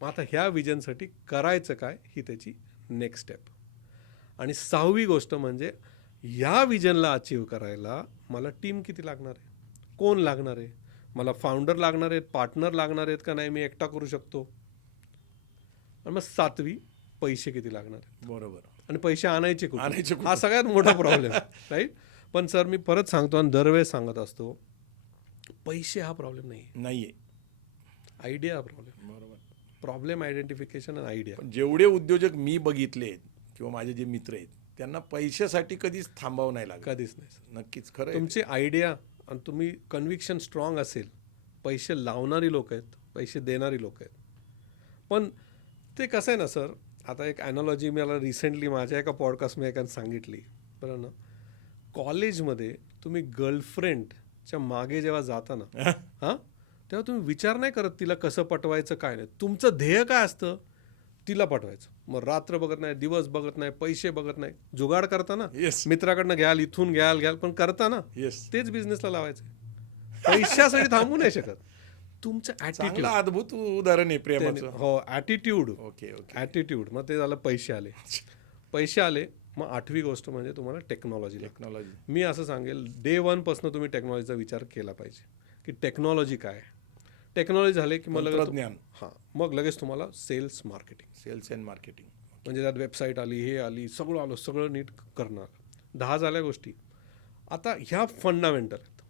मग आता ह्या विजनसाठी करायचं काय, ही त्याची नेक्स्ट स्टेप. आणि 6वी गोष्ट म्हणजे या विजनला अचीव करायला मला टीम किती लागणार आहे, कोण लागणार आहे, मला फाउंडर लागणार आहेत, पार्टनर लागणार आहेत का नाही, मी एकटा करू शकतो. आणि मग 7वी पैसे किती लागणार आहेत. बरोबर. आणि पैसे आणायचे कुठे, हा सगळ्यात मोठा प्रॉब्लेम राईट. पण सर मी परत सांगतो आणि दरवेळेस सांगत असतो, पैसे हा प्रॉब्लेम नाहीये, आयडिया हा प्रॉब्लेम. बरोबर. प्रॉब्लेम आयडेंटिफिकेशन आणि आयडिया. जेवढे उद्योजक मी बघितले किंवा माझे जे मित्र आहेत, त्यांना पैशासाठी कधीच थांबावं नाही लागत. कधीच नाही. नक्कीच खरं. तुमची आयडिया आणि तुम्ही कन्व्हिक्शन स्ट्रॉंग असेल, पैसे लावणारी लोक आहेत, पैसे देणारी लोक आहेत. पण ते कसं आहे ना सर, आता एक ॲनॉलॉजी मला रिसेंटली माझ्या एका पॉडकास्टमध्ये एकाने सांगितली, बरं ना. कॉलेजमध्ये तुम्ही गर्लफ्रेंडच्या मागे जेव्हा जाता ना, हां, तेव्हा तुम्ही विचार नाही करत तिला कसं पटवायचं, काय नाही. तुमचं ध्येय काय असतं, तिला पटवायचं. मग रात्र बघत नाही, दिवस बघत नाही, पैसे बघत नाही, जुगाड करता ना, मित्राकडनं घ्याल, इथून घ्याल, पण करता ना, तेच बिझनेसला लावायचं. पैशासाठी थांबू नाही शकत. तुमचं ॲटिट्यूड, अद्भुत उदाहरण आहे प्रेमाचं. हो, ॲटिट्यूड. ओके. ॲटिट्यूड. मग ते झालं, पैसे आले. मग 8वी गोष्ट म्हणजे तुम्हाला टेक्नॉलॉजी. मी असं सांगेल, डे 1 पासून तुम्ही टेक्नॉलॉजीचा विचार केला पाहिजे की टेक्नॉलॉजी काय. टेक्नॉलॉजी झाले की मग मग लगेच तुम्हाला सेल्स अँड मार्केटिंग म्हणजे त्यात वेबसाईट आली, हे आली, सगळं आलं, सगळं नीट करणार. 10 झाल्या गोष्टी. आता ह्या फंडामेंटल आहेत.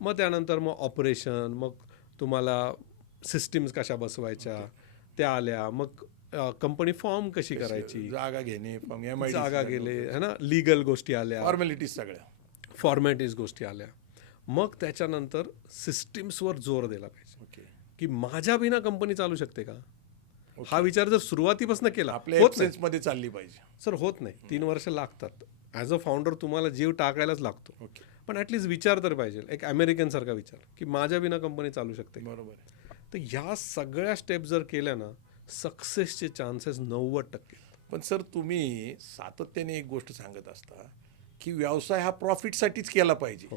मग त्यानंतर मग ऑपरेशन, मग तुम्हाला सिस्टीम्स कशा बसवायच्या त्या आल्या, मग कंपनी फॉर्म कशी करायची, जागा घेणे, जागा गेले, है ना, लिगल गोष्टी आल्या, फॉर्मॅलिटीज गोष्टी आल्या. मग त्याच्यानंतर सिस्टीम्सवर जोर दिला पाहिजे की माझ्या बिना कंपनी चालू शकते का. हा विचार जर सुरुवातीपासून केला, आपल्या मध्ये चालली पाहिजे. सर होत नाही, 3 वर्ष लागतात. ॲज अ फाउंडर तुम्हाला जीव टाकायलाच लागतो, पण ॲटलिस्ट विचार तर पाहिजे, एक अमेरिकन सारखा विचार की माझ्या बिना कंपनी चालू शकते. बरोबर. तर ह्या सगळ्या स्टेप जर केल्या ना, सक्सेसचे चान्सेस 90%. पण सर तुम्ही सातत्याने एक गोष्ट सांगत असता की व्यवसाय हा प्रॉफिटसाठीच केला पाहिजे.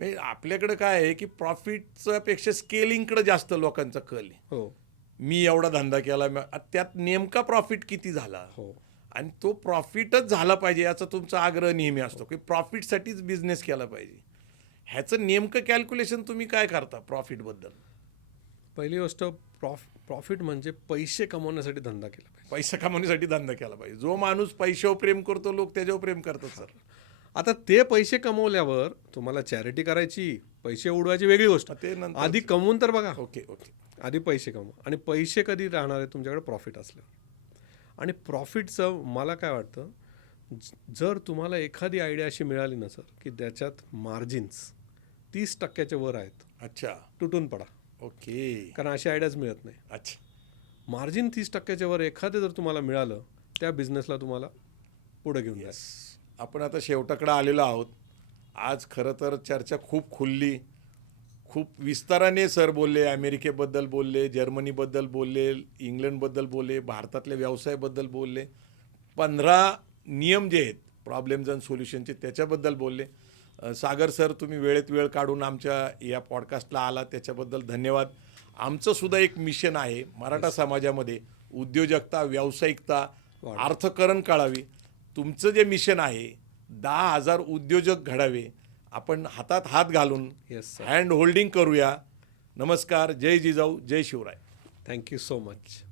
म्हणजे आपल्याकडे काय आहे की प्रॉफिटच्या पेक्षा स्केलिंगकडे जास्त लोकांचा कल आहे. हो मी एवढा धंदा केला त्यात नेमका प्रॉफिट किती झाला हो आणि तो प्रॉफिटच झाला पाहिजे याचा तुमचा आग्रह नेहमी असतो की प्रॉफिटसाठीच बिझनेस केला पाहिजे. ह्याचं नेमकं कॅल्क्युलेशन तुम्ही काय करता प्रॉफिटबद्दल? पहिली गोष्ट प्रॉफिट म्हणजे पैसे कमवण्यासाठी धंदा केला पाहिजे. पैसा कमवण्यासाठी धंदा केला पाहिजे. जो माणूस पैशावर प्रेम करतो लोक त्याच्यावर प्रेम करतात सर. आता ते पैसे कमवल्यावर तुम्हाला चॅरिटी करायची, पैसे उडवायची वेगळी गोष्ट. ते नंतर आधी कमवून तर बघा. Okay okay. आधी पैसे कमवा आणि पैसे कधी राहणार आहे तुमच्याकडे प्रॉफिट असल्यावर. आणि प्रॉफिटचं मला काय वाटतं, जर तुम्हाला एखादी आयडिया अशी मिळाली ना सर की त्याच्यात मार्जिन्स 30% वर आहेत, अच्छा तुटून पडा. ओके. कारण अशी आयडियाज मिळत नाही. अच्छा. मार्जिन 30% वर एखादं जर तुम्हाला मिळालं, त्या बिझनेसला तुम्हाला पुढे घेऊन जायचं. आपण आता शेवटाकडे आलेलो आहोत. आज खरं तर चर्चा खूप खुलली, खूप विस्ताराने सर बोलले. अमेरिकेबद्दल बोलले, जर्मनीबद्दल बोलले, इंग्लंडबद्दल बोलले, भारतातल्या व्यवसायाबद्दल बोलले. 15 नियम जे आहेत प्रॉब्लेम्स अँड सोल्युशनचे त्याच्याबद्दल बोलले. सागर सर तुम्ही वेळेत वेळ काढून आमच्या या पॉडकास्टला आला त्याच्याबद्दल धन्यवाद. आमचंसुद्धा एक मिशन आहे मराठा समाजामध्ये उद्योजकता, व्यावसायिकता, अर्थकरण कळावी. तुमचं जे मिशन आहे 10,000 उद्योजक घडावे. आपण हातात हात घालून येस सर. हँड होल्डिंग करूया. नमस्कार. जय जिजाऊ, जय शिवराय. Thank you so much.